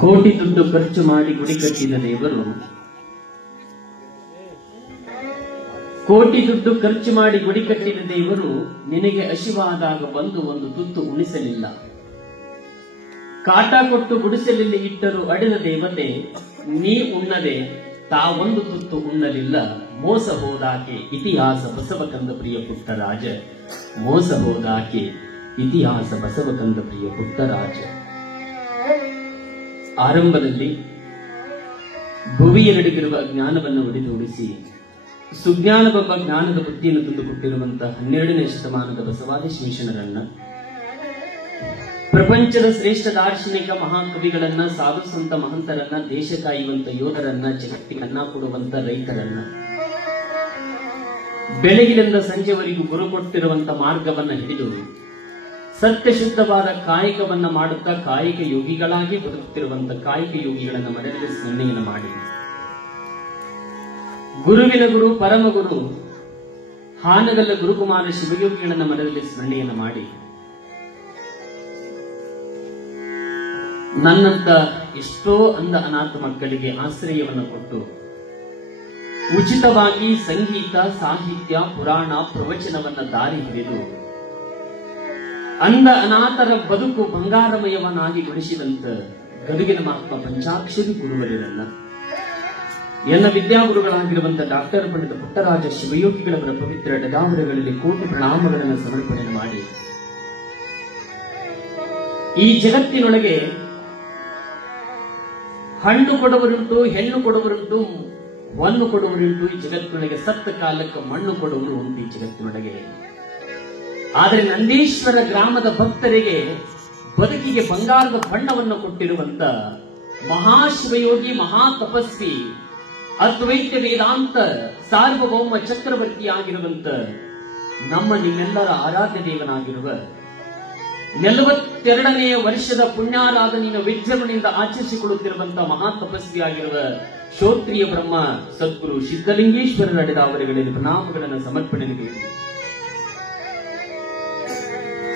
ಕೋಟಿ ದುಡ್ಡು ಖರ್ಚು ಮಾಡಿ ಗುಡಿ ಕಟ್ಟಿದ ದೇವರು, ಕೋಟಿ ದುಡ್ಡು ಖರ್ಚು ಮಾಡಿ ಗುಡಿ ಕಟ್ಟಿದ ದೇವರು ನಿನಗೆ ಹಸಿವಾದಾಗ ಬಂದು ಒಂದು ತುತ್ತು ಉಣಿಸಲಿಲ್ಲ. ಕಾಟ ಕೊಟ್ಟು ಗುಡಿಸಲಿಲ್ಲ ಇಟ್ಟರು ಅಡಿದ ದೇವತೆ, ನೀ ಉಣ್ಣದೆ ತಾವೊಂದು ತುತ್ತು ಉಣ್ಣಲಿಲ್ಲ. ಮೋಸ ಹೋದಾಕೆ ಇತಿಹಾಸ ಬಸವಕಂದ ಪ್ರಿಯ ಪುಟ್ಟರಾಜ, ಮೋಸ ಹೋದಾಕೆ ಇತಿಹಾಸ ಬಸವಕಂದ ಪ್ರಿಯ ಪುಟ್ಟರಾಜ. ಆರಂಭದಲ್ಲಿ ಭುವಿಯಲ್ಲಿರುವ ಜ್ಞಾನವನ್ನು ಒಡೆದೋಡಿಸಿ ಸುಜ್ಞಾನವೆಂಬ ಜ್ಞಾನದ ಬುದ್ಧಿಯನ್ನು ತಂದುಕೊಟ್ಟಿರುವಂತಹ 12ನೇ ಶತಮಾನದ ಬಸವಾದಿ ಶ್ರೀಶನರನ್ನ, ಪ್ರಪಂಚದ ಶ್ರೇಷ್ಠ ದಾರ್ಶನಿಕ ಮಹಾಕವಿಗಳನ್ನ, ಸಾಧು ಸಂತ ಮಹಂತರನ್ನ, ದೇಶ ಕಾಯುವಂತ ಯೋಧರನ್ನ, ಜಗತ್ತಿಗೆ ಅನ್ನ ಕೊಡುವಂತ ರೈತರನ್ನ, ಬೆಳಗಿನಿಂದ ಸಂಜೆವರೆಗೂ ಗುರು ಕೊಟ್ಟಿರುವಂತ ಮಾರ್ಗವನ್ನ ಹಿಡಿದು ಸತ್ಯಶುದ್ಧವಾದ ಕಾಯಕವನ್ನ ಮಾಡುತ್ತಾ ಕಾಯಿಕ ಯೋಗಿಗಳಾಗಿ ಬದುಕುತ್ತಿರುವಂತ ಕಾಯಿಕ ಯೋಗಿಗಳನ್ನ ಮನೆಯಲ್ಲಿ ಸ್ಮರಣೆಯನ್ನು ಮಾಡಿ, ಗುರುವಿನ ಗುರು ಪರಮಗುರು ಹಾನಗಲ್ಲ ಗುರುಕುಮಾರ ಶಿವಯೋಗಿಗಳನ್ನ ಮನೆಯಲ್ಲಿ ಸ್ಮರಣೆಯನ್ನು ಮಾಡಿ, ನನ್ನಂತ ಎಷ್ಟೋ ಅಂಧ ಅನಾಥ ಮಕ್ಕಳಿಗೆ ಆಶ್ರಯವನ್ನು ಕೊಟ್ಟು ಉಚಿತವಾಗಿ ಸಂಗೀತ, ಸಾಹಿತ್ಯ, ಪುರಾಣ, ಪ್ರವಚನವನ್ನ ದಾರಿ ಹಿಡಿದು ಅಂಧ ಅನಾಥರ ಬದುಕು ಬಂಗಾರಮಯವನ್ನಾಗಿ ಗೊಳಿಸಿದಂತ ಗದುಗಿನ ಮಹಾತ್ಮ ಪಂಚಾಕ್ಷರಿ ಗುರುವರಿರಲ್ಲ, ಎಲ್ಲ ವಿದ್ಯಾಗುರುಗಳಾಗಿರುವಂತ ಡಾಕ್ಟರ್ ಪಂಡಿತ ಪುಟ್ಟರಾಜ ಶಿವಯೋಗಿಗಳವರ ಪವಿತ್ರ ಡಗಾವರಗಳಲ್ಲಿ ಕೋಟಿ ಪ್ರಣಾಮಗಳನ್ನು ಸಮರ್ಪಣೆ ಮಾಡಿ, ಈ ಜಗತ್ತಿನೊಳಗೆ ಹಣ್ಣು ಕೊಡುವರುಂಟು, ಹೆಣ್ಣು ಕೊಡುವರುಂಟು, ಹೊನ್ನು ಕೊಡುವರುಂಟು. ಈ ಜಗತ್ತಿನೊಳಗೆ ಸತ್ತ ಕಾಲಕ್ಕೆ ಮಣ್ಣು ಕೊಡುವರು ಉಂಟು ಈ ಜಗತ್ತಿನೊಳಗೆ. ಆದರೆ ನಂದೀಶ್ವರ ಗ್ರಾಮದ ಭಕ್ತರಿಗೆ ಬದುಕಿಗೆ ಬಂಗಾರದ ಬಣ್ಣವನ್ನು ಕೊಟ್ಟಿರುವಂತ ಮಹಾಶಿವಯೋಗಿ, ಮಹಾ ತಪಸ್ವಿ, ಅದ್ವೈತ ವೇದಾಂತ ಸಾರ್ವಭೌಮ ಚಕ್ರವರ್ತಿಯಾಗಿರುವಂತ ನಮ್ಮ ನಿಮ್ಮೆಲ್ಲರ ಆರಾಧ್ಯ ದೇವನಾಗಿರುವ 42ನೇ ವರ್ಷದ ಪುಣ್ಯಾರಾಧನೆಯ ವಿಜೃಂಭಣೆಯಿಂದ ಆಚರಿಸಿಕೊಳ್ಳುತ್ತಿರುವಂತಹ ಮಹಾ ತಪಸ್ವಿಯಾಗಿರುವ ಶ್ರೋತ್ರಿಯ ಬ್ರಹ್ಮ ಸದ್ಗುರು ಸಿದ್ಧಲಿಂಗೇಶ್ವರರ ಅಡಿದಾವರೆಗಳಲ್ಲಿ ಪ್ರಣಾಮಗಳನ್ನು ಸಮರ್ಪಣೆ ನೀಡಿ,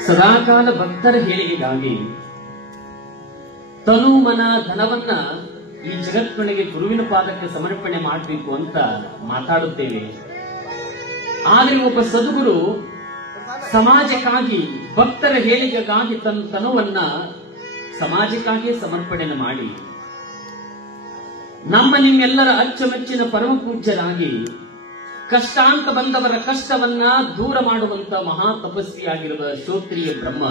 ಸದಾಕಾಲ ಭಕ್ತರ ಹೇಳಿಕೆಗಾಗಿ ತನು ಮನ ಧನವನ್ನ ಈ ಜಗತ್ತಿನೊಳಗೆ ಗುರುವಿನ ಪಾದಕ್ಕೆ ಸಮರ್ಪಣೆ ಮಾಡಬೇಕು ಅಂತ ಮಾತಾಡುತ್ತೇವೆ. ಆದರೆ ಒಬ್ಬ ಸದ್ಗುರು ಸಮಾಜಕ್ಕಾಗಿ, ಭಕ್ತರ ಹೇಳಿಕೆಗಾಗಿ ತನ್ನ ತನುವನ್ನ ಸಮಾಜಕ್ಕಾಗಿ ಸಮರ್ಪಣೆ ಮಾಡಿ ನಮ್ಮ ನಿಮ್ಮೆಲ್ಲರ ಅಚ್ಚುಮೆಚ್ಚಿನ ಪರಮ ಪೂಜ್ಯರಾಗಿ ಕಷ್ಟಾಂತ ಬಂದವರ ಕಷ್ಟವನ್ನ ದೂರ ಮಾಡುವಂತ ಮಹಾ ತಪಸ್ವಿಯಾಗಿರುವ ಶ್ರೋತ್ರಿಯ ಬ್ರಹ್ಮ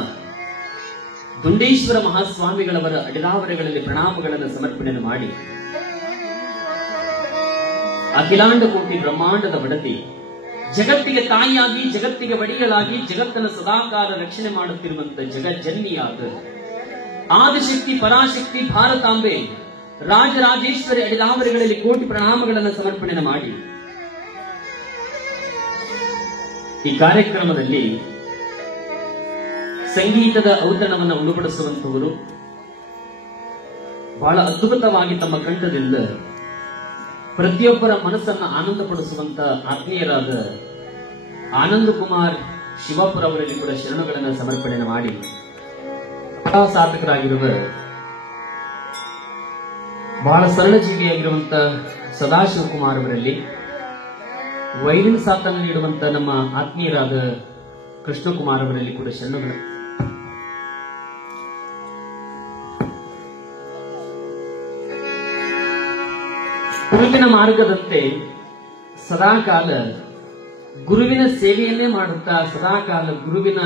ದುಂಡೇಶ್ವರ ಮಹಾಸ್ವಾಮಿಗಳವರ ಅಡಿದಾವರೆಗಳಲ್ಲಿ ಪ್ರಣಾಮಗಳನ್ನು ಸಮರ್ಪಣೆ ಮಾಡಿ, ಅಖಿಲಾಂಡ ಕೋಟಿ ಬ್ರಹ್ಮಾಂಡದ ಒಡತಿ, ಜಗತ್ತಿಗೆ ತಾಯಿಯಾಗಿ, ಜಗತ್ತಿಗೆ ಒಡೆಯಲಾಗಿ, ಜಗತ್ತನ್ನು ಸದಾಕಾಲ ರಕ್ಷಣೆ ಮಾಡುತ್ತಿರುವಂತ ಜಗಜ್ಜನ್ನಿಯಾದ ಆದಿಶಕ್ತಿ ಪರಾಶಕ್ತಿ ಭಾರತಾಂಬೆ ರಾಜರಾಜೇಶ್ವರಿ ಅಡಿದಾವರೆಗಳಲ್ಲಿ ಕೋಟಿ ಪ್ರಣಾಮಗಳನ್ನು ಸಮರ್ಪಣೆ ಮಾಡಿ, ಈ ಕಾರ್ಯಕ್ರಮದಲ್ಲಿ ಸಂಗೀತದ ಔತಣವನ್ನು ಉಣಬಡಿಸುವಂತವರು ಬಹಳ ಅದ್ಭುತವಾಗಿ ತಮ್ಮ ಕಂಠದಿಂದ ಪ್ರತಿಯೊಬ್ಬರ ಮನಸ್ಸನ್ನ ಆನಂದಪಡಿಸುವಂತ ಆತ್ಮೀಯರಾದ ಆನಂದ ಕುಮಾರ್ ಶಿವಾಪುರ ಅವರಲ್ಲಿ ಕೂಡ ಶರಣಗಳನ್ನು ಸಮರ್ಪಣೆ ಮಾಡಿ, ಸಾಧಕರಾಗಿರುವ ಬಹಳ ಸರಳ ಜೀವಿಯಾಗಿರುವಂತ ಸದಾಶಿವಕುಮಾರ್ ಅವರಲ್ಲಿ ವೈಲಿನ್ ಸಾಥನ್ನು ನೀಡುವಂತ ನಮ್ಮ ಆತ್ಮೀಯರಾದ ಕೃಷ್ಣಕುಮಾರ್ ಅವರಲ್ಲಿ ಕೂಡ ಶರಣಗಳು. ಗುರುವಿನ ಮಾರ್ಗದಂತೆ ಸದಾಕಾಲ ಗುರುವಿನ ಸೇವೆಯನ್ನೇ ಮಾಡುತ್ತಾ, ಸದಾಕಾಲ ಗುರುವಿನ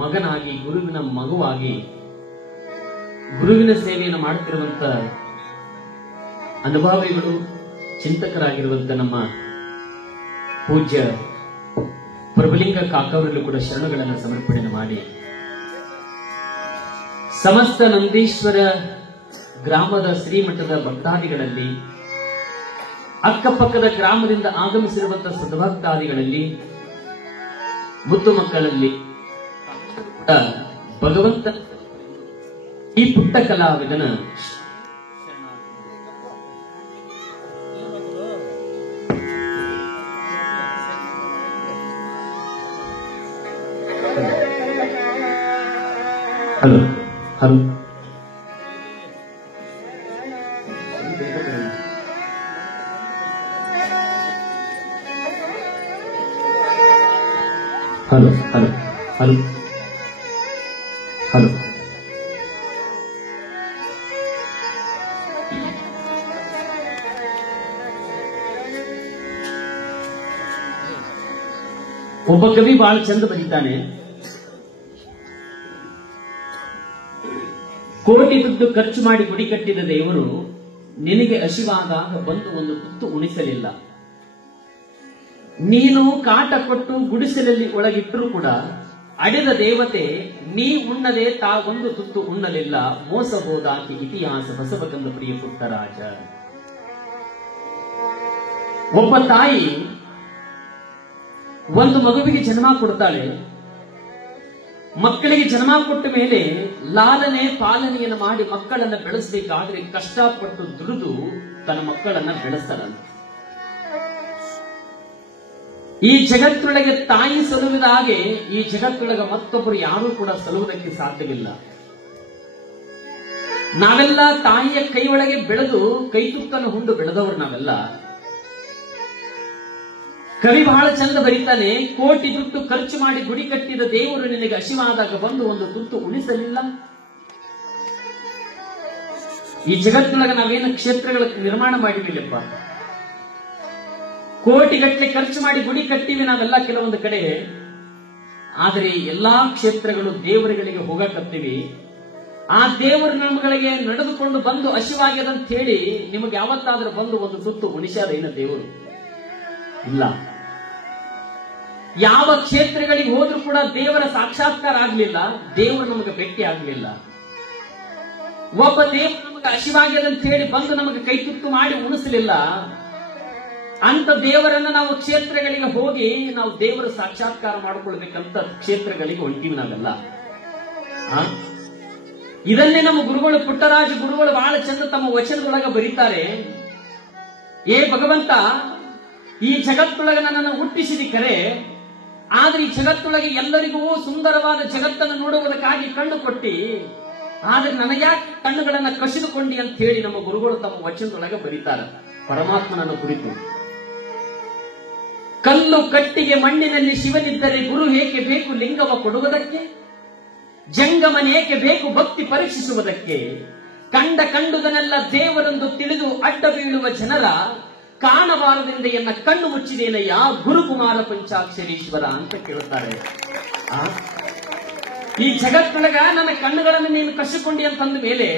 ಮಗನಾಗಿ, ಗುರುವಿನ ಮಗುವಾಗಿ ಗುರುವಿನ ಸೇವೆಯನ್ನು ಮಾಡುತ್ತಿರುವಂತ ಅನುಭವಿಗಳು, ಚಿಂತಕರಾಗಿರುವಂತ ನಮ್ಮ ಪೂಜ್ಯ ಪ್ರಭುಲಿಂಗ ಕಾಕವರಲ್ಲೂ ಕೂಡ ಶರಣಗಳನ್ನು ಸಮರ್ಪಣೆ ಮಾಡಿ, ಸಮಸ್ತ ನಂದೀಶ್ವರ ಗ್ರಾಮದ ಶ್ರೀಮಠದ ಭಕ್ತಾದಿಗಳಲ್ಲಿ, ಅಕ್ಕಪಕ್ಕದ ಗ್ರಾಮದಿಂದ ಆಗಮಿಸಿರುವಂತಹ ಸದ್ಭಕ್ತಾದಿಗಳಲ್ಲಿ, ಮುದ್ದು ಮಕ್ಕಳಲ್ಲಿ ಭಗವಂತ ಈ ಪುಟ್ಟ ಕಲಾವಿದನ hello hello hello hello hello hello ಒಬ್ಬ ಕವಿ ಬಹಳ ಚಂದ ಬರೀತಾನೆ, ಕೋಟಿ ದುಡ್ಡು ಖರ್ಚು ಮಾಡಿ ಗುಡಿ ಕಟ್ಟಿದ ದೇವರು ನಿನಗೆ ಹಸಿವಾದಾಗ ಬಂದು ಒಂದು ತುತ್ತು ಉಣಿಸಲಿಲ್ಲ. ನೀನು ಕಾಟ ಕೊಟ್ಟು ಗುಡಿಸಲಲ್ಲಿ ಒಳಗಿಟ್ಟರೂ ಕೂಡ ಅಡೆದ ದೇವತೆ ನೀ ಉಣ್ಣದೆ ತಾವೊಂದು ತುತ್ತು ಉಣ್ಣಲಿಲ್ಲ. ಮೋಸ ಹೋದಾಕಿ ಇತಿಹಾಸ ಬಸವಕಂದ ಪ್ರಿಯ ಪುಟ್ಟರಾಜ. ಒಬ್ಬ ತಾಯಿ ಒಂದು ಮಗುವಿಗೆ ಜನ್ಮ ಕೊಡ್ತಾಳೆ. ಮಕ್ಕಳಿಗೆ ಜನ್ಮ ಕೊಟ್ಟ ಮೇಲೆ ಲಾಲನೆ ಪಾಲನೆಯನ್ನು ಮಾಡಿ ಮಕ್ಕಳನ್ನ ಬೆಳೆಸಬೇಕಾದ್ರೆ ಕಷ್ಟಪಟ್ಟು ದುಡಿದು ತನ್ನ ಮಕ್ಕಳನ್ನ ಬೆಳೆಸ್ತಾರಂತೆ. ಈ ಜಗತ್ತೊಳಗೆ ತಾಯಿ ಸಲುವಿದ ಹಾಗೆ ಈ ಜಗತ್ತೊಳಗೆ ಮತ್ತೊಬ್ಬರು ಯಾರೂ ಕೂಡ ಸಲುವುದಕ್ಕೆ ಸಾಧ್ಯವಿಲ್ಲ. ನಾವೆಲ್ಲ ತಾಯಿಯ ಕೈ ಒಳಗೆ ಬೆಳೆದು ಕೈ ತುತ್ತನ್ನು ಹುಂಡು ಬೆಳೆದವರು ನಾವೆಲ್ಲ. ಕವಿ ಬಹಳ ಚಂದ ಬರೀತಾನೆ, ಕೋಟಿ ದುಡ್ಡು ಖರ್ಚು ಮಾಡಿ ಗುಡಿ ಕಟ್ಟಿದ ದೇವರು ನಿನಗೆ ಹಸಿವಾದಾಗ ಬಂದು ಒಂದು ತುತ್ತು ಉಣಿಸಲಿಲ್ಲ. ಈ ಜಗತ್ತಿನೊಳಗೆ ನಾವೇನು ಕ್ಷೇತ್ರಗಳ ನಿರ್ಮಾಣ ಮಾಡಿವಿಲ್ಲಪ್ಪ, ಕೋಟಿಗಟ್ಟಲೆ ಖರ್ಚು ಮಾಡಿ ಗುಡಿ ಕಟ್ಟಿವಿ ನಾವೆಲ್ಲ ಕೆಲವೊಂದು ಕಡೆ. ಆದರೆ ಎಲ್ಲಾ ಕ್ಷೇತ್ರಗಳು ದೇವರುಗಳಿಗೆ ಹೋಗಕತ್ತೀವಿ. ಆ ದೇವರು ನಮ್ಮಗಳಿಗೆ ನಡೆದುಕೊಂಡು ಬಂದು ಹಸಿವಾಗ್ಯದಂತ ಹೇಳಿ ನಿಮಗೆ ಯಾವತ್ತಾದ್ರೂ ಬಂದು ಒಂದು ತುತ್ತು ಉಣಿಸ್ಯಾದೇನ ದೇವರು? ಇಲ್ಲ. ಯಾವ ಕ್ಷೇತ್ರಗಳಿಗೆ ಹೋದ್ರೂ ಕೂಡ ದೇವರ ಸಾಕ್ಷಾತ್ಕಾರ ಆಗ್ಲಿಲ್ಲ, ದೇವರು ನಮಗೆ ಭೇಟಿ ಆಗ್ಲಿಲ್ಲ. ಒಬ್ಬ ದೇವರು ನಮಗೆ ಹಸಿವಾಗ್ಯದಂತ ಹೇಳಿ ಬಂದು ನಮಗೆ ಕೈ ತುತ್ತು ಮಾಡಿ ಉಣಿಸಲಿಲ್ಲ. ಅಂತ ದೇವರನ್ನ ನಾವು ಕ್ಷೇತ್ರಗಳಿಗೆ ಹೋಗಿ ನಾವು ದೇವರ ಸಾಕ್ಷಾತ್ಕಾರ ಮಾಡಿಕೊಳ್ಬೇಕಂತ ಕ್ಷೇತ್ರಗಳಿಗೆ ಹೊಂಟೀವಿ ನಾವೆಲ್ಲ. ಇದನ್ನೇ ನಮ್ಮ ಗುರುಗಳು ಪುಟ್ಟರಾಜ ಗುರುಗಳು ಬಹಳ ಚಂದ ತಮ್ಮ ವಚನದೊಳಗೆ ಬರೀತಾರೆ. ಏ ಭಗವಂತ, ಈ ಜಗತ್ತೊಳಗೆ ನನ್ನನ್ನು ಹುಟ್ಟಿಸಿದಿ ಕರೆ, ಆದ್ರೆ ಈ ಜಗತ್ತೊಳಗೆ ಎಲ್ಲರಿಗೂ ಸುಂದರವಾದ ಜಗತ್ತನ್ನು ನೋಡುವುದಕ್ಕಾಗಿ ಕಣ್ಣು ಕೊಟ್ಟಿ, ಆದ್ರೆ ನನಗ್ಯಾಕೆ ಕಣ್ಣುಗಳನ್ನ ಕಸಿದುಕೊಂಡಿ ಅಂತ ಹೇಳಿ ನಮ್ಮ ಗುರುಗಳು ತಮ್ಮ ವಚನದೊಳಗೆ ಬರೀತಾರೆ ಪರಮಾತ್ಮನನ್ನು ಕುರಿತು. ಕಲ್ಲು ಕಟ್ಟಿಗೆ ಮಣ್ಣಿನಲ್ಲಿ ಶಿವನಿದ್ದರೆ ಗುರು ಏಕೆ ಬೇಕು ಲಿಂಗವ ಕೊಡುವುದಕ್ಕೆ? ಜಂಗಮನೇಕೆ ಬೇಕು ಭಕ್ತಿ ಪರೀಕ್ಷಿಸುವುದಕ್ಕೆ? ಕಂಡುದನ್ನೆಲ್ಲ ದೇವರೆಂದು ತಿಳಿದು ಅಡ್ಡ ಬೀಳುವ ಜನರ ಕಾಣಬಾರದೆಂದು ಎನ್ನ ಕಣ್ಣು ಮುಚ್ಚಿದೇನಯ್ಯ ಗುರುಕುಮಾರ ಪಂಚಾಕ್ಷರೀಶ್ವರ ಅಂತ ಕೇಳುತ್ತಾರೆ. ಈ ಜಗತ್ತೊಳಗ ನನ್ನ ಕಣ್ಣುಗಳನ್ನು ನೀನು ಕಸಿಕೊಂಡಿ ಅಂತಂದ ಮೇಲೆ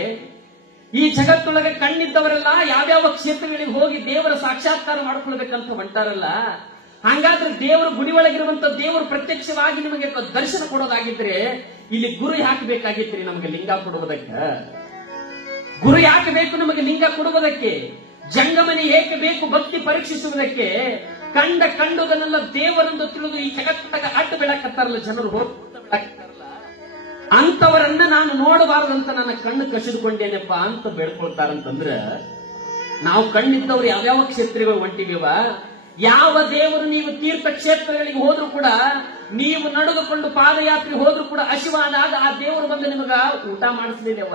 ಈ ಜಗತ್ತೊಳಗೆ ಕಣ್ಣಿದ್ದವರೆಲ್ಲ ಯಾವ್ಯಾವ ಕ್ಷೇತ್ರಗಳಿಗೆ ಹೋಗಿ ದೇವರ ಸಾಕ್ಷಾತ್ಕಾರ ಮಾಡ್ಕೊಳ್ಬೇಕಂತ ಹೊಂಟಾರಲ್ಲ. ಹಂಗಾದ್ರೆ ದೇವರು ಗುಡಿ ಒಳಗಿರುವಂತ ದೇವರು ಪ್ರತ್ಯಕ್ಷವಾಗಿ ನಿಮಗೆ ದರ್ಶನ ಕೊಡೋದಾಗಿದ್ರೆ ಇಲ್ಲಿ ಗುರು ಯಾಕೆ ಬೇಕಾಗಿತ್ರಿ ನಮಗೆ ಲಿಂಗ ಕೊಡುವುದಕ್ಕೆ? ಗುರು ಯಾಕೆ ಬೇಕು ನಮಗೆ ಲಿಂಗ ಕೊಡುವುದಕ್ಕೆ? ಜಂಗಮನಿ ಏಕೆ ಬೇಕು ಭಕ್ತಿ ಪರೀಕ್ಷಿಸುವುದಕ್ಕೆ? ಕಂಡುದನ್ನೆಲ್ಲ ದೇವರೆಂದು ತಿಳಿದು ಈ ಜಗತ್ತಾಗ ಅಡ್ಡು ಬೆಳಕತ್ತಾರಲ್ಲ ಜನರು, ಹೋಗ್ತಾರಲ್ಲ, ಅಂತವರನ್ನ ನಾನು ನೋಡಬಾರದಂತ ನನ್ನ ಕಣ್ಣು ಕಸಿದುಕೊಂಡೇನೆಪ್ಪ ಅಂತ ಬೇಡ್ಕೊಳ್ತಾರಂತಂದ್ರ ನಾವು ಕಣ್ಣಿದ್ದವ್ರು ಯಾವ್ಯಾವ ಕ್ಷೇತ್ರಗಳು ಹೊಂಟಿದೀವ? ಯಾವ ದೇವರು ನೀವು ತೀರ್ಥ ಕ್ಷೇತ್ರಗಳಿಗೆ ಹೋದ್ರೂ ಕೂಡ, ನೀವು ನಡೆದುಕೊಂಡು ಪಾದಯಾತ್ರೆ ಹೋದ್ರೂ ಕೂಡ ಹಸಿವಾದಾಗ ಆ ದೇವರು ಬಂದು ನಿಮಗ ಊಟ ಮಾಡಿಸ್ಲಿಲ್ಲವ.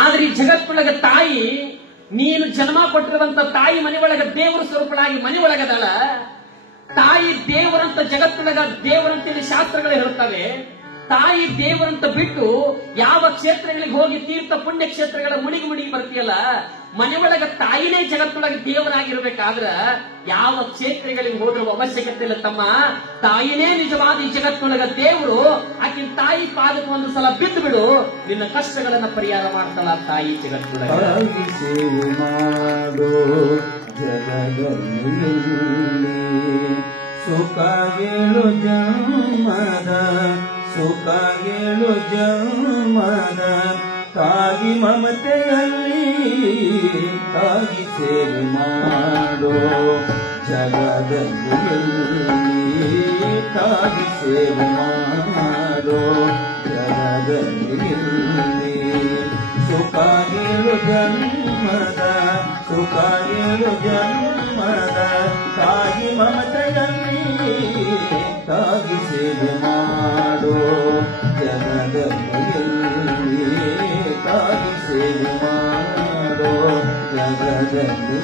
ಆದ್ರೆ ಈ ಜಗತ್ತೊಳಗ ತಾಯಿ, ನೀನು ಜನ್ಮ ಕೊಟ್ಟಿರುವಂತ ತಾಯಿ ಮನೆಯೊಳಗ ದೇವರು ಸ್ವರೂಪಳಾಗಿ ಮನೆಯೊಳಗದಾಳ. ತಾಯಿ ದೇವರಂತ ಜಗತ್ತೊಳಗ ದೇವರಂತೇಳಿ ಶಾಸ್ತ್ರಗಳು ಹೇಳ್ತವೆ. ತಾಯಿ ದೇವರಂತ ಬಿಟ್ಟು ಯಾವ ಕ್ಷೇತ್ರಗಳಿಗೆ ಹೋಗಿ ತೀರ್ಥ ಪುಣ್ಯ ಕ್ಷೇತ್ರಗಳ ಮುಡಿಗಿ ಬರ್ತೀಯಲ್ಲ, ಮನೆಯೊಳಗ ತಾಯಿನೇ ಜಗತ್ತೊಳಗೆ ದೇವರಾಗಿರ್ಬೇಕಾದ್ರ ಯಾವ ಕ್ಷೇತ್ರಗಳಿಗೆ ಹೋದ್ರೂ ಅವಶ್ಯಕತೆ ಇಲ್ಲ ತಮ್ಮ. ತಾಯಿನೇ ನಿಜವಾದ ಈ ಜಗತ್ತೊಳಗ ದೇವರು. ಆಕಿನ ತಾಯಿ ಪಾದಕ್ಕೆ ಒಂದು ಸಲ ಬಿದ್ದು ಬಿಡು, ನಿನ್ನ ಕಷ್ಟಗಳನ್ನ ಪರಿಹಾರ ಮಾಡ್ತಾಳ ತಾಯಿ ಜಗತ್ತೊಳಗ. ಸುಖಗಳು ಜನ್ಮದ ಸುಖಗಳು ಜನ್ಮದ ತಾಗಿ ಮಮತೆಯಲ್ಲಿ ತಾಗಿ ಸೇವೆ ಮಾಡೋ ಜಗದಲ್ಲಿ ತಾಗಿ ಸೇವೆ ಮಾಡೋ ಜಗದಲ್ಲಿ ಸುಖಗಳು ಜನ್ಮದ ಸುಖಗಳು ಜನ್ಮದ ತಾಗಿ ಮಮತೆಯಲ್ಲಿ ತಾಗಿ ಸೇವೆ ಮಾಡೋ ಜಗದಲ್ಲಿ ತಾಯಿ ಸೇವೆ ಮಾಡೋ ಜಗದಲ್ಲಿ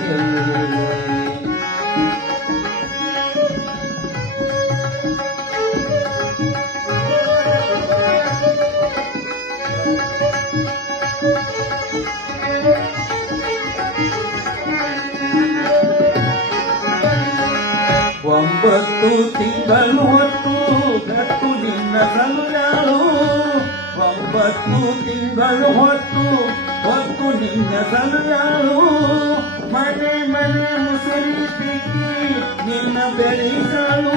ಒಂಬತ್ತು ತಿಂಗಳು ಹೊತ್ತು ಗಟ್ಟು ನಿನ್ನ ಸಲುಯಾಳು ಒಂಬತ್ತು ತಿಂಗಳು ಹೊತ್ತು ನಿನ್ನ ಸಲುಯಾಳು ಮನೆ ಮನೆ ಮುಸುರಿ ತಿಕ್ಕಿ ನಿನ್ನ ಬೆಳೆಸಲು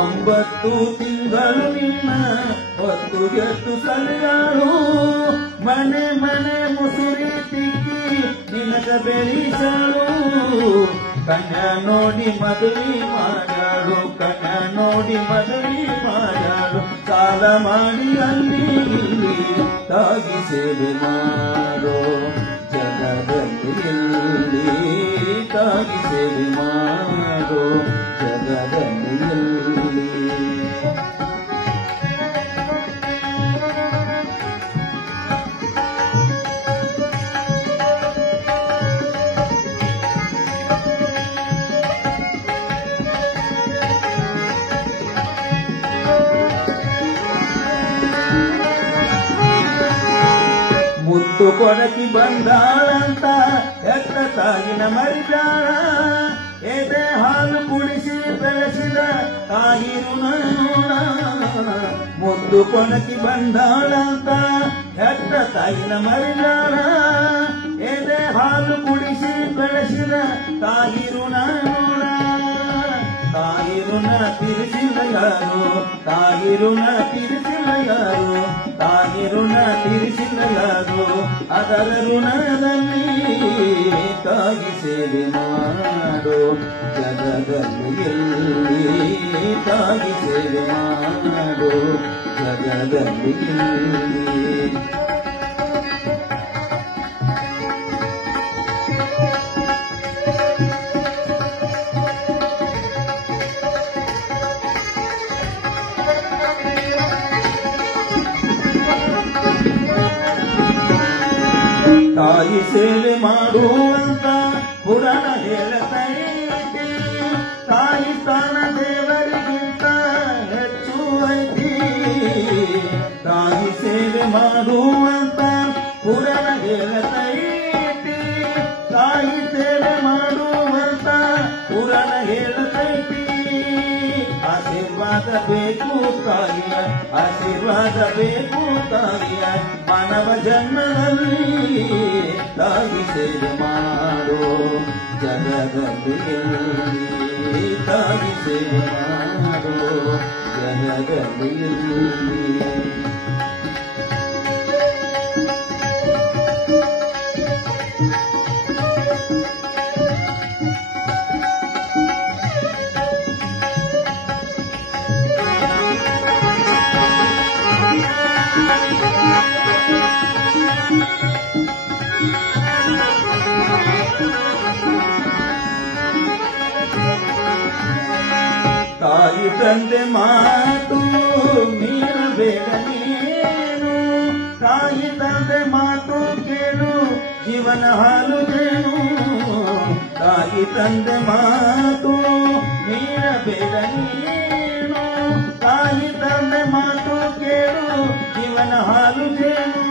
ಒಂಬತ್ತು ತಿಂಗಳು ನಿನ್ನ ಹೊತ್ತು ಗೆದ್ದು ಸಲುಯಾಳು ಮನೆ ಮನೆ ಮುಸುರಿ ತಿಕ್ಕಿ ನಿನಗ ಬೆಳೆಸಲು ಕಣ್ಣ ನೋಡಿ ಮದುವೆ ಮಾಡಾಡು ಕಣ್ಣ ನೋಡಿ ಮದುವೆ ಮಾಡಾಡು ಸಾಲ ಮಾಡಿ ಅಲ್ಲಿ ಇಲ್ಲಿ ತಾಗಿ ಸೇವೆ ಮಾಡೋ ಜಗದಲ್ಲಿ ಎಲ್ಲಿ ತಾಗಿ ಸೇವೆ ಮಾಡೋ ಜಗದಲ್ಲಿ ಎಲ್ಲಿ ಮುತ್ತು ಕೊಡಕಿ ಬಂದಾಳಂತ ಎತ್ತ ತಾಯಿನ ಮರಿದಾಳ ಎದೆ ಹಾಲು ಕುಡಿಸಿ ಬೆಳೆಸಿದ ತಾಯಿರು ನೋಡ ಮುತ್ತು ಕೊಡಕಿ ಬಂದಾಳಂತ ಎತ್ತ ತಾಯಿನ ಮರಿದಾಳ ಎದೆ ಹಾಲು ಕುಡಿಸಿ ಬೆಳೆಸಿದ ತಾಯಿರು ನೋಡ ತಾಯಿರುನ ತಿರುಸಿಲ್ಲ ಯಾರು ತಾಯಿರುನ ತಿರುಸಿಲ್ಲ ಯಾರು ತಾಯಿರುನ ತಿರುಸಿಲ್ಲ ಯಾರು ಅದರ ಋಣದಲ್ಲಿ ತಾಯಿ ಸೇವೆ ಮಾಡೋ ಜಗದಲ್ಲಿ ಎಲ್ಲಿ ತಾಯಿ ಸೇವೆ ಮಾಡೋ ಜಗದಲ್ಲಿ ಎಲ್ಲಿ ತಾಯಿ ಸೇವೆ ಮಾಡುವಂತ ಪುರಾಣ ಹೇಳತೈತಿ ತಾಯಿ ಸ್ಥಾನ ದೇವರಿಗಿಂತ ಹೆಚ್ಚು ಐತಿ ತಾಯಿ ಸೇವೆ ಮಾಡುವಂತ ಪುರಾಣ ಹೇಳತೈತಿ ತಾಯಿ ಸೇವೆ ಮಾಡುವಂತ ಪುರಾಣ ಹೇಳತೈತಿ ಆಶೀರ್ವಾದ ಬೇಕು ತಾಯಿಯ ಆಶೀರ್ವಾದ ಬೇಕು ತಾಯಿಯ ಮಾನವ ಜನ್ಮದಲ್ಲಿ ತಾಯಿ ಸೇವೆ ಮಾಡೋ ಜಗದಲ್ಲಿ ಎಲ್ಲಿ ತಾಯಿ ಸೇವೆ ಮಾಡೋ ಜಗದಲ್ಲಿ ಎಲ್ಲಿ ತಾಯಿ ತಂದೆ ಮಾತು ಮೀರಬೇಡ ನೀನು ತಾಯಿ ತಂದೆ ಮಾತು ಕೇಳು ಜೀವನ ಹಾಲು ಜೇನು ತಾಯಿ ತಂದೆ ಮಾತು ಮೀರಬೇಡ ನೀನು ತಾಯಿ ತಂದೆ ಮಾತು ಕೇಳು ಜೀವನ ಹಾಲು ಜೇನು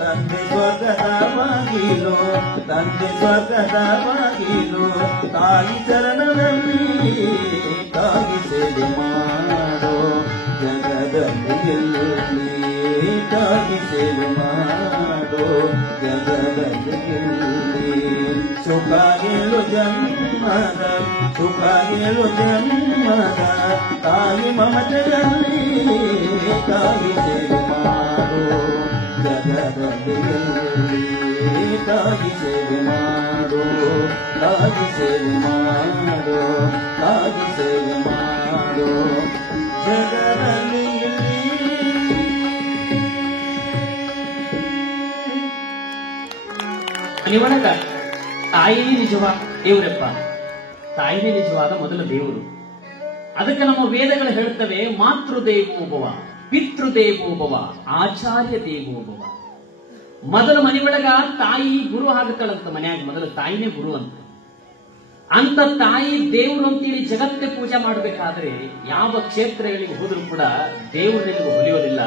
ತಂದೆ ಸ್ವರ್ಗದ ಬಾಗಿಲು ತಂದೆ ಸ್ವರ್ಗದ ಬಾಗಿಲು ತಾಯಿ ಚರಣದಲ್ಲಿ ತಾಯಿ ಸೇವೆ ಮಾಡೋ ಜಗದಲ್ಲಿ ಎಲ್ಲಿ ತಾಯಿ ಸೇವೆ ಮಾಡೋ ಜಗದಲ್ಲಿ ಎಲ್ಲಿ ಸುಖ ಏಳು ಜನ್ಮದ ಸುಖ ಏಳು ಜನ್ಮದ ತಾಯಿ ಮಮತೆಯಲ್ಲಿ ತಾಯಿ ಸೇವೆ ಮಾಡೋ ಜಗದಲ್ಲಿ ಎಲ್ಲಿ ತಾಯಿ ಸೇವೆ ಮಾಡೋ ತಾಯಿ ಸೇವೆ ಮಾಡೋ ತಾಯಿ ಸೇವೆ ಮಾಡೋ ಜಗದಲ್ಲಿ ನಿವಣಗ ತಾಯಿನೇ ನಿಜವಾದ ದೇವರಪ್ಪ ತಾಯಿನೇ ನಿಜವಾದ ಮೊದಲ ದೇವರು. ಅದಕ್ಕೆ ನಮ್ಮ ವೇದಗಳು ಹೇಳ್ತವೆ ಮಾತೃದೇವೋ ಭವ. ಪಿತೃದೇವೋಭವ, ಆಚಾರ್ಯ ದೇವೋಭವ. ಮೊದಲ ಮನೆಯೊಳಗ ತಾಯಿ ಗುರು ಆಗತ್ತಳಂತ, ಮನ್ಯಾಗ ಮೊದಲ ತಾಯಿನೇ ಗುರು ಅಂತ. ಅಂತ ತಾಯಿ ದೇವರು ಅಂತೇಳಿ ಜಗತ್ತೇ ಪೂಜೆ ಮಾಡಬೇಕಾದ್ರೆ ಯಾವ ಕ್ಷೇತ್ರಗಳಿಗೆ ಹೋದ್ರೂ ಕೂಡ ದೇವರು ನಿಮಗೆ ಹೊಲಿಯೋದಿಲ್ಲ.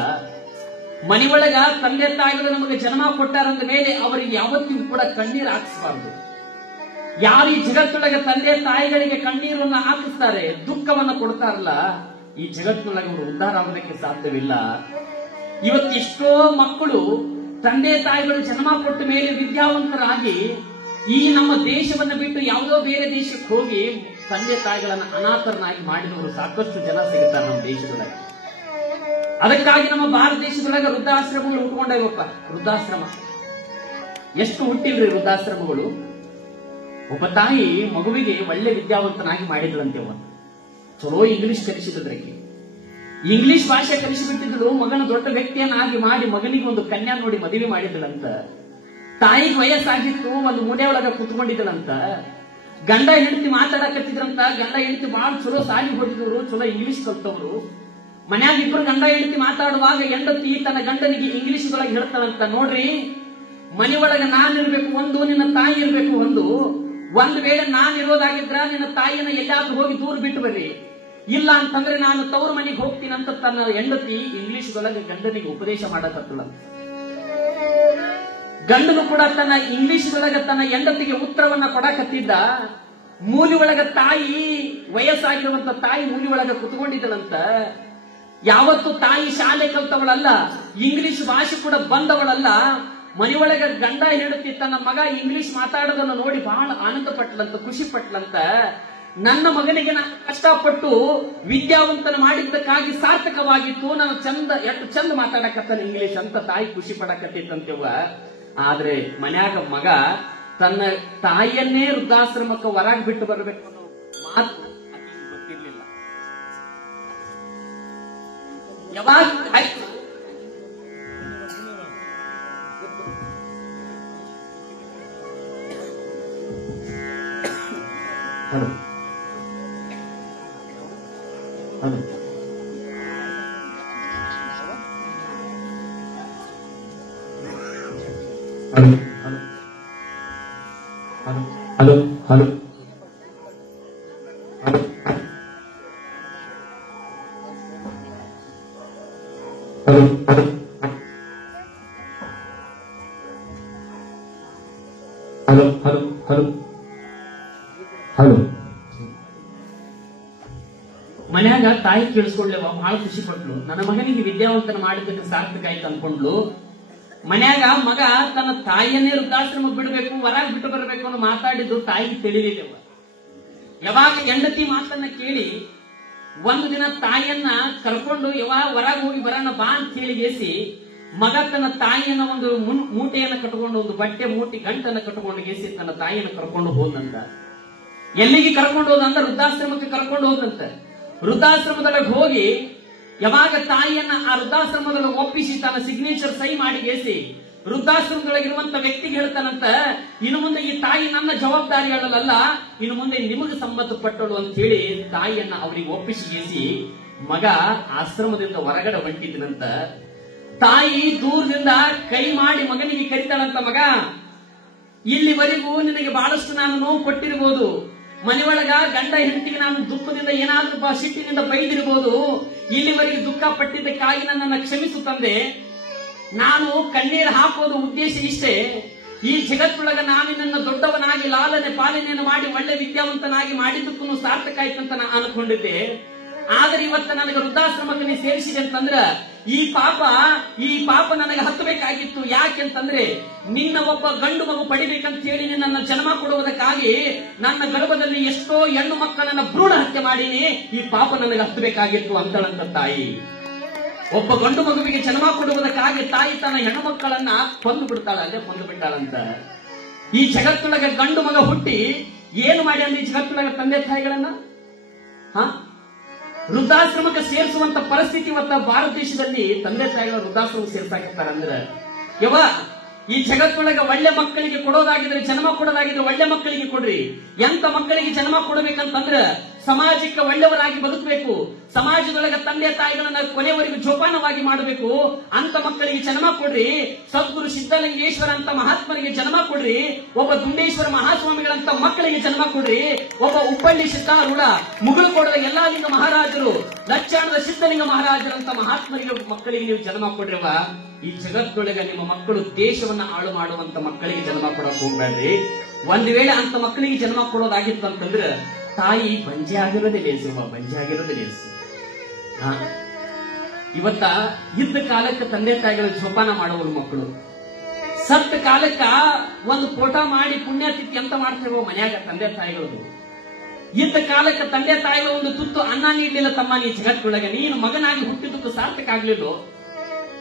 ಮನೆಯೊಳಗ ತಂದೆ ತಾಯಿಗಳು ನಮಗೆ ಜನ್ಮ ಕೊಟ್ಟಾರಂದ ಮೇಲೆ ಅವರಿಗೆ ಯಾವತ್ತಿಗೂ ಕೂಡ ಕಣ್ಣೀರು ಹಾಕಿಸಬಾರದು. ಯಾರು ಈ ಜಗತ್ತೊಳಗೆ ತಂದೆ ತಾಯಿಗಳಿಗೆ ಕಣ್ಣೀರನ್ನು ಹಾಕಿಸ್ತಾರೆ, ದುಃಖವನ್ನ ಕೊಡ್ತಾರಲ್ಲ, ಈ ಜಗತ್ತಿನೊಳಗೆ ಅವರು ಉದ್ಧಾರ ಆಗೋದಕ್ಕೆ ಸಾಧ್ಯವಿಲ್ಲ. ಇವತ್ತೆಷ್ಟೋ ಮಕ್ಕಳು ತಂದೆ ತಾಯಿಗಳು ಜನ್ಮ ಕೊಟ್ಟ ಮೇಲೆ ವಿದ್ಯಾವಂತರಾಗಿ ಈ ನಮ್ಮ ದೇಶವನ್ನು ಬಿಟ್ಟು ಯಾವುದೋ ಬೇರೆ ದೇಶಕ್ಕೆ ಹೋಗಿ ತಂದೆ ತಾಯಿಗಳನ್ನ ಅನಾಥರನ್ನಾಗಿ ಮಾಡಿದವರು ಸಾಕಷ್ಟು ಜನ ಸಿಗುತ್ತಾರೆ ನಮ್ಮ ದೇಶದೊಳಗೆ. ಅದಕ್ಕಾಗಿ ನಮ್ಮ ಭಾರತ ದೇಶದೊಳಗೆ ವೃದ್ಧಾಶ್ರಮಗಳು ಹುಟ್ಕೊಂಡಾಗಪ್ಪ. ವೃದ್ಧಾಶ್ರಮ ಎಷ್ಟು ಹುಟ್ಟಿಲ್ರಿ ವೃದ್ಧಾಶ್ರಮಗಳು. ಒಬ್ಬ ತಾಯಿ ಮಗುವಿಗೆ ಒಳ್ಳೆ ವಿದ್ಯಾವಂತನಾಗಿ ಮಾಡಿದ್ಳಂತೆವ. ಚಲೋ ಇಂಗ್ಲಿಷ್ ಕಲಿಸಿದ್ರಕ್ಕೆ, ಇಂಗ್ಲಿಷ್ ಭಾಷೆ ಕಲಿಸಿಬಿಟ್ಟಿದ್ರು. ಮಗನ ದೊಡ್ಡ ವ್ಯಕ್ತಿಯನ್ನಾಗಿ ಮಾಡಿ ಮಗನಿಗೆ ಒಂದು ಕನ್ಯಾ ನೋಡಿ ಮದುವೆ ಮಾಡಿದ್ಳಂತ. ತಾಯಿಗೆ ವಯಸ್ಸಾಗಿತ್ತು, ಒಂದು ಮೂಲೆ ಒಳಗ ಕುತ್ಕೊಂಡಿದ್ದಳಂತ. ಗಂಡ ಹೆಂಡತಿ ಮಾತಾಡಕತ್ತಿದ್ರಂತ. ಗಂಡ ಹೆಂಡತಿ ಬಹಳ ಚಲೋ ಸಾಲಿ ಹೊಡಿದವರು, ಚಲೋ ಇಂಗ್ಲಿಷ್ ಕಲ್ತವ್ರು. ಮನ್ಯಾಗ ಇಬ್ಬರು ಗಂಡ ಹೆಂಡತಿ ಮಾತಾಡುವಾಗ ಹೆಂಡತಿ ತನ್ನ ಗಂಡನಿಗೆ ಇಂಗ್ಲಿಷ್ ಒಳಗೆ ಹೇಳ್ತಾಳಂತ, ನೋಡ್ರಿ ಮನೆಯೊಳಗ ನಾನಿರ್ಬೇಕು ಒಂದು, ನಿನ್ನ ತಾಯಿ ಇರ್ಬೇಕು ಒಂದು ವೇಳೆ ನಾನು ಇರೋದಾಗಿದ್ರ ನಿನ್ನ ತಾಯಿಯನ್ನ ಎಲ್ಲಾದ್ರೂ ಹೋಗಿ ದೂರ ಬಿಟ್ಟು ಬರ್ರಿ, ಇಲ್ಲ ಅಂತಂದ್ರೆ ನಾನು ತವ್ರ ಮನೆಗೆ ಹೋಗ್ತೀನಿ ಅಂತ ತನ್ನ ಹೆಂಡತಿ ಇಂಗ್ಲಿಷ್ ಒಳಗೆ ಗಂಡನಿಗೆ ಉಪದೇಶ ಮಾಡಕತ್ತಳ. ಗಂಡನು ಕೂಡ ತನ್ನ ಇಂಗ್ಲಿಷ್ ಒಳಗ ತನ್ನ ಹೆಂಡತಿಗೆ ಉತ್ತರವನ್ನ ಕೊಡಕತ್ತಿದ್ದ. ಮೂಲಿ ಒಳಗ ತಾಯಿ, ವಯಸ್ಸಾಗಿರುವಂತ ತಾಯಿ ಮೂಲಿ ಒಳಗ ಕುತ್ಕೊಂಡಿದ್ದಳಂತ. ಯಾವತ್ತು ತಾಯಿ ಶಾಲೆ ಕಲ್ತವಳಲ್ಲ, ಇಂಗ್ಲಿಷ್ ಭಾಷೆ ಕೂಡ ಬಂದವಳಲ್ಲ. ಮನೆಯೊಳಗ ಗಂಡ ಹೆಂಡತಿ ತನ್ನ ಮಗ ಇಂಗ್ಲಿಷ್ ಮಾತಾಡೋದನ್ನು ನೋಡಿ ಬಹಳ ಆನಂದ ಪಟ್ಲಂತ, ಖುಷಿ ಪಟ್ಲಂತ. ನನ್ನ ಮಗನಿಗೆ ನಾನು ಕಷ್ಟಪಟ್ಟು ವಿದ್ಯಾವಂತನ ಮಾಡಿದ್ದಕ್ಕಾಗಿ ಸಾರ್ಥಕವಾಗಿತ್ತು, ನಾನು ಎಷ್ಟು ಚಂದ ಮಾತಾಡಕತ್ತಾನ ಇಂಗ್ಲಿಷ್ ಅಂತ ತಾಯಿ ಖುಷಿ ಪಡಕತ್ತಿತ್ತಂತೆವ. ಆದ್ರೆ ಮನ್ಯಾಗ ಮಗ ತನ್ನ ತಾಯಿಯನ್ನೇ ವೃದ್ಧಾಶ್ರಮಕ್ಕೆ ಹೊರಗೆ ಬಿಟ್ಟು ಬರಬೇಕು ಅನ್ನೋ ಮಾತು ಗೊತ್ತಿರ್ಲಿಲ್ಲ. ಯಾವಾಗ hello hello hello hello hello hello hello. ಮನ್ಯಾಗ ತಾಯಿ ಕೇಳಿಸ್ಕೊಂಡ್ಲೇವ ಬಹಳ ಖುಷಿ ಪಟ್ಲು. ನನ್ನ ಮಗನಿಗೆ ವಿದ್ಯಾವಂತನ ಮಾಡಿದ್ದಕ್ಕೆ ಸಾರ್ಥಕ ಆಯ್ತು ಅನ್ಕೊಂಡ್ಲು. ಮನ್ಯಾಗ ಮಗ ತನ್ನ ತಾಯಿಯನ್ನೇ ವೃದ್ಧಾಶ್ರಮಕ್ಕೆ ಬಿಡಬೇಕು, ಹೊರಗೆ ಬಿಟ್ಟು ಬರಬೇಕು ಅನ್ನೋ ಮಾತಾಡಿದ್ದು ತಾಯಿಗೆ ತಿಳಿಲಿಲ್ಲವ. ಯಾವಾಗ ಹೆಂಡತಿ ಮಾತನ್ನ ಕೇಳಿ ಒಂದು ದಿನ ತಾಯಿಯನ್ನ ಕರ್ಕೊಂಡು ಯಾವಾಗ ಹೊರಗೆ ಹೋಗಿ ಬರೋಣ ಬಾ ಅಂತ ಕೇಳಿಗೇಸಿ ಮಗ ತನ್ನ ತಾಯಿಯನ್ನ ಒಂದು ಮೂಟೆಯನ್ನ ಕಟ್ಕೊಂಡು, ಒಂದು ಬಟ್ಟೆ ಮೂಟೆ ಗಂಟನ್ನ ಕಟ್ಕೊಂಡು ಗೇಸಿ ತನ್ನ ತಾಯಿಯನ್ನ ಕರ್ಕೊಂಡು ಹೋದಂತ. ಎಲ್ಲಿಗೆ ಕರ್ಕೊಂಡು ಹೋದಂತ? ವೃದ್ಧಾಶ್ರಮಕ್ಕೆ ಕರ್ಕೊಂಡು ಹೋದಂತ. ವೃದ್ಧಾಶ್ರಮದೊಳಗೆ ಹೋಗಿ ಯಾವಾಗ ತಾಯಿಯನ್ನ ಆ ವೃದ್ಧಾಶ್ರಮದೊಳಗೆ ಒಪ್ಪಿಸಿ ತನ್ನ ಸಿಗ್ನೇಚರ್ ಸಹಿ ಮಾಡಿ ಗೇಸಿ ವೃದ್ಧಾಶ್ರಮದೊಳಗಿರುವಂತ ವ್ಯಕ್ತಿಗೆ ಹೇಳ್ತಾನಂತ, ಇನ್ನು ಮುಂದೆ ಈ ತಾಯಿ ನನ್ನ ಜವಾಬ್ದಾರಿಗಳಲ್ಲ, ಇನ್ನು ಮುಂದೆ ನಿಮಗೆ ಸಂಬಂಧಪಟ್ಟಳು ಅಂತ ಹೇಳಿ ತಾಯಿಯನ್ನ ಅವರಿಗೆ ಒಪ್ಪಿಸಿ ಗೇಸಿ ಮಗ ಆಶ್ರಮದಿಂದ ಹೊರಗಡೆ ಹೊಂಟಿದ್ದನಂತ. ತಾಯಿ ದೂರದಿಂದ ಕೈ ಮಾಡಿ ಮಗನಿಗೆ ಕರಿತಾಳಂತ, ಮಗ ಇಲ್ಲಿವರೆಗೂ ನಿನಗೆ ಬಹಳಷ್ಟು ನಾನು ನೋವು ಕೊಟ್ಟಿರಬಹುದು, ಮನೆಯೊಳಗ ಗಂಡ ಹೆಂಡತಿಗೆ ನಾನು ದುಃಖದಿಂದ ಏನಾದ್ರೂ ಸಿಟ್ಟಿನಿಂದ ಬೈದಿರಬಹುದು, ಇಲ್ಲಿವರೆಗೆ ದುಃಖ ಪಟ್ಟಿದ್ದಕ್ಕಾಗಿ ನನ್ನನ್ನು ಕ್ಷಮಿಸು ತಂದೆ. ನಾನು ಕಣ್ಣೀರು ಹಾಕೋದು ಉದ್ದೇಶ ಇಷ್ಟೇ, ಈ ಜಗತ್ತೊಳಗ ನಾನು ನನ್ನ ದೊಡ್ಡವನಾಗಿ ಲಾಲನೆ ಪಾಲನೆಯನ್ನು ಮಾಡಿ ಒಳ್ಳೆ ವಿದ್ಯಾವಂತನಾಗಿ ಮಾಡಿದ್ದಕ್ಕೂ ಸಾರ್ಥಕ ಆಯ್ತಂತ ನಾನು ಅನ್ಕೊಂಡಿದ್ದೆ. ಆದ್ರೆ ಇವತ್ತು ನನಗೆ ವೃದ್ಧಾಶ್ರಮಕ್ಕೆ ನೀ ಸೇರಿಸಿದೆ ಅಂತಂದ್ರ ಈ ಪಾಪ ನನಗೆ ಹತ್ತಬೇಕಾಗಿತ್ತು. ಯಾಕೆಂತಂದ್ರೆ ನಿನ್ನ ಒಬ್ಬ ಗಂಡು ಮಗು ಪಡಿಬೇಕಂತ ಹೇಳಿ ನನ್ನ ಜನ್ಮ ಕೊಡುವುದಕ್ಕಾಗಿ ನನ್ನ ಗರ್ಭದಲ್ಲಿ ಎಷ್ಟೋ ಹೆಣ್ಣು ಮಕ್ಕಳನ್ನ ಭ್ರೂಣ ಹತ್ಯೆ ಮಾಡೀನಿ, ಈ ಪಾಪ ನನಗೆ ಹತ್ತಬೇಕಾಗಿತ್ತು ಅಂತಳಂತ ತಾಯಿ. ಒಬ್ಬ ಗಂಡು ಮಗುವಿಗೆ ಜನ್ಮ ಕೊಡುವುದಕ್ಕಾಗಿ ತಾಯಿ ತನ್ನ ಹೆಣ್ಣು ಮಕ್ಕಳನ್ನ ಕೊಂದು ಬಿಟ್ಟಾಳಂತ. ಈ ಜಗತ್ತೊಳಗ ಗಂಡು ಮಗ ಹುಟ್ಟಿ ಏನು ಮಾಡಿ ಅಂದ್ರೆ ಈ ಜಗತ್ತೊಳಗ ತಂದೆ ತಾಯಿಗಳನ್ನ ವೃದ್ಧಾಶ್ರಮಕ್ಕೆ ಸೇರಿಸುವಂತ ಪರಿಸ್ಥಿತಿ ಇವತ್ತ ಭಾರತ ದೇಶದಲ್ಲಿ ತಂದೆ ತಾಯಿಗಳ ವೃದ್ಧಾಶ್ರಮ ಸೇರ್ಸಾಕಿರ್ತಾರೆ. ಅಂದ್ರೆ ಈ ಜಗತ್ತೊಳಗ ಒಳ್ಳೆ ಮಕ್ಕಳಿಗೆ ಕೊಡೋದಾಗಿದ್ರೆ, ಜನ್ಮ ಕೊಡೋದಾಗಿದ್ರೆ ಒಳ್ಳೆ ಮಕ್ಕಳಿಗೆ ಕೊಡ್ರಿ. ಎಂತ ಮಕ್ಕಳಿಗೆ ಜನ್ಮ ಕೊಡಬೇಕಂತಂದ್ರ ಸಮಾಜಕ್ಕೆ ಒಳ್ಳೆಯವರಾಗಿ ಬದುಕಬೇಕು, ಸಮಾಜದೊಳಗೆ ತಂದೆ ತಾಯಿಗಳನ್ನ ಕೊನೆಯವರೆಗೂ ಜೋಪಾನವಾಗಿ ಮಾಡಬೇಕು ಅಂತ ಮಕ್ಕಳಿಗೆ ಜನ್ಮ ಕೊಡ್ರಿ. ಸದ್ಗುರು ಸಿದ್ಧಲಿಂಗೇಶ್ವರ ಅಂತ ಮಹಾತ್ಮರಿಗೆ ಜನ್ಮ ಕೊಡ್ರಿ. ಒಬ್ಬ ದುಂಡೇಶ್ವರ ಮಹಾಸ್ವಾಮಿಗಳಂತ ಮಕ್ಕಳಿಗೆ ಜನ್ಮ ಕೊಡ್ರಿ. ಒಬ್ಬ ಉಪ್ಪಳ್ಳಿ ಸಿದ್ಧಾರೂಢ, ಮುಗುಳುಕೋಟದ ಯಲ್ಲಾಲಿಂಗ ಮಹಾರಾಜರು, ಲಚ್ಚಾಣದ ಸಿದ್ಧಲಿಂಗ ಮಹಾರಾಜರಂತ ಮಹಾತ್ಮರಿಗೆ ಮಕ್ಕಳಿಗೆ ನೀವು ಜನ್ಮ ಕೊಡ್ರಿವ. ಈ ಜಗತ್ತೊಳಗೆ ನಿಮ್ಮ ಮಕ್ಕಳು ದೇಶವನ್ನ ಹಾಳು ಮಾಡುವಂತ ಮಕ್ಕಳಿಗೆ ಜನ್ಮ ಕೊಡಕ್ ಹೋಗ್ಬೇಡ್ರಿ. ಒಂದ್ ವೇಳೆ ಅಂತ ಮಕ್ಕಳಿಗೆ ಜನ್ಮ ಕೊಡೋದಾಗಿತ್ತು ಅಂತಂದ್ರೆ ತಾಯಿ ಬಂಜೆ ಆಗಿರೋದೇ ಲೇಸು, ಬಂಜೆ ಆಗಿರೋದೇ ಲೇಸು. ಇವತ್ತ ಇದ್ದ ಕಾಲಕ್ಕೆ ತಂದೆ ತಾಯಿಗಳ ಜೋಪಾನ ಮಾಡುವರು ಮಕ್ಕಳು, ಸತ್ತ ಕಾಲಕ್ಕ ಒಂದು ಫೋಟೋ ಮಾಡಿ ಪುಣ್ಯತಿಥಿ ಅಂತ ಮಾಡ್ತೇವೋ ಮನ್ಯಾಗ ತಂದೆ ತಾಯಿಗಳದು. ಇದ್ದ ಕಾಲಕ್ಕೆ ತಂದೆ ತಾಯಿಗಳ ಒಂದು ತುತ್ತು ಅನ್ನ ನೀಡಲಿಲ್ಲ ತಮ್ಮ ನೀ ಜಗತ್ತೊಳಗೆ, ನೀನು ಮಗನಾಗಿ ಹುಟ್ಟಿದ್ದಕ್ಕೂ ಸಾರ್ಥಕ ಆಗ್ಲಿಲ್ಲ.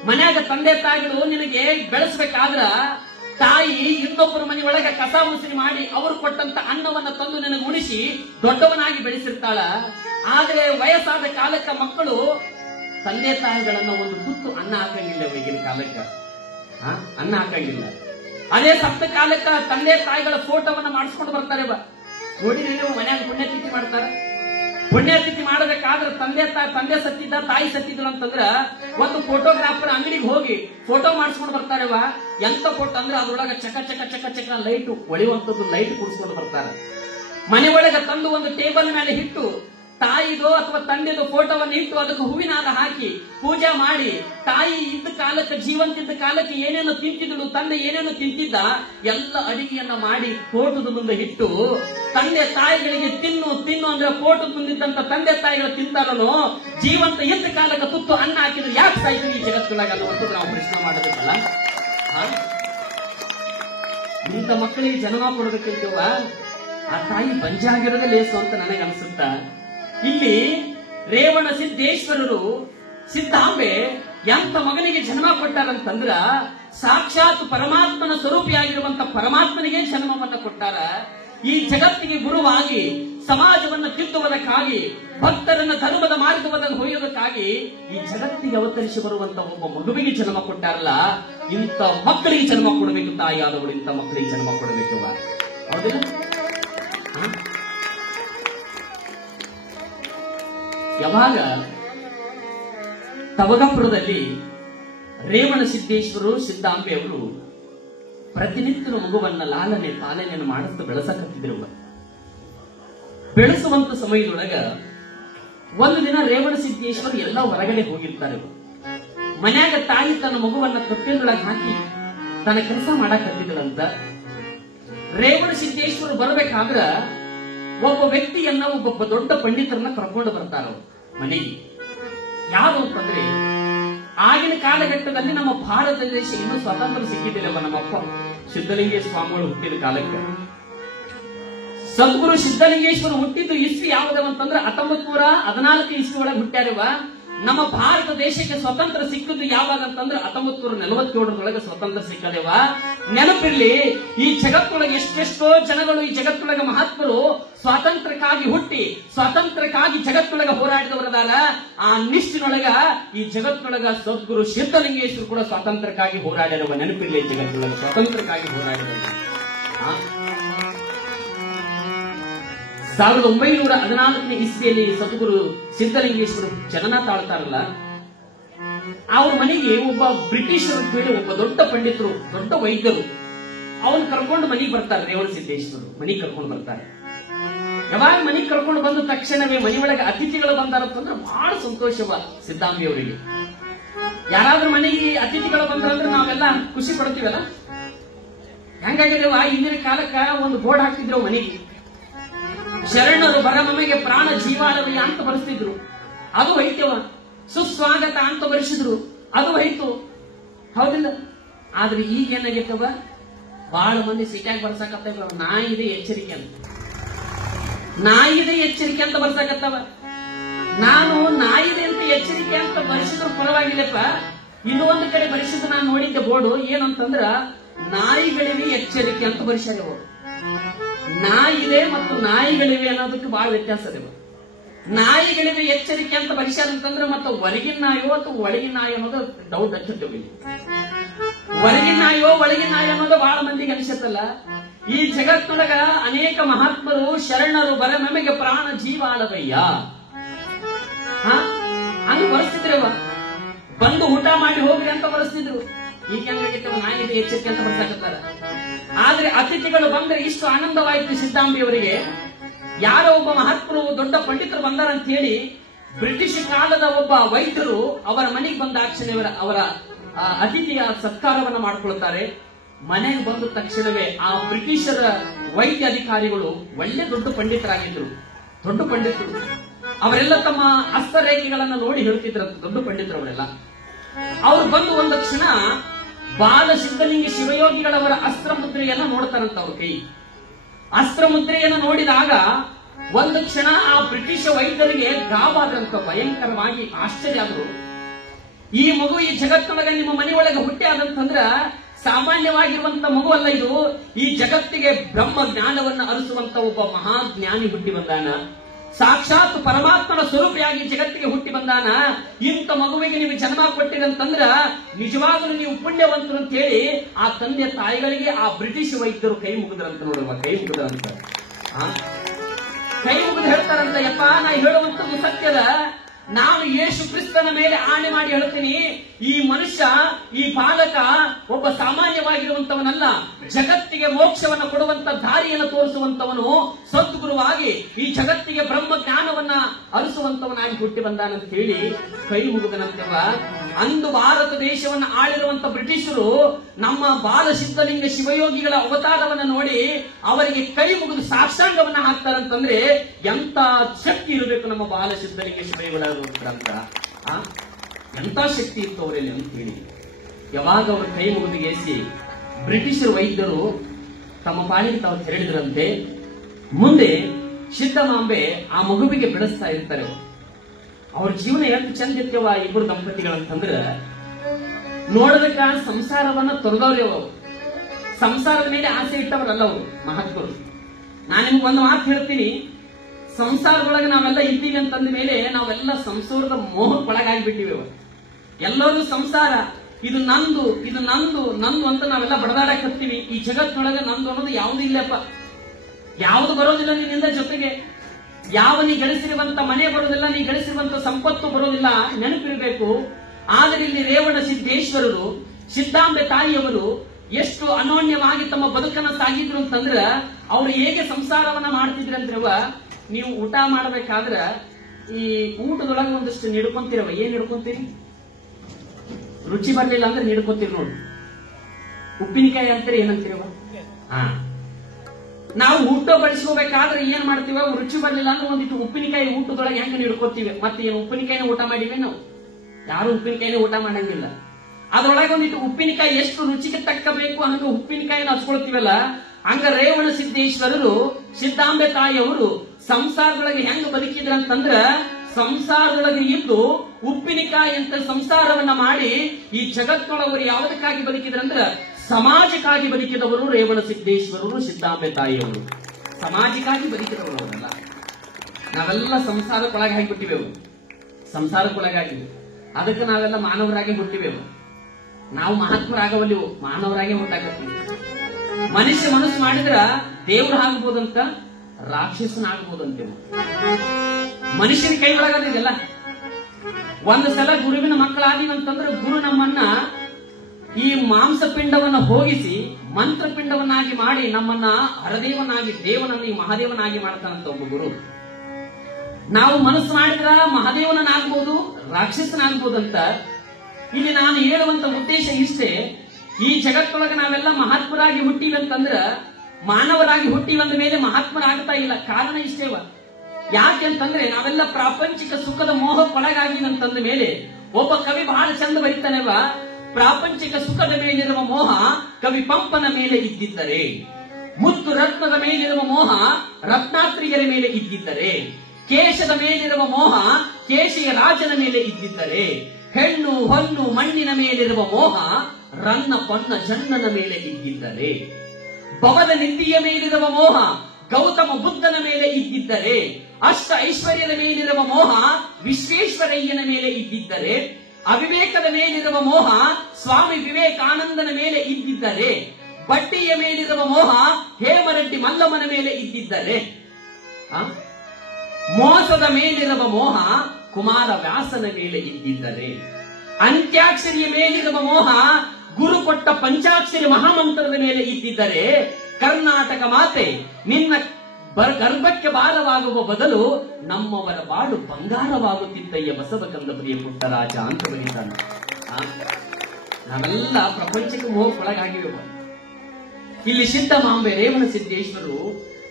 ಮನ್ಯಾಗ ತಂದೆ ತಾಯಿಗಳು ನಿನಗೆ ಬೆಳೆಸಬೇಕಾದ್ರ ತಾಯಿ ಇನ್ನೊಬ್ಬರ ಮನೆಯೊಳಗೆ ಕಸ ಮುಸುರಿ ಮಾಡಿ ಅವರು ಕೊಟ್ಟಂತ ಅನ್ನವನ್ನ ತಂದು ನಿನಗೆ ಉಣಿಸಿ ದೊಡ್ಡವನಾಗಿ ಬೆಳೆಸಿರ್ತಾಳ. ಆದ್ರೆ ವಯಸ್ಸಾದ ಕಾಲಕ್ಕ ಮಕ್ಕಳು ತಂದೆ ತಾಯಿಗಳನ್ನ ಒಂದು ತುತ್ತು ಅನ್ನ ಹಾಕಂಗಿಲ್ಲ. ಈಗಿನ ಕಾಲಕ್ಕ ಅನ್ನ ಹಾಕಂಗಿಲ್ಲ. ಅದೇ ಸಪ್ತ ಕಾಲಕ್ಕ ತಂದೆ ತಾಯಿಗಳ ಫೋಟೋವನ್ನ ಮಾಡಿಸ್ಕೊಂಡು ಬರ್ತಾರೆ. ನೋಡಿ ನೀವು ಮನ್ಯಾಗ ಪುಣ್ಯತಿಥಿ ಮಾಡ್ತಾರೆ. ಪುಣ್ಯತಿಥಿ ಮಾಡಬೇಕಾದ್ರೆ ತಂದೆ ಸತ್ತಿದ್ದ ತಾಯಿ ಸತ್ತಿದ್ರು ಅಂತಂದ್ರ ಒಂದು ಫೋಟೋಗ್ರಾಫರ್ ಅಂಗಡಿಗೆ ಹೋಗಿ ಫೋಟೋ ಮಾಡಿಸ್ಕೊಂಡು ಬರ್ತಾರೆ. ಎಂತ ಫೋಟೋ ಅಂದ್ರೆ ಅದ್ರೊಳಗ ಚಕ ಚಕ ಚಕ ಚಕ ಲೈಟ್ ಹೊಳೆಯುವಂತದ್ದು ಲೈಟ್ ಕುಡಿಸ್ಕೊಂಡು ಬರ್ತಾರೆ. ಮನೆ ಒಳಗೆ ತಂದು ಒಂದು ಟೇಬಲ್ ಮೇಲೆ ಇಟ್ಟು ತಾಯಿದೋ ಅಥವಾ ತಂದೆದು ಫೋಟೋವನ್ನು ಇಟ್ಟು ಅದಕ್ಕೆ ಹೂವಿನಾರ ಹಾಕಿ ಪೂಜೆ ಮಾಡಿ, ತಾಯಿ ಇದ್ದ ಕಾಲಕ್ಕೆ ಜೀವಂತಿದ್ದ ಕಾಲಕ್ಕೆ ಏನೇನು ತಿಂತಿದ್ದಳು, ತಂದೆ ಏನೇನು ತಿಂತಿದ್ದ ಎಲ್ಲ ಅಡಿಗೆಯನ್ನ ಮಾಡಿ ಫೋಟೋದ ಮುಂದೆ ಇಟ್ಟು ತಂದೆ ತಾಯಿಗಳಿಗೆ ತಿನ್ನು ತಿನ್ನು ಅಂದ್ರೆ ಫೋಟೋದ ಮುಂದಿದ್ದಂತ ತಂದೆ ತಾಯಿಗಳು ತಿಂತಾರನೋ, ಜೀವಂತ ಇದ್ದ ಕಾಲಕ್ಕೆ ತುತ್ತು ಅನ್ನ ಹಾಕಿದ್ರೆ ಯಾಕೆ ಸಾಯ್ತೀವಿ ಈ ಜಗತ್ತೊಳಗ ಅನ್ನುವಂಥದ್ದು ನಾವು ಪ್ರಶ್ನೆ ಮಾಡಬೇಕಲ್ಲ. ಇಂಥ ಮಕ್ಕಳಿಗೆ ಜನ್ಮ ಕೊಡಬೇಕಿರ್ತೇವ, ಆ ತಾಯಿ ಬಂಜಾಗಿರೋದೇ ಲೇಸು ಅಂತ ನನಗೆ ಅನ್ಸುತ್ತ. ಇಲ್ಲಿ ರೇವಣ ಸಿದ್ದೇಶ್ವರರು ಸಿದ್ದಾಂಬೆ ಎಂತ ಮಗನಿಗೆ ಜನ್ಮ ಕೊಟ್ಟಾರಂತಂದ್ರ ಸಾಕ್ಷಾತ್ ಪರಮಾತ್ಮನ ಸ್ವರೂಪಿಯಾಗಿರುವಂತ ಪರಮಾತ್ಮನಿಗೆ ಜನ್ಮವನ್ನ ಕೊಟ್ಟಾರ. ಈ ಜಗತ್ತಿಗೆ ಗುರುವಾಗಿ ಸಮಾಜವನ್ನು ತಿದ್ದುವುದಕ್ಕಾಗಿ, ಭಕ್ತರನ್ನ ಧರ್ಮದ ಮಾರ್ಗವನ್ನು ಹೊಯ್ಯೋದಕ್ಕಾಗಿ ಈ ಜಗತ್ತಿಗೆ ಅವತರಿಸಿ ಬರುವಂತ ಒಬ್ಬ ಮಗುವಿಗೆ ಜನ್ಮ ಕೊಟ್ಟಾರಲ್ಲ, ಇಂಥ ಮಕ್ಕಳಿಗೆ ಜನ್ಮ ಕೊಡಬೇಕು ತಾಯಿಯಾದವಳು, ಇಂಥ ಮಕ್ಕಳಿಗೆ ಜನ್ಮ ಕೊಡಬೇಕು. ಹೌದಿಲ್ಲ? ಯಾವಾಗ ತವಗಪುರದಲ್ಲಿ ರೇವಣ ಸಿದ್ದೇಶ್ವರು ಸಿದ್ದಾಂಬೆ ಅವರು ಪ್ರತಿನಿತ್ಯ ಮಗುವನ್ನ ಲಾಲನೆ ಪಾಲನೆಯನ್ನು ಮಾಡುತ್ತಾ ಬೆಳೆಸಕತ್ತಿದ್ರು. ಬೆಳೆಸುವಂತ ಸಮಯದೊಳಗ ಒಂದು ದಿನ ರೇವಣ ಸಿದ್ದೇಶ್ವರು ಎಲ್ಲ ಹೊರಗಡೆ ಹೋಗಿರ್ತಾರೆ. ಮನ್ಯಾಗ ತಾಯಿ ತನ್ನ ಮಗುವನ್ನ ತೊಟ್ಟಿಲೊಳಗೆ ಹಾಕಿ ತನ್ನ ಕೆಲಸ ಮಾಡಕತ್ತಿದ್ರಂತ. ರೇವಣ ಸಿದ್ದೇಶ್ವರು ಬರಬೇಕಾದ್ರ ಒಬ್ಬ ವ್ಯಕ್ತಿಯನ್ನ, ಒಬ್ಬ ದೊಡ್ಡ ಪಂಡಿತರನ್ನ ಕರ್ಕೊಂಡು ಬರ್ತಾರ ಮನೆಗೆ. ಯಾರು ಅಂತಂದ್ರೆ ಆಗಿನ ಕಾಲಘಟ್ಟದಲ್ಲಿ ನಮ್ಮ ಭಾರತ ದೇಶ ಇನ್ನೂ ಸ್ವಾತಂತ್ರ್ಯ ಸಿಕ್ಕಿದ್ದಿಲ್ಲವ. ನಮ್ಮಪ್ಪ ಸಿದ್ಧಲಿಂಗೇಶ್ವರ ಸ್ವಾಮಿಗಳು ಹುಟ್ಟಿದ ಕಾಲಕ್ಕೆ, ಸದ್ಗುರು ಸಿದ್ಧಲಿಂಗೇಶ್ವರ ಹುಟ್ಟಿದ್ದು ಇಸ್ವಿ ಯಾವ್ದವಂತಂದ್ರೆ 1914 ಇಸ್ವಿ ಒಳಗೆ ಹುಟ್ಟ್ಯಾರವ. ನಮ್ಮ ಭಾರತ ದೇಶಕ್ಕೆ ಸ್ವತಂತ್ರ ಸಿಕ್ಕಿದ್ದು ಯಾವಾಗ ಅಂತಂದ್ರೆ 1947 ಸ್ವತಂತ್ರ ಸಿಕ್ಕದೇವ. ನೆನಪಿರ್ಲಿ, ಈ ಜಗತ್ತೊಳಗೆ ಎಷ್ಟೆಷ್ಟೋ ಜನಗಳು, ಈ ಜಗತ್ತೊಳಗೆ ಮಹಾತ್ಮರು ಸ್ವಾತಂತ್ರ್ಯಕ್ಕಾಗಿ ಹುಟ್ಟಿ ಸ್ವಾತಂತ್ರ್ಯಕ್ಕಾಗಿ ಜಗತ್ತೊಳಗೆ ಹೋರಾಡಿದವರದಾರ. ಆ ನಿಷ್ಠಿನೊಳಗ ಈ ಜಗತ್ತೊಳಗ ಸದ್ಗುರು ಸಿದ್ಧಲಿಂಗೇಶ್ವರ ಕೂಡ ಸ್ವಾತಂತ್ರ್ಯಕ್ಕಾಗಿ ಹೋರಾಡಿರುವ. ನೆನಪಿರ್ಲಿ, ಜಗತ್ತೊಳಗೆ ಸ್ವಾತಂತ್ರ್ಯಕ್ಕಾಗಿ ಹೋರಾಡಿದವರು. 1914 ಇಸ್ವಿಯಲ್ಲಿ ಸದ್ಗುರು ಸಿದ್ಧಲಿಂಗೇಶ್ವರ ಜನನ ತಾಳ್ತಾರಲ್ಲ, ಅವ್ರ ಮನೆಗೆ ಒಬ್ಬ ಬ್ರಿಟಿಷರ ಬೇಡ ಒಬ್ಬ ದೊಡ್ಡ ಪಂಡಿತರು, ದೊಡ್ಡ ವೈದ್ಯರು ಅವನ್ ಕರ್ಕೊಂಡು ಮನೆಗೆ ಬರ್ತಾರೆ. ರೇವಣ ಸಿದ್ದೇಶ್ವರು ಮನೆಗೆ ಕರ್ಕೊಂಡು ಬರ್ತಾರೆ. ಯಾವಾಗ ಮನೆಗೆ ಕರ್ಕೊಂಡು ಬಂದ ತಕ್ಷಣವೇ ಮನೆಯೊಳಗೆ ಅತಿಥಿಗಳು ಬಂದಾರಂತಂದ್ರೆ ಬಹಳ ಸಂತೋಷವ ಸಿದ್ದಾಂಬಿ ಅವರಿಗೆ. ಯಾರಾದ್ರೂ ಮನೆಗೆ ಅತಿಥಿಗಳು ಬಂದ್ರಂದ್ರೆ ನಾವೆಲ್ಲ ಖುಷಿ ಪಡ್ತೀವಲ್ಲ. ಹೆಂಗಾಗಿದ್ದೇವ, ಹಿಂದಿನ ಕಾಲಕ್ಕ ಒಂದು ಬೋರ್ಡ್ ಹಾಕ್ತಿದ್ರು ಮನೆಗೆ, ಶರಣರು ಬರಮಮೆಗೆ ಪ್ರಾಣ ಜೀವಾಳವಯ್ಯ ಅಂತ ಬರೆಸ್ತಿದ್ರು, ಅದು ಐತವ. ಸುಸ್ವಾಗತ ಅಂತ ಬರೆಸಿದ್ರು, ಅದು ಐತು. ಹೌದಿಲ್ಲ? ಆದ್ರೆ ಈಗ ಏನಾಗೈತವ, ಬಹಳ ಮಂದಿ ಸಿಟ್ಯಾಗಿ ಬರ್ಸಾಕತ್ತವ, ನಾಯಿದೆ ಎಚ್ಚರಿಕೆ ಅಂತ, ನಾಯಿದೆ ಎಚ್ಚರಿಕೆ ಅಂತ ಬರ್ಸಾಕತ್ತವ. ನಾನು ನಾಯಿದೆ ಅಂತ ಎಚ್ಚರಿಕೆ ಅಂತ ಬರೆಸಿದ್ರು ಪರವಾಗಿಲ್ಲಪ್ಪ. ಇನ್ನೂ ಒಂದು ಕಡೆ ಬರೆಸಿದ್ರು ನಾನು ನೋಡಿದ್ದೆ ಬೋರ್ಡು, ಏನಂತಂದ್ರ ನಾಯಿಗಳಿವೆ ಎಚ್ಚರಿಕೆ ಅಂತ ಬರೆಸ್ಯಾರ. ನಾಯಿದೆ ಮತ್ತು ನಾಯಿಗಳಿವೆ ಅನ್ನೋದಕ್ಕೆ ಬಹಳ ವ್ಯತ್ಯಾಸ ಇದೆ. ನಾಯಿಗಳಿವೆ ಎಚ್ಚರಿಕೆ ಅಂತ ಬರೆಸ್ಯಾರಂತಂದ್ರೆ ಮತ್ತೆ ಹೊರಗಿನ ನಾಯೋ ಅಥವಾ ಒಳಗಿನ ನಾಯಿ ಅನ್ನೋದು ಡೌಟ್ ಹಚ್ಚುತ್ತೇವೆ. ಹೊರಗಿನ ನಾಯೋ ಒಳಗಿನ ನಾಯಿ ಅನ್ನೋದು ಬಹಳ ಮಂದಿಗೆ ಅನಿಸುತ್ತಲ್ಲ. ಈ ಜಗತ್ತೊಳಗ ಅನೇಕ ಮಹಾತ್ಮರು ಶರಣರು ಬರ ನಮಗೆ ಪ್ರಾಣ ಜೀವಾಳವಯ್ಯ ಹಂಗ ಬರೆಸ್ತಿದ್ರವ. ಬಂದು ಊಟ ಮಾಡಿ ಹೋಗ್ರಿ ಅಂತ ಬರೆಸ್ತಿದ್ರು. ಈಗ ಹೆಂಗಾಗಿತ್ತು, ನಾಯಿಗೆ ಎಚ್ಚರಿಕೆ ಅಂತ ಬರ್ಸಾಕತ್ತಾರ. ಆದ್ರೆ ಅತಿಥಿಗಳು ಬಂದ್ರೆ ಇಷ್ಟು ಆನಂದವಾಯಿತು ಸಿದ್ದಾಂಬಿಯವರಿಗೆ. ಯಾರೋ ಒಬ್ಬ ಮಹಾತ್ಮರು ದೊಡ್ಡ ಪಂಡಿತರು ಬಂದಾರಂತ ಹೇಳಿ ಬ್ರಿಟಿಷ್ ಕಾಲದ ಒಬ್ಬ ವೈದ್ಯರು ಅವರ ಮನೆಗೆ ಬಂದಾಕ್ಷಣ ಅವರ ಅತಿಥಿಯ ಸತ್ಕಾರವನ್ನ ಮಾಡ್ಕೊಳ್ತಾರೆ. ಮನೆಗೆ ಬಂದ ತಕ್ಷಣವೇ ಆ ಬ್ರಿಟಿಷರ ವೈದ್ಯ ಅಧಿಕಾರಿಗಳು ಒಳ್ಳೆ ದೊಡ್ಡ ಪಂಡಿತರಾಗಿದ್ರು, ದೊಡ್ಡ ಪಂಡಿತರು. ಅವರೆಲ್ಲ ತಮ್ಮ ಹಸ್ತರೇಖೆಗಳನ್ನ ನೋಡಿ ಹೇಳ್ತಿದ್ರಂತ, ದೊಡ್ಡ ಪಂಡಿತರು ಅವರೆಲ್ಲ. ಅವ್ರು ಬಂದು ಒಂದು ಕ್ಷಣ ಬಾಲ ಸಿದ್ಧಲಿಂಗ ಶಿವಯೋಗಿಗಳವರ ಅಸ್ತ್ರ ಮುದ್ರೆಯನ್ನ ನೋಡ್ತಾರಂತ. ಅವ್ರ ಕೈ ಅಸ್ತ್ರ ಮುದ್ರೆಯನ್ನು ನೋಡಿದಾಗ ಒಂದು ಕ್ಷಣ ಆ ಬ್ರಿಟಿಷ್ ವೈದ್ಯರಿಗೆ ಗಾಬಾದ್ರಂತ, ಭಯಂಕರವಾಗಿ ಆಶ್ಚರ್ಯ ಆದ್ರು. ಈ ಮಗು ಈ ಜಗತ್ತೊಳಗೆ ನಿಮ್ಮ ಮನೆಯೊಳಗೆ ಹುಟ್ಟಿ ಆದಂತಂದ್ರ ಸಾಮಾನ್ಯವಾಗಿರುವಂತ ಮಗು ಅಲ್ಲ ಇದು. ಈ ಜಗತ್ತಿಗೆ ಬ್ರಹ್ಮ ಜ್ಞಾನವನ್ನ ಅರಿಸುವಂತ ಒಬ್ಬ ಮಹಾಜ್ಞಾನಿ ಹುಟ್ಟಿ ಬಂದಾನ. ಸಾಕ್ಷಾತ್ ಪರಮಾತ್ಮನ ಸ್ವರೂಪಿಯಾಗಿ ಜಗತ್ತಿಗೆ ಹುಟ್ಟಿ ಬಂದಾನ. ಇಂಥ ಮಗುವಿಗೆ ನೀವು ಜನ್ಮ ಕೊಟ್ಟಿರಂತಂದ್ರ ನಿಜವಾಗಲೂ ನೀವು ಪುಣ್ಯವಂತರು ಅಂತ ಹೇಳಿ ಆ ತಂದೆ ತಾಯಿಗಳಿಗೆ ಆ ಬ್ರಿಟಿಷ್ ವೈದ್ಯರು ಕೈ ಮುಗಿದ್ರಂತ. ನೋಡುವ, ಕೈ ಮುಗಿದ್ರಂತ. ಕೈ ಮುಗಿದು ಹೇಳ್ತಾರಂತ, ಯಪ್ಪ ನಾ ಹೇಳುವಂತದ್ದು ಸತ್ಯದ. ನಾನು ಯೇಸು ಕ್ರಿಸ್ತನ ಮೇಲೆ ಆಣೆ ಮಾಡಿ ಹೇಳ್ತೀನಿ, ಈ ಮನುಷ್ಯ, ಈ ಬಾಲಕ ಒಬ್ಬ ಸಾಮಾನ್ಯವಾಗಿರುವಂತವನಲ್ಲ. ಜಗತ್ತಿಗೆ ಮೋಕ್ಷವನ್ನು ಕೊಡುವಂತ ದಾರಿಯನ್ನು ತೋರಿಸುವಂತವನು, ಸದ್ಗುರುವಾಗಿ ಈ ಜಗತ್ತಿಗೆ ಬ್ರಹ್ಮ ಜ್ಞಾನವನ್ನ ಅರಿಸುವಂತವನಾಗಿ ಹುಟ್ಟಿ ಬಂದಾನಂತ ಹೇಳಿ ಕೈ ಮುಗಿದನಂತೆವ. ಅಂದು ಭಾರತ ದೇಶವನ್ನು ಆಳಿರುವಂತ ಬ್ರಿಟಿಷರು ನಮ್ಮ ಬಾಲ ಸಿದ್ಧಲಿಂಗ ಶಿವಯೋಗಿಗಳ ಅವತಾರವನ್ನ ನೋಡಿ ಅವರಿಗೆ ಕೈ ಮುಗಿದು ಸಾಕ್ಷಾಂಗವನ್ನ ಹಾಕ್ತಾರಂತಂದ್ರೆ ಎಂತ ಶಕ್ತಿ ಇರಬೇಕು ನಮ್ಮ ಬಾಲ ಸಿದ್ಧಲಿಂಗ ಶಿವಯೋಗಿಗಳ ಅಂತ. ಎಂತ ಶಕ್ತಿ ಇತ್ತು ಅವರಲ್ಲಿ ಅಂತ ಹೇಳಿ ಯಾವಾಗ ಅವರು ಕೈ ಮುಗಿದಿಗೇಸಿ ಬ್ರಿಟಿಷರ್ ವೈದ್ಯರು ತಮ್ಮ ಪಾಲಿಗೆ ತಾವು ತೆರಳಿದ್ರಂತೆ. ಮುಂದೆ ಸಿದ್ದಮಾಂಬೆ ಆ ಮಗುವಿಗೆ ಬಿಡಿಸ್ತಾ ಇರ್ತಾರೆ. ಅವ್ರ ಜೀವನ ಎಷ್ಟು ಚಂದ ಇರ್ತೇವ ಇಬ್ಬರು ದಂಪತಿಗಳಂತಂದ್ರ, ನೋಡೋದಕ್ಕ ಸಂಸಾರವನ್ನ ತೊರೆದವ್ರಿ ಅವರು. ಸಂಸಾರದ ಮೇಲೆ ಆಸೆ ಇಟ್ಟವರಲ್ಲ ಅವರು ಮಹಾತ್ಮರು. ನಾನು ನಿಮ್ಗೆ ಒಂದು ಮಾತು ಹೇಳ್ತೀನಿ, ಸಂಸಾರದೊಳಗೆ ನಾವೆಲ್ಲ ಇದ್ದೀವಿ ಅಂತಂದ ಮೇಲೆ ನಾವೆಲ್ಲ ಸಂಸಾರದ ಮೋಹಕ್ಕೊಳಗಾಗಿಬಿಟ್ಟಿವಿ. ಎಲ್ಲರೂ ಸಂಸಾರ, ಇದು ನಂದು, ಇದು ನಂದು, ನಂದು ಅಂತ ನಾವೆಲ್ಲ ಬಡದಾಡಕ್ ಹತ್ತೀವಿ. ಈ ಜಗತ್ತಿನೊಳಗೆ ನಂದು ಅನ್ನೋದು ಯಾವ್ದು ಇಲ್ಲಪ್ಪ, ಯಾವ್ದು ಬರೋದಿಲ್ಲ ನಿನ್ನಿಂದ. ಜೊತೆಗೆ ಯಾವ ನೀ ಗಳಿಸಿರುವಂತ ಮನೆ ಬರೋದಿಲ್ಲ, ನೀ ಗಳಿಸಿರುವಂತ ಸಂಪತ್ತು ಬರೋದಿಲ್ಲ, ನೆನಪಿರಬೇಕು. ಆದರೆ ಇಲ್ಲಿ ರೇವಣ ಸಿದ್ದೇಶ್ವರರು, ಸಿದ್ದಾಂಬೆ ತಾಯಿಯವರು ಎಷ್ಟು ಅನೋನ್ಯವಾಗಿ ತಮ್ಮ ಬದುಕನ್ನ ಸಾಗಿದ್ರು ಅಂತಂದ್ರ ಅವ್ರು ಹೇಗೆ ಸಂಸಾರವನ್ನ ಮಾಡ್ತಿದ್ರು ಅಂದ್ರವ. ನೀವು ಊಟ ಮಾಡ್ಬೇಕಾದ್ರ ಈ ಊಟದೊಳಗೆ ಒಂದಷ್ಟು ನಿಡ್ಕೊಂತೀರವ. ಏನ್ ನಿಡ್ಕೊಂತೀರಿ? ರುಚಿ ಬರ್ಲಿಲ್ಲ ಅಂದ್ರೆ ನಿಡ್ಕೊಂತೀರಿ ನೋಡಿ. ಉಪ್ಪಿನಕಾಯಿ ಅಂತೀರಿ, ಏನಂತೀರವ? ನಾವು ಊಟ ಬಡಿಸ್ಕೋಬೇಕಾದ್ರೆ ಏನ್ ಮಾಡ್ತೀವ? ರುಚಿ ಬರ್ಲಿಲ್ಲ ಅಂದ್ರೆ ಒಂದಿಟ್ಟು ಉಪ್ಪಿನಕಾಯಿ ಊಟದೊಳಗೆ ಹೆಂಗ ನಿಡ್ಕೋತೀವಿ. ಮತ್ತೆ ಏನು ಉಪ್ಪಿನಕಾಯಿನ ಊಟ ಮಾಡಿವಿ ನಾವು? ಯಾರು ಉಪ್ಪಿನಕಾಯಿನ ಊಟ ಮಾಡಂಗಿಲ್ಲ. ಅದ್ರೊಳಗೆ ಒಂದಿಟ್ಟು ಉಪ್ಪಿನಕಾಯಿ ಎಷ್ಟು ರುಚಿಗೆ ತಕ್ಕ ಬೇಕು ಹಂಗ ಉಪ್ಪಿನಕಾಯಿನ ಹಚ್ಕೊಳ್ತೀವಲ್ಲ, ಹಂಗ ರೇವಣ ಸಿದ್ದೇಶ್ವರರು, ಸಿದ್ದಾಂಬೆ ತಾಯಿಯವರು ಸಂಸಾರದೊಳಗೆ ಹೆಂಗ ಬದುಕಿದ್ರಂತಂದ್ರ ಸಂಸಾರದೊಳಗೆ ಇದ್ದು ಉಪ್ಪಿನಕಾಯಿ ಅಂತ ಸಂಸಾರವನ್ನ ಮಾಡಿ ಈ ಜಗತ್ತೊಳವರು ಯಾವುದಕ್ಕಾಗಿ ಬದುಕಿದ್ರಂದ್ರ ಸಮಾಜಕ್ಕಾಗಿ ಬದುಕಿದವರು ರೇವಣ ಸಿದ್ದೇಶ್ವರರು, ಸಿದ್ದಾಂಬೆ ತಾಯಿಯವರು. ಸಮಾಜಕ್ಕಾಗಿ ಬದುಕಿದವರು ಅವರಲ್ಲ. ನಾವೆಲ್ಲ ಸಂಸಾರಕ್ಕೊಳಗೆ ಹಾಕಿಬಿಟ್ಟಿವೆವು, ಸಂಸಾರಕ್ಕೊಳಗಾಗಿವೆ. ಅದಕ್ಕೆ ನಾವೆಲ್ಲ ಮಾನವರಾಗಿ ಹುಟ್ಟಿವೆವು. ನಾವು ಮಹಾತ್ಮರಾಗವಲ್ಲಿವು, ಮಾನವರಾಗಿ ಹುಟ್ಟಾಕತ್ತೀವಿ. ಮನುಷ್ಯ ಮನಸ್ಸು ಮಾಡಿದ್ರ ದೇವ್ರು ಆಗ್ಬೋದಂತ, ರಾಕ್ಷಸನ ಆಗ್ಬೋದಂತೇವು. ಮನುಷ್ಯನ ಕೈ ಒಳಗದಿದೆಲ್ಲ. ಒಂದು ಸಲ ಗುರುವಿನ ಮಕ್ಕಳಾದೀವಂತಂದ್ರೆ ಗುರು ನಮ್ಮನ್ನ ಈ ಮಾಂಸಪಿಂಡವನ್ನ ಹೋಗಿಸಿ ಮಂತ್ರಪಿಂಡವನ್ನಾಗಿ ಮಾಡಿ ನಮ್ಮನ್ನ ಹರದೇವನಾಗಿ, ದೇವನನ್ನು ಈ ಮಹಾದೇವನಾಗಿ ಮಾಡ್ತಾನಂತ ಒಬ್ಬ ಗುರು. ನಾವು ಮನಸ್ಸು ಮಾಡಿದ್ರ ಮಹಾದೇವನಾಗ್ಬೋದು, ರಾಕ್ಷಸನಾಗ್ಬೋದಂತ. ಇಲ್ಲಿ ನಾನು ಹೇಳುವಂತ ಉದ್ದೇಶ ಇಷ್ಟೇ. ಈ ಜಗತ್ತೊಳಗೆ ನಾವೆಲ್ಲ ಮಹಾತ್ಮರಾಗಿ ಹುಟ್ಟಿವಿ ಅಂತಂದ್ರ, ಮಾನವರಾಗಿ ಹುಟ್ಟಿವಂದ ಮೇಲೆ ಮಹಾತ್ಮರಾಗ್ತಾ ಇಲ್ಲ. ಕಾರಣ ಇಷ್ಟೇವ. ಯಾಕೆಂತಂದ್ರೆ ನಾವೆಲ್ಲ ಪ್ರಾಪಂಚಿಕ ಸುಖದ ಮೋಹಕ್ಕೊಳಗಾಗಿವಂತಂದ ಮೇಲೆ ಒಬ್ಬ ಕವಿ ಬಹಳ ಚಂದ ಬರೀತಾನೆವ. ಪ್ರಾಪಂಚಿಕ ಸುಖದ ಮೇಲಿರುವ ಮೋಹ ಕವಿ ಪಂಪನ ಮೇಲೆ ಇದ್ದಿದ್ದರೆ, ಮುತ್ತು ರತ್ನದ ಮೇಲಿರುವ ಮೋಹ ರತ್ನಾತ್ರಿಯರ ಮೇಲೆ ಇದ್ದಿದ್ದರೆ, ಕೇಶದ ಮೇಲಿರುವ ಮೋಹ ಕೇಶಿಯ ರಾಜನ ಮೇಲೆ ಇದ್ದಿದ್ದರೆ, ಹೆಣ್ಣು ಹೊನ್ನು ಮಣ್ಣಿನ ಮೇಲಿರುವ ಮೋಹ ರನ್ನ ಪೊನ್ನ ಜನ್ನನ ಮೇಲೆ ಇದ್ದಿದ್ದರೆ, ಭವದ ನಿಂದಿಯ ಮೇಲಿರುವ ಮೋಹ ಗೌತಮ ಬುದ್ಧನ ಮೇಲೆ ಇದ್ದಿದ್ದರೆ, ಅಷ್ಟ ಐಶ್ವರ್ಯದ ಮೇಲಿರುವ ಮೋಹ ವಿಶ್ವೇಶ್ವರಯ್ಯನ ಮೇಲೆ ಇದ್ದಿದ್ದರೆ, ಅವಿವೇಕದ ಮೇಲಿರುವ ಮೋಹ ಸ್ವಾಮಿ ವಿವೇಕಾನಂದನ ಮೇಲೆ ಇದ್ದಿದ್ದರೆ, ಬಡ್ಡಿಯ ಮೇಲಿರುವ ಮೋಹ ಹೇಮರೆಡ್ಡಿ ಮಲ್ಲಮ್ಮನ ಮೇಲೆ ಇದ್ದಿದ್ದರೆ, ಮೋಸದ ಮೇಲಿರುವ ಮೋಹ ಕುಮಾರ ವ್ಯಾಸನ ಮೇಲೆ ಇದ್ದಿದ್ದರೆ, ಅಂತ್ಯಾಕ್ಷರಿಯ ಮೇಲಿರುವ ಮೋಹ ಗುರು ಕೊಟ್ಟ ಪಂಚಾಕ್ಷರಿ ಮಹಾಮಂತ್ರದ ಮೇಲೆ ಇದ್ದಿದ್ದರೆ, ಕರ್ನಾಟಕ ಮಾತೆ ನಿನ್ನ ಗರ್ಭಕ್ಕೆ ಭಾರವಾಗುವ ಬದಲು ನಮ್ಮವರ ಬಾಳು ಬಂಗಾರವಾಗುತ್ತಿದ್ದಯ್ಯ ಬಸವಕಂದ ಪ್ರಿಯ ಪುಟ್ಟರಾಜ ಅಂತ ಬರೀತಾನೆ. ನಾವೆಲ್ಲ ಪ್ರಪಂಚಕ್ಕೆ ಮೋಹಕ್ಕೊಳಗಾಗಿವೆ. ಇಲ್ಲಿ ಸಿದ್ದಮಾಂಬೆ ರೇವಣ ಸಿದ್ದೇಶ್ವರು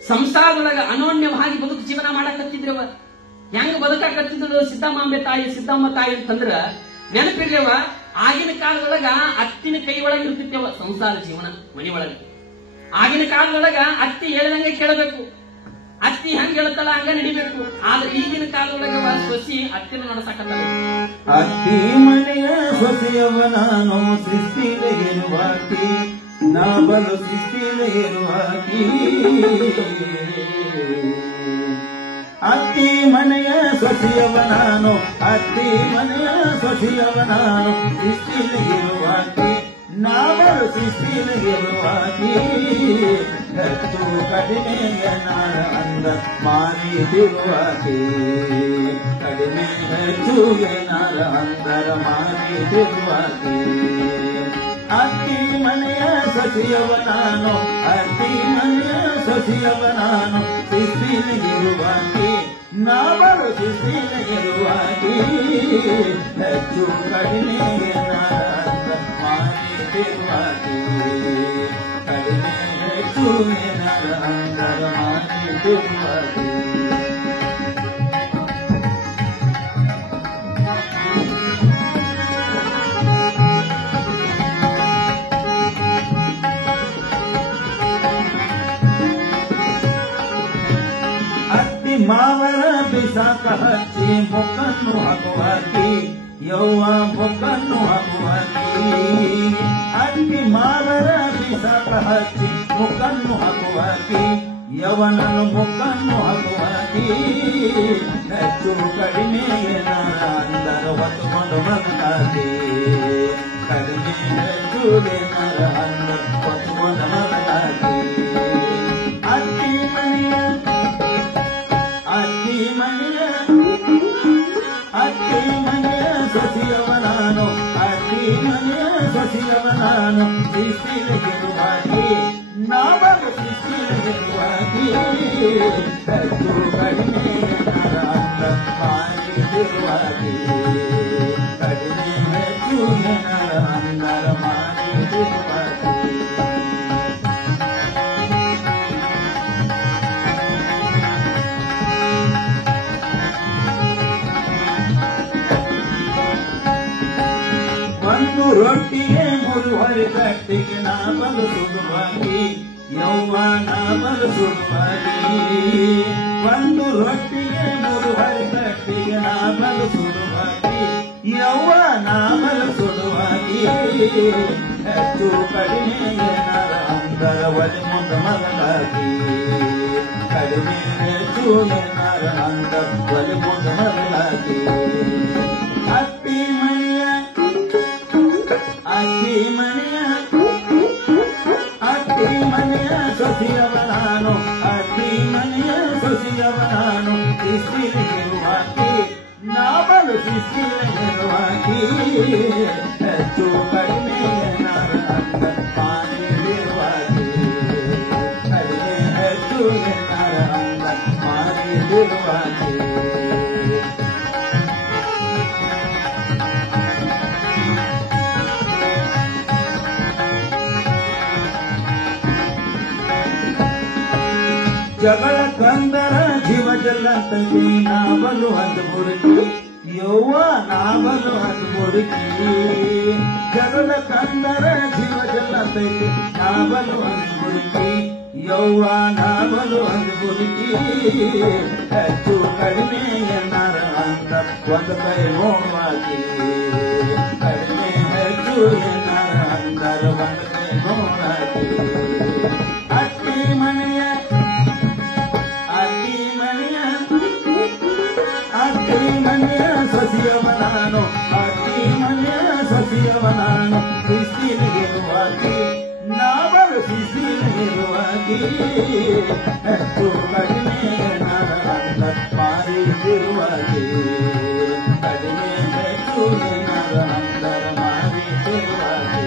ಸಂಸಾರದೊಳಗ ಅನೋನ್ಯವಾಗಿ ಬದುಕು ಜೀವನ ಮಾಡಕತ್ತಿದ್ರವ. ಹೆಂಗ ಬದುಕಾಕತ್ತಿದ್ರು ಸಿದ್ದಮಾಂಬೆ ತಾಯಿ ಸಿದ್ದಮ್ಮ ತಾಯಿ ಅಂತಂದ್ರ ನೆನಪಿರ್ಯವ. ಆಗಿನ ಕಾಲದೊಳಗ ಅತ್ತಿನ ಕೈ ಒಳಗೆ ಇರ್ತಿತ್ತೇವ ಸಂಸಾರ ಜೀವನ ಮನಿ ಒಳಗೆ. ಆಗಿನ ಕಾಲದೊಳಗ ಅತ್ತಿ ಹೇಳಿದಂಗೆ ಕೇಳಬೇಕು, ಅತ್ತಿ ಹೆಂಗ್ ಹೇಳ್ತಲ್ಲ ಹಂಗ ನಡಿಬೇಕು. ಆದ್ರೆ ಈಗಿನ ಕಾಲದೊಳಗ ಸೊಸಿ ಅತ್ತಿನ ನಡೆಸಕತ್ತ. ಅತ್ತಿ ಮನೆಯ ಸೊಸೆಯವನಾನು ಶಿಸ್ತಿಲೆಗಿರುವಾಕಿ, ನಾ ಬಲು ಶಿಸ್ತಿಲೆಗಿರುವಾಕಿ. ಅತ್ತಿ ಮನೆಯ ಸೊಸೆಯವನಾನು, ಅತ್ತಿ ಮನೆಯ ಸೊಸೆಯವನಾನು ಶಿಸ್ತಿಲೆಗಿರುವಾಕಿ, ನಾ ಬಲು ಶಿಸ್ತಿಲೆಗಿರುವಾಕಿ. ಹೆಚ್ಚು ಕಡಿಮೆಯ ನಾರ ಅಂದ ಮಾರಿದಿರುವಾಕಿ, ಕಡಿಮೆ ಹೆಚ್ಚು ಏನಾರ ಅಂದರ ಮಾರಿದಿರುವಾಕಿ. ಅತ್ತಿ ಮನೆಯ ಸೊಸೆಯವನಾನು, ಅತ್ತಿ ಮನೆಯ ಸೊಸೆಯವನಾನು ಶಿಸ್ತಿಲಿರುವಾಕಿ, ನಾ ಬಲು ಶಿಸ್ತಿಲಿರುವಾಕಿ. ಹೆಚ್ಚು ಕಡಿಮೆ ಏನಾರ ಅಂದ ಮಾರಿದಿರುವಾಕಿ, ಕಡಿಮೆ ಹೆಚ್ಚು ಏನಾರ ಅಂದರ ಮಾರಿದಿರುವಾಕಿ. ಮಾವರ ಬಿಸಾಕ ಹಚ್ಚಿ ಮೊಕ್ಕನ್ನು ಹಾಕುವಾಕಿ, ಯವ್ವ ಮೊಕ್ಕನ್ನು ಹಾಕುವಾಕಿ. ಅತ್ತಿ ಮಾವರ ಬಿಸಾಕ ಹಚ್ಚಿ ಮೊಕ್ಕನ್ನು ಹಾಕುವಾಕಿ, ಯವನನು ಮೊಕ್ಕನ್ನು ಹಾಕುವಾಕಿ. ಹೆಚ್ಚು ಕಡಿಮೆ ಏನಾರ ಅಂದರ ಹೊತ್ತುಕೊಂಡು ಮಗನಾಗಿ, ಕಡಿಮೆ ಹೆಚ್ಚು ಏನಾರ ಅಂದರ ಹೊತ್ತುಕೊಂಡು ಮಗನಾಗಿ. ಅತ್ತಿ ಮನೆಯ ಸೊಸೆಯವನಾನು, ಅತ್ತಿ ಮನೆಯ ಸೊಸೆಯವನಾನು ಶಿಸ್ತಿಲಿರುವಾಕಿ, ನಾ ಬಲು ಶಿಸ್ತಿಲಿರುವಾಕಿ. ಹೆಚ್ಚು ಕಡಿಮೆ ಅಂದ ಮಾರಿದಿರುವಾಕಿ, ಕಡಿಮೆ ಹೆಚ್ಚು ಅಂದರ ಮಾರಿದಿರುವಾಕಿ. ಒಂದು ರೊಟ್ಟಿಗೆ ಮುರುವರಿ ಕಟ್ಟಿಗೆ ನಾ ಬಲು ಸುಡುವಾಗಿ, ಯವ್ವ ನಾ ಬಲು ಸುಡುವಾಗಿ. ಒಂದು ರೊಟ್ಟಿಗೆ ಮುರುವರಿ ಕಟ್ಟಿಗೆ ನಾ ಬಲು ಸುಡುವಾಗಿ, ಯವ್ವ ನಾ ಬಲು ಸುಡುವಾಗಿ. ಹೆಚ್ಚು ಕಡಿಮೆ ಏನಾರ ಅಂದರ ಒಲೆ ಮುಂದ ಮಗಲಾಗಿ, ಕಡಿಮೆ ಹೆಚ್ಚು ಏನಾರ ಅಂದರ ಒಲೆ ಮುಂದ ಮಗಲಾಗಿ. ಅತ್ತಿ ಮನೆಯ ಅತ್ತಿ ಮನೆಯ ಅತ್ತಿ ಮನೆಯ ಸೊಸೆಯವನಾನು, ಅತ್ತಿ ಮನೆಯ ಸೊಸೆಯವನಾನು ಶಿಸ್ತಿಲಿರುವಾಕಿ, ನಾ ಬಲು ಶಿಸ್ತಿಲಿರುವಾಕಿ. ಹೆಚ್ಚು ಕಡಿಮೆ ಏನಾರ ಅಂದ ಮಾರಿದಿರುವಾಕಿ, ಕಡಿಮೆ ಹೆಚ್ಚು ಏನಾರ ಅಂದ ಮಾರಿದಿರುವಾಕಿ. ಜಗಳ ಕಂದರ ಜೀವ ಜಲ್ಲಂತೈತಿ, ನಾ ಬಲು ಹಂದು ಮುರುಕಿ, ಯವ್ವ ನಾ ಬಲು ಹಂದು ಮುರುಕಿ. ಜಗಳ ಕಂದರ ಜೀವ ಜಲ್ಲಂತೈತಿ, ನಾ ಬಲು ಹಂದು ಮುರುಕಿ, ಯವ್ವ ನಾ ಬಲು ಹಂದು ಮುರುಕಿ. ಹೆಚ್ಚು ಕಡಿಮೆ ಏನಾರ ಅಂತ ಒಂದು ಕೈ ನೋಡುವಾಕಿ, ಕಡಿಮೆ ಹೆಚ್ಚು ಏನಾರ ಅಂದರ ಒಂದು ಕೈ ನೋಡಾಕಿ. ಅತ್ತಿ ಮನೆಯ ಸೊಸೆಯವನಾನು, ಅತ್ತಿ ಮನೆಯ ಸೊಸೆಯವನಾನು ಶಿಸ್ತಿಲಿರುವಾಕಿ, ನಾ ಬಲು ಹೆಚ್ಚು ಕಡಿಮೆ ಏನಾರ ಮಾರಿತಿರುವಾಗೆ ಕಡಿಮೆ ಹೆಚ್ಚು ಏನಾರ ಅಂತರ ಮಾರಿತಿರುವಾಗೆ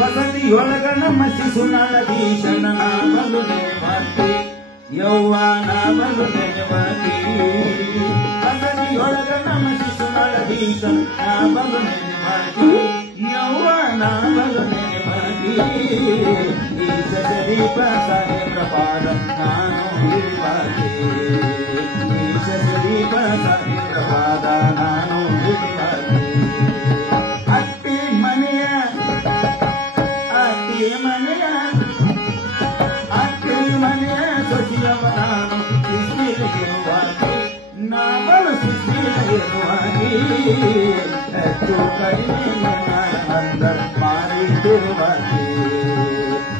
ವಸತಿಯೊಳಗ ನಮ್ಮ ಶಿಶುನಾಳ ಭೀಷಣ ಬಲು ನೆನವಾತಿ ಯೌವನ ಬಲು ನೆನವಾತಿ ವಸತಿಯೊಳಗ ನಮ್ಮ ಶಿಶುನಾಳ ಭೀಷಣ ಬಲು ನೆನವಾತಿ ಯೌವನ ಬಲು ನೆನವಾತಿ ಈಶ ಶರೀಫ ಸಾಹೇಬ್ರ ಪಾದ ನಾನು ಹಿಡಿವಾತಿ ಈಶ ಶರೀಫ ಸಾಹೇಬ್ರ ಪಾದ ನಾನು ಹಿಡಿವಾತಿ ಅತ್ತಿ ಮನೆಯ ಸೊಸಿಯವ ನಾನು ಶಿಸ್ತಿರುವಾಗಿ ನಾವಳು ಶಿಸ್ತಿರುವಾಗಿ ಹೆಚ್ಚು ಕಡಿಮೆ ಅಂದ ಮಾರಿತಿರುವಾಗಿ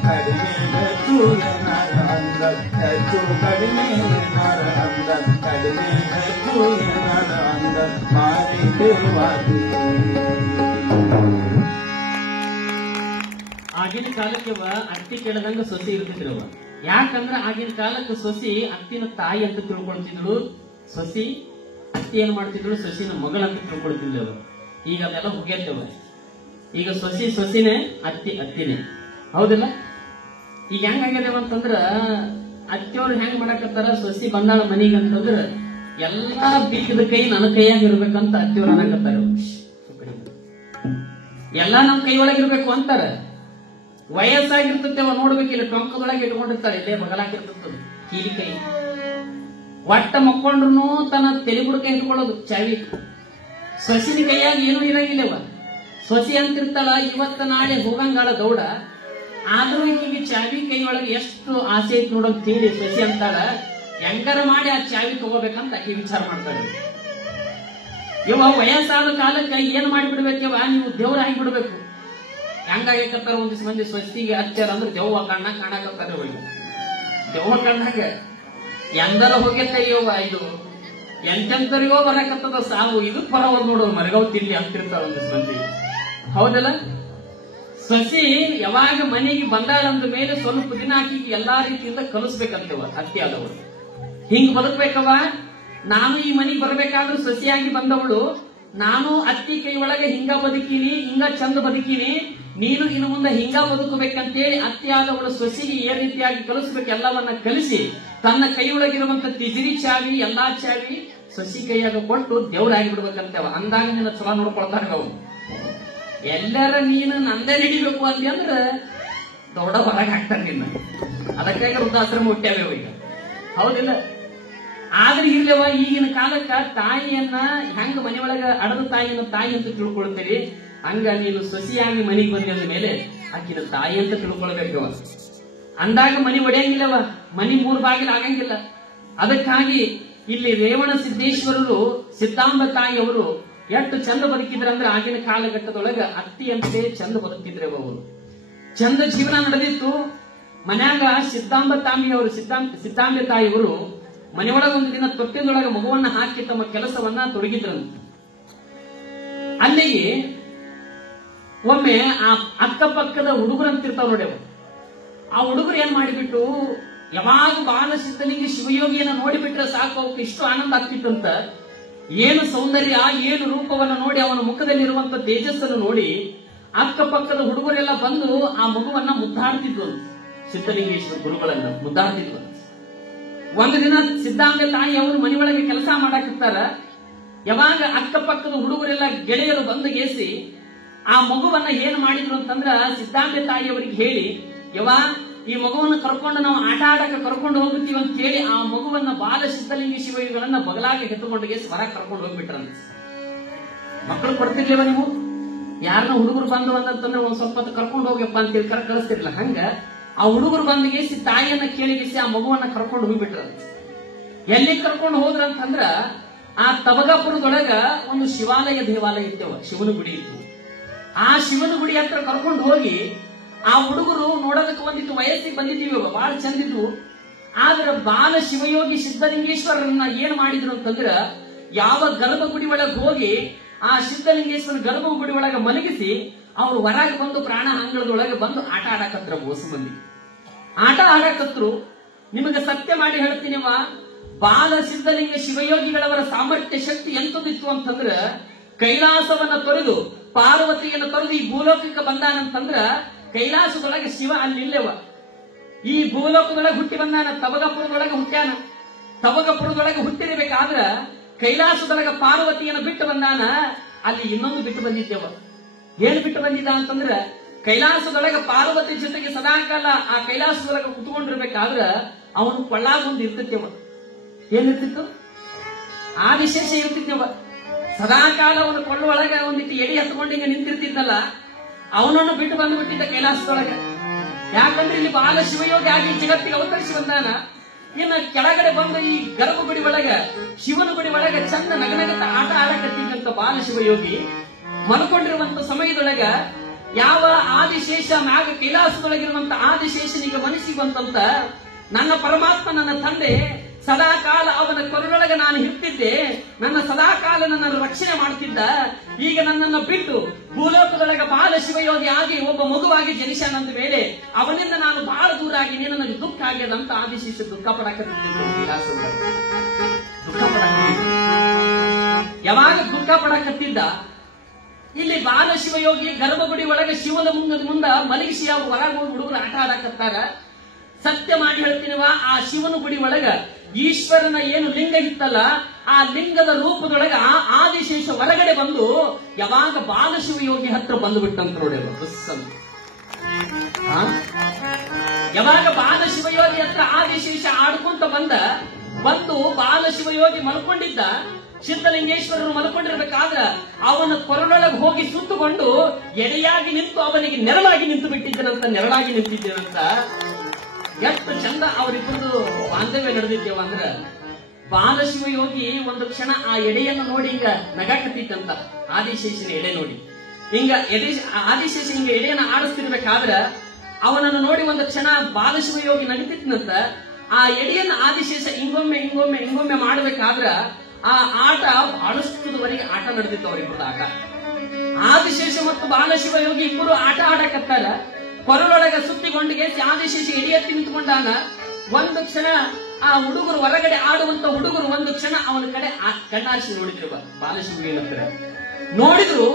ಕಡಿಮೆ ಹೆಚ್ಚು ಏನಾರ ಅಂದ ಹೆಚ್ಚು ಕಡಿಮೆ ಏನಾರ ಅಂದ ಕಡಿಮೆ ಹೆಚ್ಚು ಏನಾರ ಅಂದ ಮಾರಿತಿರುವಾಗಿ ಆಗಿನ ಕಾಲಕ್ಕೆ ಅತ್ತಿ ಕೇಳದಂಗ ಸೊಸಿ ಇರ್ತಿದ್ರವ. ಯಾಕಂದ್ರ ಆಗಿನ ಕಾಲಕ್ಕೆ ಸೊಸಿ ಅತ್ತಿನ ತಾಯಿ ಅಂತ ತಿಳ್ಕೊಳ್ತಿದ್ರು, ಸೊಸಿ ಅತ್ತಿ ಏನ್ ಮಾಡ್ತಿದ್ರು, ಸೊಸಿನ ಮಗಳಂತ ತಿಳ್ಕೊಳ್ತಿದ್ಲವ. ಈಗ ಅದೆಲ್ಲ ಹೋಗ್ಯತ್ತವ. ಈಗ ಸೊಸಿನೇ ಅತ್ತಿ ಅತ್ತಿನೇ, ಹೌದಿಲ್ಲ? ಈಗ ಹೆಂಗಾಗ್ಯದವ ಅಂತಂದ್ರ ಅತ್ತಿಯವ್ರು ಹೆಂಗ್ ಮಾಡಕತ್ತಾರ, ಸೊಸಿ ಬಂದಾಳ ಮನಿಗೆ ಅಂತಂದ್ರ ಎಲ್ಲಾ ಬೀಗದ ಕೈ ನನ್ನ ಕೈಯಾಗ ಇರ್ಬೇಕಂತ ಅತ್ತಿಯವ್ರು ಅನ್ನಕತ್ತಾರ. ಎಲ್ಲಾ ನಮ್ ಕೈ ಒಳಗಿರ್ಬೇಕು ಅಂತಾರ. ವಯಸ್ಸಾಗಿರ್ತೇವ ನೋಡ್ಬೇಕಿಲ್ಲ, ಟೊಂಕದೊಳಗೆ ಇಟ್ಕೊಂಡಿರ್ತಾರೆ, ಇಲ್ಲೇ ಬಗಲಾಕಿರ್ತದ ಕೀಲಿ ಕೈ. ಒಟ್ಟ ಮಕ್ಕೊಂಡ್ರು ತನ್ನ ತಲೆ ಬುಡಕ ಇಟ್ಕೊಳ್ಳೋದು ಚಾವಿ. ಸೊಸಿನ ಕೈಯಾಗ ಏನೂ ಇರಂಗಿಲ್ಲವ. ಸೊಸಿ ಅಂತಿರ್ತಾಳ, ಇವತ್ತ ನಾಳೆ ಹೋಗಂಗಾಳ ದೌಡ. ಆದ್ರೂ ಈಗಿಗೆ ಚಾವಿ ಕೈ ಒಳಗೆ ಎಷ್ಟು ಆಸೆ ಐತಿ ನೋಡೋದು ತಿಳಿ. ಸೊಸಿ ಅಂತಾಳ, ಹೆಂಗಾರ ಮಾಡಿ ಆ ಚಾವಿ ತಗೋಬೇಕಂತ ಆಕೆ ವಿಚಾರ ಮಾಡ್ತಾಳೆ. ಇವ ವಯಸ್ಸಾದ ಕಾಲಕ್ಕೆ ಏನ್ ಮಾಡಿಬಿಡ್ಬೇಕವ, ನೀವು ದೇವ್ರ ಆಗಿಬಿಡ್ಬೇಕು. ಹೆಂಗಾಗಕತ್ತಾರ ಒಂದಿಸ್ ಮಂದಿ ಸೊಸಿಗೆ ಹಚ್ಚಾರ ಅಂದ್ರೆ ದೆವ್ವ ಕಣ್ಣಾಗ ಕಾಣಕತ್ತಾರ. ದೆವ್ವ ಕಣ್ಣಾಗ ಎಂದೆಲ್ಲ ಹೋಗ್ಯತ್ತಯ್ಯವ. ಇದು ಎಂತೆಂತರಿಗೋ ಬರಕತ್ತದ ಸಾವು. ಇದು ಬರವಲ್ ನೋಡು, ಮರಗಾವ್ ತಿಂಡಿ ಅಂತಿರ್ತಾರ ಒಂದಿಸ್ ಮಂದಿ, ಹೌದಲ್ಲ? ಸೊಸಿ ಯಾವಾಗ ಮನೆಗೆ ಬಂದಾಳಂದ ಮೇಲೆ ಸ್ವಲ್ಪ ದಿನ ಆಕಿ ಎಲ್ಲಾ ರೀತಿಯಿಂದ ಕಲಿಸ್ಬೇಕಂತವ ಅತ್ತಿ ಆದವಳು. ಹಿಂಗ್ ಬದುಕ್ಬೇಕವ. ನಾನು ಈ ಮನೆಗೆ ಬರ್ಬೇಕಾದ್ರೂ ಸೊಸಿಯಾಗಿ ಬಂದವಳು, ನಾನು ಅತ್ತಿ ಕೈ ಒಳಗೆ ಹಿಂಗ ಬದುಕೀನಿ, ಹಿಂಗ ಚಂದ ಬದುಕೀನಿ, ನೀನು ಇನ್ನು ಮುಂದೆ ಹಿಂಗ ಬದುಕಬೇಕಂತೇಳಿ ಅತ್ತಿ ಆದವಳು ಸೊಸಿಗೆ ಏ ರೀತಿಯಾಗಿ ಕಲಿಸ್ಬೇಕು ಎಲ್ಲವನ್ನ ಕಲಿಸಿ ತನ್ನ ಕೈಯೊಳಗಿರುವಂತ ತಿಜಿರಿ ಚಾವಿ ಎಲ್ಲಾ ಚಾವಿ ಸೊಸಿ ಕೈಯಾಗ ಕೊಟ್ಟು ದೇವ್ರಾಗಿ ಬಿಡ್ಬೇಕಂತೇವ. ಅಂದಾಗ ನಿನ್ನ ಚಲೋ ನೋಡ್ಕೊಳ್ತಾರ ಅವ್ರು. ಎಲ್ಲರ ನೀನು ನಂದೇ ನಡಿಬೇಕು ಅಂದಿ ಅಂದ್ರ ದೊಡ್ಡ ಹೊರಗೆ ಹಾಕ್ತಾರ ನಿನ್ನ. ಅದಕ್ಕಾಗಿ ವೃದ್ಧಾಶ್ರಮ ಹುಟ್ಟ್ಯಾವ ಈಗ, ಹೌದಿಲ್ಲ? ಆದ್ರೆ ಇರ್ಲವ ಈಗಿನ ಕಾಲಕ್ಕ ತಾಯಿಯನ್ನ ಹೆಂಗ ಮನೆಯೊಳಗ ಅಡದ ತಾಯಿಯನ್ನ ತಾಯಿ ಅಂತ ತಿಳ್ಕೊಳ್ತೀರಿ, ಹಂಗ ನೀನು ಸೊಸಿಯಾಗಿ ಮನೆಗೆ ಬಂದ ಮೇಲೆ ಆಕಿನ ತಾಯಿ ಅಂತ ತಿಳ್ಕೊಳ್ಬೇಕವ. ಅಂದಾಗ ಮನಿ ಒಡೆಯಂಗಿಲ್ಲವ, ಮನಿ 3 ಬಾಗಿಲು ಆಗಂಗಿಲ್ಲ. ಅದಕ್ಕಾಗಿ ಇಲ್ಲಿ ರೇವಣ ಸಿದ್ದೇಶ್ವರರು ಸಿದ್ದಾಂಬ ತಾಯಿಯವರು ಎಷ್ಟು ಚಂದ ಬದುಕಿದ್ರಂದ್ರೆ ಆಗಿನ ಕಾಲಘಟ್ಟದೊಳಗ ಅತ್ತಿಯಂತೆ ಚಂದ ಬದುಕಿದ್ರವ. ಅವರು ಚಂದ ಜೀವನ ನಡೆದಿತ್ತು. ಮನ್ಯಾಗ ಸಿದ್ದಾಂಬೆ ತಾಯಿಯವರು ಮನೆಯೊಳಗ ಒಂದು ದಿನ ತೊಟ್ಟಿನೊಳಗ ಮಗುವನ್ನ ಹಾಕಿ ತಮ್ಮ ಕೆಲಸವನ್ನ ತೊಡಗಿದ್ರಂತ. ಅಲ್ಲಿಗೆ ಒಮ್ಮೆ ಆ ಅಕ್ಕಪಕ್ಕದ ಹುಡುಗರಂತಿರ್ತಾವ ನೋಡಿ, ಆ ಹುಡುಗರು ಏನ್ ಮಾಡಿಬಿಟ್ಟು ಯಾವಾಗ ಬಾಲಸಿದ್ಧನಿಗೆ ಶಿವಯೋಗಿಯನ್ನ ನೋಡಿಬಿಟ್ರೆ ಸಾಕು ಅವಕ್ಕೆ ಇಷ್ಟು ಆನಂದ ಆಗ್ತಿತ್ತಂತ. ಏನು ಸೌಂದರ್ಯ, ಏನು ರೂಪವನ್ನ ನೋಡಿ, ಅವನ ಮುಖದಲ್ಲಿರುವಂತ ತೇಜಸ್ಸನ್ನು ನೋಡಿ ಅಕ್ಕಪಕ್ಕದ ಹುಡುಗರೆಲ್ಲ ಬಂದು ಆ ಮಗುವನ್ನ ಮುದ್ದಾಡ್ತಿದ್ವು. ಸಿದ್ಧಲಿಂಗೇಶ್ವರ ಗುರುಗಳನ್ನ ಮುದ್ದಾಡ್ತಿದ್ವು. ಒಂದು ದಿನ ಸಿದ್ದಾಂಬೆ ತಾಯಿ ಅವರು ಮನೆಯೊಳಗೆ ಕೆಲಸ ಮಾಡಾಕಿರ್ತಾರ. ಯಾವಾಗ ಅಕ್ಕಪಕ್ಕದ ಹುಡುಗರೆಲ್ಲ ಗೆಳೆಯರು ಬಂದು ಗೇಸಿ ಆ ಮಗುವನ್ನ ಏನ್ ಮಾಡಿದ್ರು ಅಂತಂದ್ರ ಸಿದ್ದಾಂಬೆ ತಾಯಿಯವರಿಗೆ ಹೇಳಿ, ಯವಾ ಈ ಮಗುವನ್ನ ಕರ್ಕೊಂಡು ನಾವು ಆಟ ಆಡಕ್ಕೆ ಕರ್ಕೊಂಡು ಹೋಗುತ್ತೀವಿ ಅಂತ ಹೇಳಿ ಆ ಮಗುವನ್ನ ಬಾಲ ಸಿದ್ಧಲಿಂಗಿ ಶಿವಯುಗಳನ್ನ ಬಗಲಾಗಿ ಹೆತ್ತುಕೊಂಡು ಗೇಸಿ ಹೊರ ಕರ್ಕೊಂಡು ಹೋಗ್ಬಿಟ್ರಂತ. ಮಕ್ಕಳು ಕೊಡ್ತಿರ್ಲಿವ ನೀವು? ಯಾರನ್ನ ಹುಡುಗರು ಬಂದು ಅಂತಂದ್ರೆ ಒಂದ್ ಸ್ವಲ್ಪ ಹೊತ್ತು ಕರ್ಕೊಂಡು ಹೋಗ್ಯಪ್ಪ ಅಂತೇಳಿ ಕಳಿಸ್ತಿರ್ಲಿಲ್ಲ. ಹಂಗ ಆ ಹುಡುಗರು ಬಂದ್ಗೇಸಿ ತಾಯಿಯನ್ನ ಕೇಳಿಗಿಸಿ ಆ ಮಗುವನ್ನ ಕರ್ಕೊಂಡು ಹೋಗ್ಬಿಟ್ರಂತ. ಎಲ್ಲಿ ಕರ್ಕೊಂಡು ಹೋದ್ರಂತಂದ್ರ ಆ ತಬಗಾಪುರದೊಳಗ ಒಂದು ಶಿವಾಲಯ ದೇವಾಲಯ ಇತ್ತವ, ಶಿವನ ಗುಡಿ ಇತ್ತು. ಆ ಶಿವನ ಗುಡಿ ಹತ್ರ ಕರ್ಕೊಂಡು ಹೋಗಿ ಆ ಹುಡುಗರು ನೋಡೋದಕ್ಕೆ ಒಂದಿತ್ತು ವಯಸ್ಸಿಗೆ ಬಂದಿದ್ದೀವಿ, ಬಹಳ ಚಂದಿದ್ವು. ಆದ್ರೆ ಬಾಲ ಶಿವಯೋಗಿ ಸಿದ್ಧಲಿಂಗೇಶ್ವರರನ್ನ ಏನ್ ಮಾಡಿದ್ರು ಅಂತಂದ್ರ, ಯಾವ ಗರ್ಭಗುಡಿ ಒಳಗೆ ಹೋಗಿ ಆ ಸಿದ್ಧಲಿಂಗೇಶ್ವರ ಗರ್ಭಗುಡಿ ಒಳಗೆ ಮಲಗಿಸಿ ಅವ್ರು ಹೊರಗೆ ಬಂದು ಪ್ರಾಣ ಅಂಗಳದೊಳಗೆ ಬಂದು ಆಟ ಆಡಕತ್ರ. ಬೋಸು ಮಂದಿ ಆಟ ಆಡಕತ್ರು. ನಿಮಗೆ ಸತ್ಯ ಮಾಡಿ ಹೇಳ್ತೀನಿವ, ಬಾಲ ಸಿದ್ಧಲಿಂಗ ಶಿವಯೋಗಿಗಳವರ ಸಾಮರ್ಥ್ಯ ಶಕ್ತಿ ಎಂತದಿತ್ತು ಅಂತಂದ್ರ, ಕೈಲಾಸವನ್ನ ತೊರೆದು ಪಾರ್ವತಿಯನ್ನು ತೊರೆದು ಈ ಭೂಲೋಕಕ್ಕೆ ಬಂದಾನಂತಂದ್ರ, ಕೈಲಾಸದೊಳಗೆ ಶಿವ ಅಲ್ಲಿಲ್ಲವ, ಈ ಭೂಲೋಕದೊಳಗೆ ಹುಟ್ಟಿ ಬಂದಾನ. ತವಗಪುರದೊಳಗೆ ಹುಟ್ಟ್ಯಾನ. ತವಗಪುರದೊಳಗೆ ಹುಟ್ಟಿರಬೇಕಾದ್ರ ಕೈಲಾಸದೊಳಗೆ ಪಾರ್ವತಿಯನ್ನು ಬಿಟ್ಟು ಬಂದಾನ. ಅಲ್ಲಿ ಇನ್ನೊಂದು ಬಿಟ್ಟು ಬಂದಿದ್ದೇವ. ಏನ್ ಬಿಟ್ಟು ಬಂದಿದ್ದ ಅಂತಂದ್ರ, ಕೈಲಾಸದೊಳಗೆ ಪಾರ್ವತಿ ಜೊತೆಗೆ ಸದಾಕಾಲ ಆ ಕೈಲಾಸದೊಳಗೆ ಕುತ್ಕೊಂಡಿರ್ಬೇಕಾದ್ರ ಅವನು ಕೊಳ್ಳಾಗ ಒಂದು ಇರ್ತಿತ್ತೇವ. ಏನಿರ್ತಿತ್ತು? ಆದಿಶೇಷ ಇರ್ತಿದ್ದೇವ. ಸದಾಕಾಲ ಅವನು ಕೊಳ್ಳೊಳಗೆ ಒಂದಿಟ್ಟು ಎಡಿ ಹತ್ಕೊಂಡು ಹಿಂಗ ನಿಂತಿರ್ತಿದ್ದಲ್ಲ, ಅವನನ್ನು ಬಿಟ್ಟು ಬಂದ್ಬಿಟ್ಟಿದ್ದ ಕೈಲಾಸದೊಳಗೆ. ಯಾಕಂದ್ರೆ ಇಲ್ಲಿ ಬಾಲ ಶಿವಯೋಗಿ ಆಗಿ ಜಗತ್ತಿಗೆ ಅವತರಿಸಿ ಬಂದಾನ. ಇನ್ನು ಕೆಳಗಡೆ ಬಂದು ಈ ಗರ್ಭಗುಡಿ ಒಳಗ ಶಿವನ ಗುಡಿ ಒಳಗ ಚಂದ ನಗನಗತ ಆಟ ಆಡಕತ್ತಿದ್ದಂತ ಬಾಲ ಶಿವಯೋಗಿ ಮಲ್ಕೊಂಡಿರುವಂತ ಸಮಯದೊಳಗ ಯಾವ ಆದಿಶೇಷ ಮ್ಯಾಗ ಕೈಲಾಸದೊಳಗಿರುವಂತ ಆದಿಶೇಷನಿಗೆ ಮನಸ್ಸಿಗೆ ಬಂತಂತ, ನನ್ನ ಪರಮಾತ್ಮ ನನ್ನ ತಂದೆ ಸದಾಕಾಲ ಅವನ ಕೊರಳೊಳಗೆ ನಾನು ಇರ್ತಿದ್ದೆ, ನನ್ನ ಸದಾಕಾಲ ನನ್ನನ್ನು ರಕ್ಷಣೆ ಮಾಡ್ತಿದ್ದ, ಈಗ ನನ್ನನ್ನು ಬಿಟ್ಟು ಭೂಲೋಕದೊಳಗೆ ಬಾಲ ಶಿವಯೋಗಿ ಆಗಿ ಒಬ್ಬ ಮಗುವಾಗಿ ಜನಿಸಾನಂದ ಮೇಲೆ ಅವನಿಂದ ನಾನು ಬಹಳ ದೂರ ಆಗಿನಿ, ನನಗೆ ದುಃಖ ಆಗ್ಯದಂತ ಆದಿಶೇಷ ದುಃಖ ಪಡಕತ್ತಿದ್ದು. ಯಾವಾಗ ದುಃಖ ಪಡಕತ್ತಿದ್ದ, ಇಲ್ಲಿ ಬಾಲ ಶಿವಯೋಗಿ ಗರ್ಭಗುಡಿ ಒಳಗೆ ಶಿವನ ಮುಂದ ಮಲಗಿಸಿ ಅವ್ರು ಹೊರಗೆ ಹೋಗಿ ಹುಡುಗರು ಆಟ ಆಡಕತ್ತಾರ. ಸತ್ಯ ಮಾಡಿ ಹೇಳ್ತೀನಿವ, ಆ ಶಿವನ ಗುಡಿ ಒಳಗ ಈಶ್ವರನ ಏನು ಲಿಂಗ ಇತ್ತಲ್ಲ, ಆ ಲಿಂಗದ ರೂಪದೊಳಗ ಆದಿಶೇಷ ಹೊರಗಡೆ ಬಂದು ಯಾವಾಗ ಬಾಲ ಶಿವಯೋಗಿ ಹತ್ರ ಬಂದು ಬಿಟ್ಟಂತ ನೋಡಿ. ಯಾವಾಗ ಬಾಲ ಶಿವಯೋಗಿ ಹತ್ರ ಆದಿಶೇಷ ಆಡ್ಕೊಂತ ಬಂದು ಬಾಲ ಶಿವಯೋಗಿ ಮಲ್ಕೊಂಡಿದ್ದ, ಸಿದ್ಧಲಿಂಗೇಶ್ವರರು ಮಲ್ಕೊಂಡಿರ್ಬೇಕಾದ್ರ ಅವನ ಕೊರಳೊಳಗೆ ಹೋಗಿ ಸುತ್ತುಕೊಂಡು ಎಡೆಯಾಗಿ ನಿಂತು ಅವನಿಗೆ ನೆರಳಾಗಿ ನಿಂತು ಬಿಟ್ಟಿದ್ದನಂತ. ನೆರಳಾಗಿ ನಿಂತಿದ್ದೇನಂತ. ಎಷ್ಟು ಚಂದ ಅವರಿಬ್ಬರದು ಬಾಂಧವ್ಯ ನಡೆದಿದ್ದೇವ ಅಂದ್ರ, ಬಾಲ ಶಿವಯೋಗಿ ಒಂದು ಕ್ಷಣ ಆ ಎಡೆಯನ್ನು ನೋಡಿ ಹಿಂಗ ನಗಾಕತ್ತಿತ್ತಂತ. ಆದಿಶೇಷನ ಎಡೆ ನೋಡಿ ಹಿಂಗ ಆದಿಶೇಷ ಹಿಂಗ ಎಡೆಯನ್ನ ಆಡಿಸ್ತಿರ್ಬೇಕಾದ್ರ ಅವನನ್ನು ನೋಡಿ ಒಂದು ಕ್ಷಣ ಬಾಲ ಶಿವಯೋಗಿ ನಗಿತಿತ್ತಂತ. ಆ ಎಡೆಯನ್ನ ಆದಿಶೇಷ ಹಿಂಗೊಮ್ಮೆ ಹಿಂಗೊಮ್ಮೆ ಹಿಂಗೊಮ್ಮೆ ಮಾಡ್ಬೇಕಾದ್ರ ಆ ಆಟ ಬಹಳಷ್ಟುವರೆಗೆ ಆಟ ನಡೆದಿತ್ತು ಅವರಿಬ್ಬರದ ಆಟ. ಆದಿಶೇಷ ಮತ್ತು ಬಾಲ ಶಿವಯೋಗಿ ಇಬ್ಬರು ಆಟ ಆಡಕತ್ತಾರ. ಕೊರಳೊಳಗೆ ಸುತ್ತಿಗೊಂಡಿಗೆ ಆದಿಶೇಷ ಎಡೆಯತ್ತಿ ನಿಂತ್ಕೊಂಡಾನ. ಒಂದು ಕ್ಷಣ ಆ ಹುಡುಗರು ಹೊರಗಡೆ ಆಡುವಂತ ಹುಡುಗರು ಒಂದು ಕ್ಷಣ ಅವನ ಕಡೆ ಕಣ್ಣಾರಿಸಿ ನೋಡಿದ್ರು. ಬಾಲಶಿವಯೋಗಿ ಹತ್ರ ನೋಡಿದ್ರು.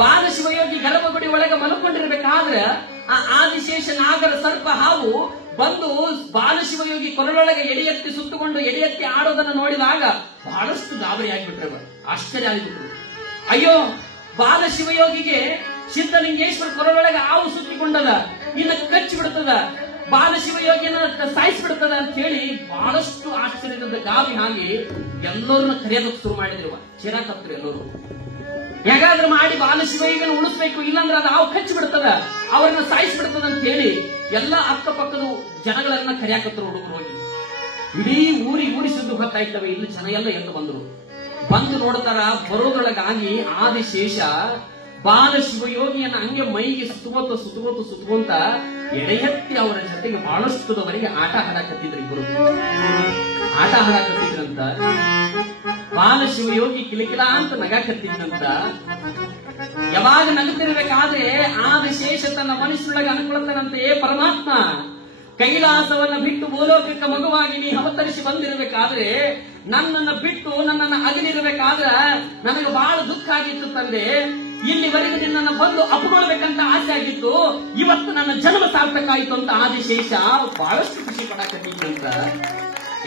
ಬಾಲ ಶಿವಯೋಗಿ ಗರ್ಭಗುಡಿ ಒಳಗೆ ಮಲ್ಕೊಂಡಿರ್ಬೇಕಾದ್ರೆ ಆ ಆದಿಶೇಷ ನಾಗರ ಸರ್ಪ ಹಾವು ಬಂದು ಬಾಲ ಶಿವಯೋಗಿ ಕೊರಳೊಳಗೆ ಎಡೆಯತ್ತಿ ಸುತ್ತುಕೊಂಡು ಎಡೆಯತ್ತಿ ಆಡೋದನ್ನು ನೋಡಿದಾಗ ಬಹಳಷ್ಟು ಗಾಬರಿ ಆಗಿಬಿಟ್ರು. ಆಶ್ಚರ್ಯ ಆಗಿಬಿಟ್ರು. ಅಯ್ಯೋ, ಬಾಲ ಶಿವಯೋಗಿಗೆ ಸಿದ್ಧಲಿಂಗೇಶ್ವರ ಕೊರಳೊಳಗೆ ಹಾವು ಸುತ್ತಿಕೊಂಡದ, ಇನ್ನು ಕಚ್ಚಿ ಬಿಡ್ತದ, ಬಾಲ ಶಿವಯೋಗಿನ ಸಾಯಿಸ್ಬಿಡ್ತದ ಅಂತ ಹೇಳಿ ಬಹಳಷ್ಟು ಆಶ್ಚರ್ಯದಿಂದ ಗಾಬರಿ ಆಗಿ ಎಲ್ಲರನ್ನ ಕರೆಯೋದಕ್ಕೆ ಶುರು ಮಾಡಿದ್ರು. ಚಿರಾಕತ್ರು ಎಲ್ಲರೂ. ಹೇಗಾದ್ರೂ ಮಾಡಿ ಬಾಲ ಶಿವಯೋಗಿನ ಉಳಿಸ್ಬೇಕು, ಇಲ್ಲಾಂದ್ರೆ ಅದು ಹಾವು ಕಚ್ಚಿ ಬಿಡ್ತದ, ಅವ್ರನ್ನ ಸಾಯಿಸ್ಬಿಡ್ತದ ಅಂತ ಹೇಳಿ ಎಲ್ಲ ಅಕ್ಕಪಕ್ಕದ ಜನಗಳನ್ನ ಕರೆಯಾಕತ್ರು ಹುಡುಗರು ಹೋಗಿ. ಇಡೀ ಊರಿ ಸುದ್ದು ಗೊತ್ತಾಯ್ತವೆ. ಇಲ್ಲಿ ಜನ ಎಲ್ಲ ಎದ್ದು ಬಂದು ನೋಡ್ತಾರ. ಬರೋದ್ರೊಳಗಾಗಿ ಆದಿಶೇಷ ಬಾಲ ಶಿವಯೋಗಿಯನ್ನ ಹಂಗೆ ಮೈಗೆ ಸುತ್ತುವಂತ ಎಡೆಯತ್ತಿ ಅವರ ಜೊತೆಗೆ ಬಹಳಷ್ಟುವರೆಗೆ ಆಟ ಆಡಕತ್ತಿದ್ರು. ಇಬ್ಬರು ಆಟ ಆಡಕತ್ತಿದ್ರಂತ. ಬಾಲ ಶಿವಯೋಗಿ ಕಿಲಕಿಲ ಅಂತ ನಗಾಕತ್ತಿದ್ದಂತ. ಯಾವಾಗ ನಗುತ್ತಿರ್ಬೇಕಾದ್ರೆ ಆದಿಶೇಷ ತನ್ನ ಮನುಷ್ಯನೊಳಗೆ ಅನ್ಕೊಳ್ತಾನಂತೆ, ಪರಮಾತ್ಮ ಕೈಲಾಸವನ್ನ ಬಿಟ್ಟು ಭೂಲೋಕಕ್ಕೆ ಮಗುವಾಗಿ ನೀ ಅವತರಿಸಿ ಬಂದಿರಬೇಕಾದ್ರೆ ನನ್ನನ್ನು ಬಿಟ್ಟು ನನ್ನನ್ನು ಅಗಲಿರಬೇಕಾದ್ರೆ ನನಗೆ ಬಹಳ ದುಃಖ ಆಗಿತ್ತು ತಂದೆ. ಇಲ್ಲಿವರೆಗೂ ನಿನ್ನನ್ನು ಬಂದು ಅಪ್ಕೊಳ್ಬೇಕಂತ ಆಸೆ ಆಗಿತ್ತು. ಇವತ್ತು ನನ್ನ ಜನ್ಮ ಸಾರ್ಥಕಾಯಿತು ಅಂತ ಆದಿಶೇಷ ಬಹಳಷ್ಟು ಖುಷಿ ಪಡಕತ್ತಿದ್ದಂತ.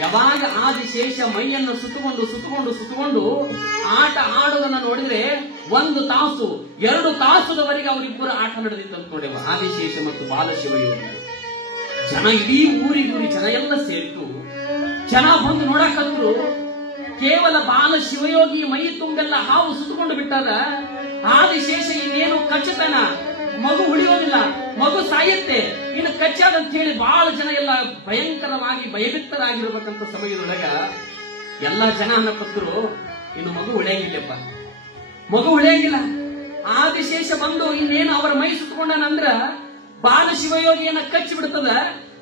ಯಾವಾಗ ಆದಿಶೇಷ ಮೈಯನ್ನು ಸುತ್ತುಕೊಂಡು ಆಟ ಆಡೋದನ್ನ ನೋಡಿದ್ರೆ 1 ತಾಸು 2 ತಾಸುದವರೆಗೆ ಅವರಿಬ್ಬರು ಆಟ ನಡೆದಿದ್ದಂತ ನೋಡೇವ. ಆದಿಶೇಷ ಮತ್ತು ಬಾಲಶಿವಯೋಗಿ. ಜನ ಇಡೀ ಊರಿ ಜನ ಎಲ್ಲ ಸೇರಿತು. ಜನ ಬಂದು ನೋಡಕಂದ್ರು. ಕೇವಲ ಬಾಲ ಶಿವಯೋಗಿ ಮೈ ತುಂಬೆಲ್ಲ ಹಾವು ಸುತ್ತಕೊಂಡು ಬಿಟ್ಟಾಗ ಆದಿಶೇಷ ಇನ್ನೇನು ಕಚ್ಚತನ, ಮಗು ಉಳಿಯೋದಿಲ್ಲ, ಮಗು ಸಾಯುತ್ತೆ, ಇನ್ನು ಕಚ್ಚಾದಂತ ಹೇಳಿ ಬಹಳ ಜನ ಎಲ್ಲ ಭಯಂಕರವಾಗಿ ಭಯಭೀತರಾಗಿರ್ಬೇಕಂತ ಸಮಯದೊಳಗ ಎಲ್ಲ ಜನ ಅನ್ನಕತ್ತರು, ಇನ್ನು ಮಗು ಉಳಿಯಂಗಿಲ್ಲಪ್ಪ, ಮಗು ಉಳಿಯಂಗಿಲ್ಲ. ಆದಿಶೇಷ ಬಂದು ಇನ್ನೇನು ಅವರ ಮೈ ಸುತ್ತಕೊಂಡನಂದ್ರ ಬಾಲ ಶಿವಯೋಗಿಯನ್ನ ಕಚ್ಚಿ ಬಿಡ್ತದ.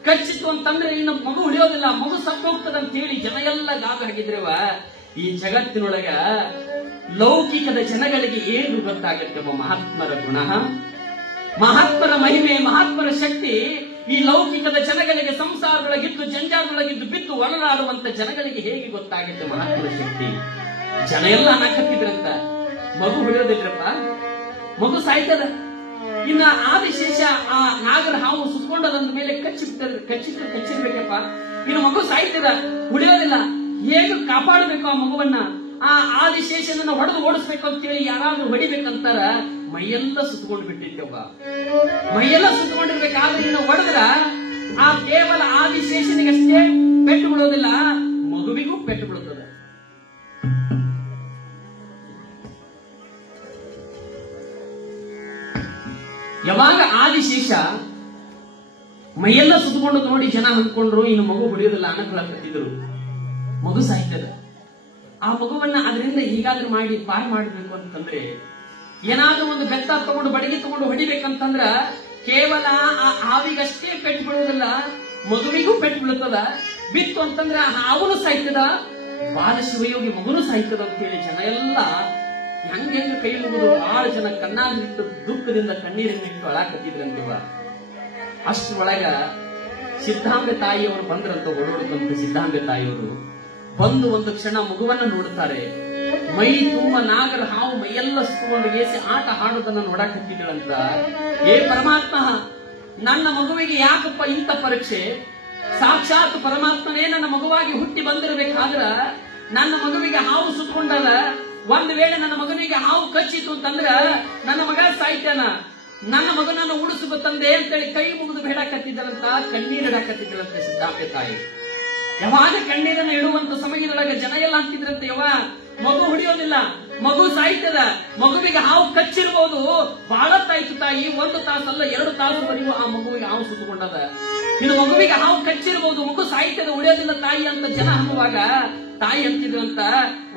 ಕಚ್ಚಿತು ಅಂತಂದ್ರೆ ಇನ್ನು ಮಗು ಉಳಿಯೋದಿಲ್ಲ, ಮಗು ಸತ್ತೋಗ್ತದ ಅಂತ ಹೇಳಿ ಜನ ಎಲ್ಲ ಗಾಬರಿ ಆಗಿದ್ರವ. ಈ ಜಗತ್ತಿನೊಳಗ ಲೌಕಿಕದ ಜನಗಳಿಗೆ ಏನು ಗೊತ್ತಾಗುತ್ತೆ? ಮಹಾತ್ಮರ ಗುಣ, ಮಹಾತ್ಮರ ಮಹಿಮೆ, ಮಹಾತ್ಮರ ಶಕ್ತಿ ಈ ಲೌಕಿಕದ ಜನಗಳಿಗೆ, ಸಂಸಾರದೊಳಗಿದ್ದು ಜಂಜಾರದೊಳಗಿದ್ದು ಬಿದ್ದು ಒಳಲಾಡುವಂತ ಜನಗಳಿಗೆ ಹೇಗೆ ಗೊತ್ತಾಗುತ್ತೆ ಮಹಾತ್ಮರ ಶಕ್ತಿ? ಜನ ಎಲ್ಲ ಅನ್ನಕತ್ತಿದ್ರಂತ ಮಗು ಹೊಡೆಯೋದಿಲ್ಲಪ್ಪ, ಮಗು ಸಾಯ್ತದ. ಇನ್ನ ಆದಿಶೇಷ ಆ ನಾಗರ ಹಾವು ಸುತ್ಕೊಂಡದಂದ ಮೇಲೆ ಕಚ್ಚಿರ್ಬೇಕಪ್ಪ, ಇನ್ನು ಮಗು ಸಾಯ್ತದ, ಉಳಿಯೋದಿಲ್ಲ. ಹೇಗೆ ಕಾಪಾಡಬೇಕು ಆ ಮಗುವನ್ನ? ಆ ಆದಿಶೇಷನನ್ನ ಹೊಡೆದು ಓಡಿಸ್ಬೇಕು ಅಂತ ಹೇಳಿ ಯಾರಾದ್ರೂ ಹೊಡಿಬೇಕಂತಾರ ಮೈಯೆಲ್ಲ ಸುತ್ಕೊಂಡು ಬಿಟ್ಟಿದ್ದೆವ್ವ. ಮೈಯೆಲ್ಲ ಸುತ್ಕೊಂಡಿರ್ಬೇಕಾದ್ರೆ ಇನ್ನು ಹೊಡೆದ್ರ ಆ ಕೇವಲ ಆದಿಶೇಷನಿಗಷ್ಟೇ ಪೆಟ್ಟು ಬಿಡೋದಿಲ್ಲ, ಮಗುವಿಗೂ ಪೆಟ್ಟು ಬಿಡುತ್ತದೆ. ಯಾವಾಗ ಆದಿಶೇಷ ಮೈಯೆಲ್ಲ ಸುತ್ತಕೊಂಡು ನೋಡಿ ಜನ ಅಂದ್ಕೊಂಡ್ರು ಇನ್ನು ಮಗು ಹೊಡೆಯೋದಿಲ್ಲ ಅನ್ನಕತ್ತಿದ್ರು, ಮಗು ಸಾಯ್ತದ. ಆ ಮಗುವನ್ನ ಅದರಿಂದ ಹೀಗಾದ್ರೂ ಮಾಡಿ ಪಾರ್ ಮಾಡಬೇಕು ಅಂತಂದ್ರೆ ಏನಾದ್ರೂ ಒಂದು ಬೆತ್ತ ತಗೊಂಡು ಬಡಗಿ ತಗೊಂಡು ಹೊಡಿಬೇಕಂತಂದ್ರ ಕೇವಲ ಆ ಹಾವಿಗಷ್ಟೇ ಪೆಟ್ಟು ಬಿಡುವುದಿಲ್ಲ, ಮಗುವಿಗೂ ಪೆಟ್ಟು ಬೀಳುತ್ತದ. ಬಿತ್ತು ಅಂತಂದ್ರ ಹಾವನು ಸಾಯ್ತದ, ಬಾಲಶಿವಯೋಗಿ ಮಗುನು ಸಾಯ್ತದ ಅಂತ ಹೇಳಿ ಜನ ಎಲ್ಲ ಹೆಂಗೆ ಕೈ ಮುಗಿದು ಬಹಳ ಜನ ಕಣ್ಣಾಗಿಟ್ಟು ದುಃಖದಿಂದ ಕಣ್ಣೀರನ್ನಿಟ್ಟು ಅಳಾಕತ್ತಿದ್ರಂತಿವ. ಅಷ್ಟರೊಳಗ ಸಿದ್ಧಾಂಬೆ ತಾಯಿಯವರು ಬಂದ್ರಂತ, ಓಡೋಡ್ಕಂತ ಸಿದ್ಧಾಂಬೆ ತಾಯಿಯವರು ಬಂದು ಒಂದು ಕ್ಷಣ ಮಗುವನ್ನ ನೋಡುತ್ತಾರೆ. ಮೈ ತುಂಬ ನಾಗರ ಹಾವು ಮೈಯೆಲ್ಲ ಸುತ್ತಕೊಂಡು ಏಸಿ ಆಟ ಆಡೋದನ್ನ ನೋಡಾಕತ್ತಿದ್ರಂತ. ಏ ಪರಮಾತ್ಮ, ನನ್ನ ಮಗುವಿಗೆ ಯಾಕಪ್ಪ ಇಂಥ ಪರೀಕ್ಷೆ? ಸಾಕ್ಷಾತ್ ಪರಮಾತ್ಮನೇ ನನ್ನ ಮಗುವಾಗಿ ಹುಟ್ಟಿ ಬಂದಿರಬೇಕಾದ್ರ ನನ್ನ ಮಗುವಿಗೆ ಹಾವು ಸುತ್ತಕೊಂಡಲ್ಲ, ಒಂದ್ ವೇಳೆ ನನ್ನ ಮಗನಿಗೆ ಹಾವು ಕಚ್ಚಿತು ಅಂತಂದ್ರ ನನ್ನ ಮಗ ಸಾಯ್ತಾನ, ನನ್ನ ಮಗನನ್ನು ಉಳಿಸುವ ತಂದೆ ಅಂತೇಳಿ ಕೈ ಮುಗಿದು ಬೇಡಾಕತ್ತಿದ್ದರಂತ, ಕಣ್ಣೀರಿಡಾಕತ್ತಿದ್ದರಂತೆ ಸಿದ್ಧಾಂಬೆ ತಾಯಿ. ಯಾವಾಗ ಕಣ್ಣೀರನ್ನು ಇಡುವಂತ ಸಮಯದೊಳಗೆ ಜನ ಎಲ್ಲ ಅಂತಿದ್ರಂತೆ, ಯವ್ವ ಮಗು ಹೊಡಿಯೋದಿಲ್ಲ, ಮಗು ಸಾಯ್ತದ, ಮಗುವಿಗೆ ಹಾವು ಕಚ್ಚಿರ್ಬೋದು, ಬಹಳ ತಾಯ್ತು ತಾಯಿ, 1 ತಾಸಲ್ಲ 2 ತಾಸುವರೆಗೂ ಆ ಮಗುವಿಗೆ ಹಾವು ಸುತ್ತಕೊಂಡದ, ಇನ್ನು ಮಗುವಿಗೆ ಹಾವು ಕಚ್ಚಿರ್ಬೋದು, ಮಗು ಸಾಯ್ತದ, ಉಳಿಯೋದಿಲ್ಲ ತಾಯಿ ಅಂತ ಜನ ಅನ್ನುವಾಗ ತಾಯಿ ಅಂತಿದ್ರಂತ,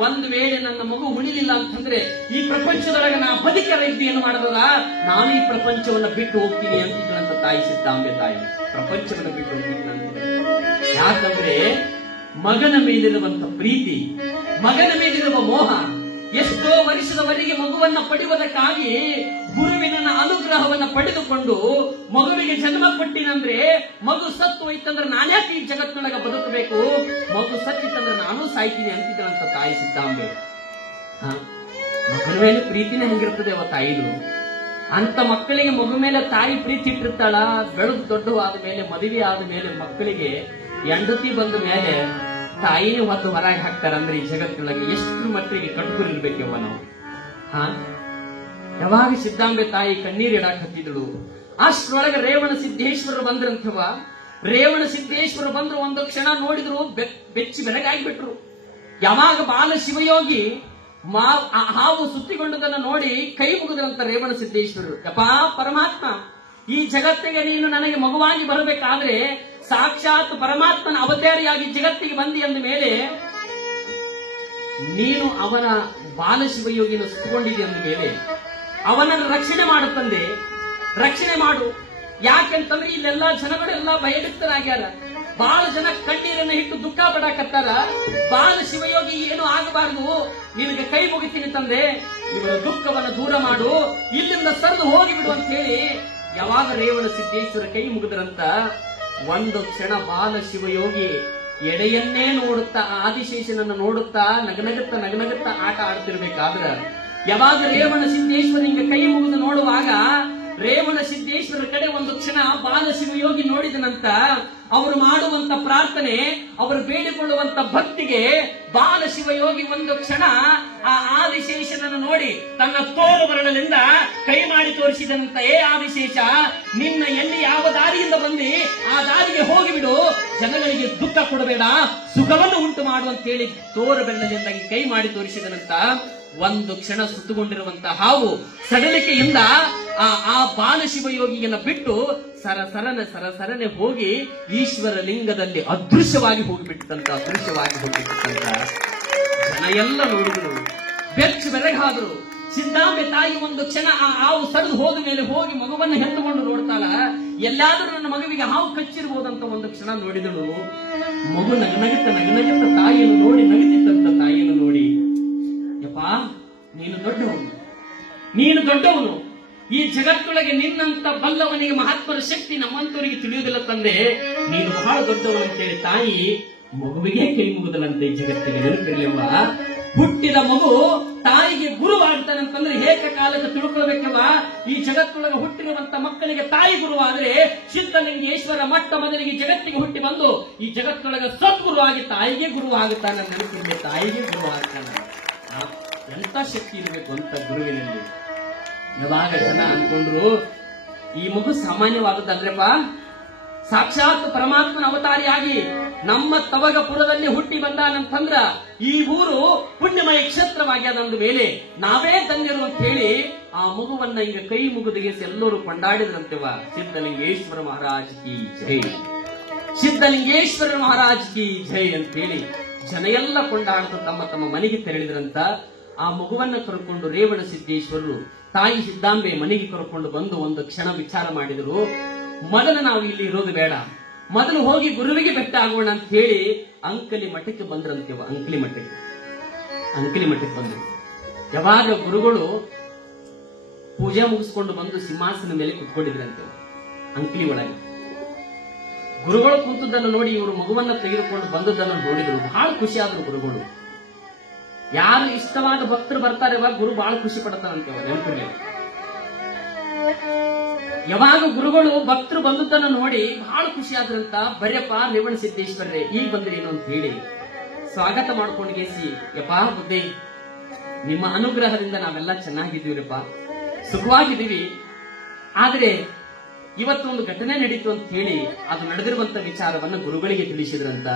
ಒಂದು ವೇಳೆ ನನ್ನ ಮಗು ಉಳಿಲಿಲ್ಲ ಅಂತಂದ್ರೆ ಈ ಪ್ರಪಂಚದೊಳಗೆ ನಾ ಬದುಕರ ಇದ್ದು ಏನು ಮಾಡಬಲ್ಲ, ನಾನು ಈ ಪ್ರಪಂಚವನ್ನ ಬಿಟ್ಟು ಹೋಗ್ತೀನಿ ಅಂತಿದ್ರಂತ ತಾಯಿ ಸಿದ್ಧಾಂಬೆ ತಾಯಿ. ಪ್ರಪಂಚವನ್ನು ಬಿಟ್ಟು ಹೋಗ್ತೀನಿ. ಯಾಕಂದ್ರೆ ಮಗನ ಮೇಲಿರುವಂತ ಪ್ರೀತಿ, ಮಗನ ಮೇಲಿರುವ ಮೋಹ, ಎಷ್ಟೋ ವರ್ಷದವರೆಗೆ ಮಗುವನ್ನ ಪಡೆಯುವುದಕ್ಕಾಗಿ ಗುರುವಿನ ಅನುಗ್ರಹವನ್ನ ಪಡೆದುಕೊಂಡು ಮಗುವಿಗೆ ಜನ್ಮ ಕೊಟ್ಟಿನಂದ್ರೆ, ಮಗು ಸತ್ತು ಹೋಯ್ತಂದ್ರೆ ನಾನ್ಯಾಕೆ ಈ ಜಗತ್ತಿನೊಳಗೆ ಬದುಕಬೇಕು, ಮಗು ಸತ್ತಿತ್ತಂದ್ರೆ ನಾನು ಸಾಯ್ತೀನಿ ಅಂತಿದ್ರಂತ ತಾಯಿ ಸಿದ್ಧಾಂಬೆ. ಮಗನ ಮೇಲೆ ಪ್ರೀತಿನೇ ಹೆಂಗಿರ್ತದೆ ಅವ ತಾಯಿದು. ಅಂತ ಮಕ್ಕಳಿಗೆ ಮಗು ಮೇಲೆ ತಾಯಿ ಪ್ರೀತಿ ಇಟ್ಟಿರ್ತಾಳ. ಬೆಳೆದು ದೊಡ್ಡವಾದ ಮೇಲೆ, ಮದುವೆ ಆದ ಮೇಲೆ ಮಕ್ಕಳಿಗೆ ಹೆಂಡತಿ ಬಂದ ಮೇಲೆ ತಾಯಿನೇ ಹೊತ್ತು ಹೊರಗೆ ಹಾಕ್ತಾರಂದ್ರೆ ಈ ಜಗತ್ತಿನೊಳಗೆ ಎಷ್ಟು ಮಟ್ಟಿಗೆ ಕಟ್ಕೊಂಡಿರ್ಬೇಕವ ನಾವು. ಯಾವಾಗ ಸಿದ್ಧಾಂಬೆ ತಾಯಿ ಕಣ್ಣೀರಿಡಾಕತ್ತಿದಳು, ಅಷ್ಟರೊಳಗೆ ರೇವಣ ಸಿದ್ದೇಶ್ವರರು ಬಂದ್ರಂಥವ. ರೇವಣ ಸಿದ್ದೇಶ್ವರರು ಬಂದ್ರು, ಒಂದು ಕ್ಷಣ ನೋಡಿದ್ರು, ಬೆಚ್ಚಿ ಬೆಳಗಾಗ್ಬಿಟ್ರು. ಯಾವಾಗ ಬಾಲ ಶಿವಯೋಗಿ ಹಾವು ಸುತ್ತಿಕೊಂಡದನ್ನ ನೋಡಿ ಕೈ ಮುಗಿದ್ರಂತ ರೇವಣ ಸಿದ್ದೇಶ್ವರರು, ಯಪ್ಪಾ ಪರಮಾತ್ಮ, ಈ ಜಗತ್ತಿಗೆ ನೀನು ನನಗೆ ಮಗುವಾಗಿ ಬರಬೇಕಾದ್ರೆ ಸಾಕ್ಷಾತ್ ಪರಮಾತ್ಮನ ಅವತಾರಿಯಾಗಿ ಜಗತ್ತಿಗೆ ಬಂದಿ ಅಂದ ಮೇಲೆ ನೀನು ಅವನ ಬಾಲಶಿವಯೋಗಿನ ಸುತ್ತಕೊಂಡಿದ್ದೆ ಅಂದ ಮೇಲೆ ಅವನನ್ನು ರಕ್ಷಣೆ ಮಾಡು ತಂದೆ, ರಕ್ಷಣೆ ಮಾಡು. ಯಾಕೆಂತಂದ್ರೆ ಇಲ್ಲೆಲ್ಲಾ ಜನಗಳೆಲ್ಲ ಭಯಭೀತರಾಗ್ಯಾರ, ಬಹಳ ಜನ ಕಣ್ಣೀರನ್ನ ಇಟ್ಟು ದುಃಖ ಪಡಾಕತ್ತಾರ. ಬಾಲ ಶಿವಯೋಗಿ ಏನು ಆಗಬಾರದು, ನಿನಗೆ ಕೈ ಮುಗಿತೀನಿ ತಂದೆ, ಇವರ ದುಃಖವನ್ನ ದೂರ ಮಾಡು, ಇಲ್ಲಿಂದ ಸರಿದು ಹೋಗಿಬಿಡು ಅಂತ ಹೇಳಿ ಯಾವಾಗ ರೇವಣ ಸಿದ್ದೇಶ್ವರ ಕೈ ಮುಗಿದ್ರಂತ, ಒಂದು ಕ್ಷಣ ಬಾಲ ಶಿವಯೋಗಿ ಎಡೆಯನ್ನೇ ನೋಡುತ್ತಾ ಆದಿಶೇಷನನ್ನು ನೋಡುತ್ತಾ ನಗನಗುತ್ತಾ ಆಟ ಆಡ್ತಿರ್ಬೇಕಾದ್ರ ಯಾವಾಗ ರೇವಣ ಸಿದ್ದೇಶ್ವರ ಹಿಂಗ ಕೈ ಮುಗಿದು ನೋಡುವಾಗ ರೇವಣ ಸಿದ್ದೇಶ್ವರ ಕಡೆ ಒಂದು ಕ್ಷಣ ಬಾಲ ಶಿವಯೋಗಿ ನೋಡಿದನಂತ. ಅವರು ಮಾಡುವಂತ ಪ್ರಾರ್ಥನೆ, ಅವರು ಬೇಡಿಕೊಳ್ಳುವಂತ ಭಕ್ತಿಗೆ ಬಾಲ ಶಿವಯೋಗಿ ಒಂದು ಕ್ಷಣ ಆ ಆದಿಶೇಷನನ್ನು ನೋಡಿ ತನ್ನ ತೋರು ಬರಲಿಂದ ಕೈ ಮಾಡಿ ತೋರಿಸಿದಂತ, ಏ ಆದಿಶೇಷ, ನಿನ್ನ ಎಲ್ಲಿ ಯಾವ ದಾರಿಯಿಂದ ಬಂದಿ ಆ ದಾರಿಗೆ ಹೋಗಿಬಿಡು, ಜನಗಳಿಗೆ ದುಃಖ ಕೊಡಬೇಡ, ಸುಖವನ್ನು ಉಂಟು ಮಾಡುವಂತೇಳಿ ತೋರು ಬೆರಳಿನಿಂದಾಗಿ ಕೈ ಮಾಡಿ ತೋರಿಸಿದನಂತ. ಒಂದು ಕ್ಷಣ ಸುತ್ತುಕೊಂಡಿರುವಂತ ಹಾವು ಸಡಲಿಕೆಯಿಂದ ಆ ಬಾಲಶಿವಯೋಗಿಯನ್ನ ಬಿಟ್ಟು ಸರಸರನೆ ಹೋಗಿ ಈಶ್ವರ ಲಿಂಗದಲ್ಲಿ ಅದೃಶ್ಯವಾಗಿ ಹೋಗಿಬಿಟ್ಟಂತ ಜನ ಎಲ್ಲ ನೋಡಿದ್ರು, ಬೆಚ್ಚು ಬೆರಗಾದ್ರು. ಸಿದ್ಧಾಂಬೆ ತಾಯಿ ಒಂದು ಕ್ಷಣ ಆ ಹಾವು ಸರಿದು ಹೋದ ಮೇಲೆ ಹೋಗಿ ಮಗುವನ್ನು ಹೆತ್ತುಕೊಂಡು ನೋಡ್ತಾಳ, ಎಲ್ಲಾದ್ರೂ ನನ್ನ ಮಗುವಿಗೆ ಹಾವು ಕಚ್ಚಿರ್ಬೋದಂತ ಒಂದು ಕ್ಷಣ ನೋಡಿದಳು. ಮಗು ನಗನಗುತ್ತ ತಾಯಿಯನ್ನು ನೋಡಿ ನಗುತ್ತಿದ್ದಂತ ತಾಯಿಯನ್ನು ನೋಡಿ, ಯಪ್ಪ ನೀನು ದೊಡ್ಡವನು, ಈ ಜಗತ್ತೊಳಗೆ ನಿನ್ನಂತ ಬಲ್ಲವನಿಗೆ ಮಹಾತ್ಮರ ಶಕ್ತಿ ನಮ್ಮಂತವರಿಗೆ ತಿಳಿಯುವುದಿಲ್ಲ ತಂದೆ, ನೀನು ಬಹಳ ದೊಡ್ಡವನು ಅಂತೇಳಿ ತಾಯಿ ಮಗುವಿಗೆ ಕೈ ಮುಗುದಲಂತೆ. ಜಗತ್ತಿಗೆ ನೆನಪಿರ್ಲಿಲ್ಲ, ಹುಟ್ಟಿದ ಮಗು ತಾಯಿಗೆ ಗುರುವಾಗ್ತಾನಂತಂದ್ರೆ ಏಕಕಾಲಕ್ಕೆ ತಿಳ್ಕೊಳ್ಬೇಕಲ್ಲ. ಈ ಜಗತ್ತೊಳಗೆ ಹುಟ್ಟಿರುವಂತ ಮಕ್ಕಳಿಗೆ ತಾಯಿ ಗುರುವಾದ್ರೆ ಸಿದ್ಧಲಿಂಗೇಶ್ವರ ಮೊಟ್ಟ ಮೊದಲಿಗೆ ಜಗತ್ತಿಗೆ ಹುಟ್ಟಿ ಬಂದು ಈ ಜಗತ್ತೊಳಗೆ ಸದ್ಗುರುವಾಗಿ ತಾಯಿಗೆ ಗುರು ಆಗುತ್ತಾನೆ. ನೆನಪಿರ್ಲಿ, ತಾಯಿಗೆ ಗುರು ಆಗ್ತಾನೆ. ಎಂತ ಶಕ್ತಿ ಇರಬೇಕು ಅಂತ ಗುರುವಿನಲ್ಲಿ. ಯಾವಾಗ ಜನ ಅನ್ಕೊಂಡ್ರು ಈ ಮಗು ಸಾಮಾನ್ಯವಾದದ್ದಲ್ರಪ್ಪ, ಸಾಕ್ಷಾತ್ ಪರಮಾತ್ಮನ ಅವತಾರಿಯಾಗಿ ನಮ್ಮ ತವಗಪುರದಲ್ಲಿ ಹುಟ್ಟಿ ಬಂದಾನಂತಂದ್ರ ಈ ಊರು ಪುಣ್ಯಮಯ ಕ್ಷೇತ್ರವಾಗಿ ಅದಂದ ಮೇಲೆ ನಾವೇ ಧನ್ಯರು ಅಂತ ಹೇಳಿ ಆ ಮಗುವನ್ನ ಈಗ ಕೈ ಮುಗಿದಿಗೆಸಿ ಎಲ್ಲರೂ ಕೊಂಡಾಡಿದ್ರಂತೆವ. ಸಿದ್ಧಲಿಂಗೇಶ್ವರ ಮಹಾರಾಜ್ ಕಿ ಜೈ, ಸಿದ್ಧಲಿಂಗೇಶ್ವರ ಮಹಾರಾಜ್ ಕಿ ಜೈ ಅಂತ ಹೇಳಿ ಜನ ಎಲ್ಲ ಕೊಂಡಾಡ್ತು ತಮ್ಮ ತಮ್ಮ ಮನೆಗೆ ತೆರಳಿದ್ರಂತ. ಆ ಮಗುವನ್ನ ಕರ್ಕೊಂಡು ರೇವಣ ಸಿದ್ದೇಶ್ವರರು ತಾಯಿ ಸಿದ್ದಾಂಬೆ ಮನೆಗೆ ಕರ್ಕೊಂಡು ಬಂದು ಒಂದು ಕ್ಷಣ ವಿಚಾರ ಮಾಡಿದ್ರು. ಮೊದಲು ನಾವು ಇಲ್ಲಿ ಇರೋದು ಬೇಡ, ಮೊದಲು ಹೋಗಿ ಗುರುವಿಗೆ ಬೆಟ್ಟ ಆಗೋಣ ಅಂತ ಹೇಳಿ ಅಂಕಲಿ ಮಠಕ್ಕೆ ಬಂದ್ರಂತೆವ. ಅಂಕಲಿ ಮಠಕ್ಕೆ ಬಂದ್ರು. ಯಾವಾಗ ಗುರುಗಳು ಪೂಜೆ ಮುಗಿಸ್ಕೊಂಡು ಬಂದು ಸಿಂಹಾಸನ ಮೇಲೆ ಕುತ್ಕೊಂಡಿದ್ರಂತೆವ ಅಂಕಲಿ ಒಳಗೆ. ಗುರುಗಳು ಕೂತದ್ದನ್ನು ನೋಡಿ ಇವರು ಮಗುವನ್ನ ತೆಗೆದುಕೊಂಡು ಬಂದದ್ದನ್ನು ನೋಡಿದ್ರು. ಬಹಳ ಖುಷಿ ಆದ್ರು ಗುರುಗಳು. ಯಾರು ಇಷ್ಟವಾದ ಭಕ್ತರು ಬರ್ತಾರೆ ಗುರು ಬಹಳ ಖುಷಿ ಪಡ್ತಾರಂತೆವ. ನೆನಪಿರ್ಲಿ, ಯಾವಾಗ ಗುರುಗಳು ಭಕ್ತರು ಬಂದದ್ದನ್ನು ನೋಡಿ ಬಹಳ ಖುಷಿ ಆದ್ರಂತ. ಬರ್ಯಪ್ಪ ರೇವಣ ಸಿದ್ದೇಶ್ವರರೇ, ಈಗ ಬಂದ್ರೇನು ಅಂತ ಹೇಳಿ ಸ್ವಾಗತ ಮಾಡ್ಕೊಂಡು ಗೆಸಿ, ಯಪ್ಪಾ ಬುದ್ಧಿ ನಿಮ್ಮ ಅನುಗ್ರಹದಿಂದ ನಾವೆಲ್ಲ ಚೆನ್ನಾಗಿದ್ದೀವಿರಪ್ಪ, ಸುಖವಾಗಿದ್ದೀವಿ. ಆದ್ರೆ ಇವತ್ತು ಒಂದು ಘಟನೆ ನಡೀತು ಅಂತ ಹೇಳಿ ಅದು ನಡೆದಿರುವಂತ ವಿಚಾರವನ್ನ ಗುರುಗಳಿಗೆ ತಿಳಿಸಿದ್ರಂತ.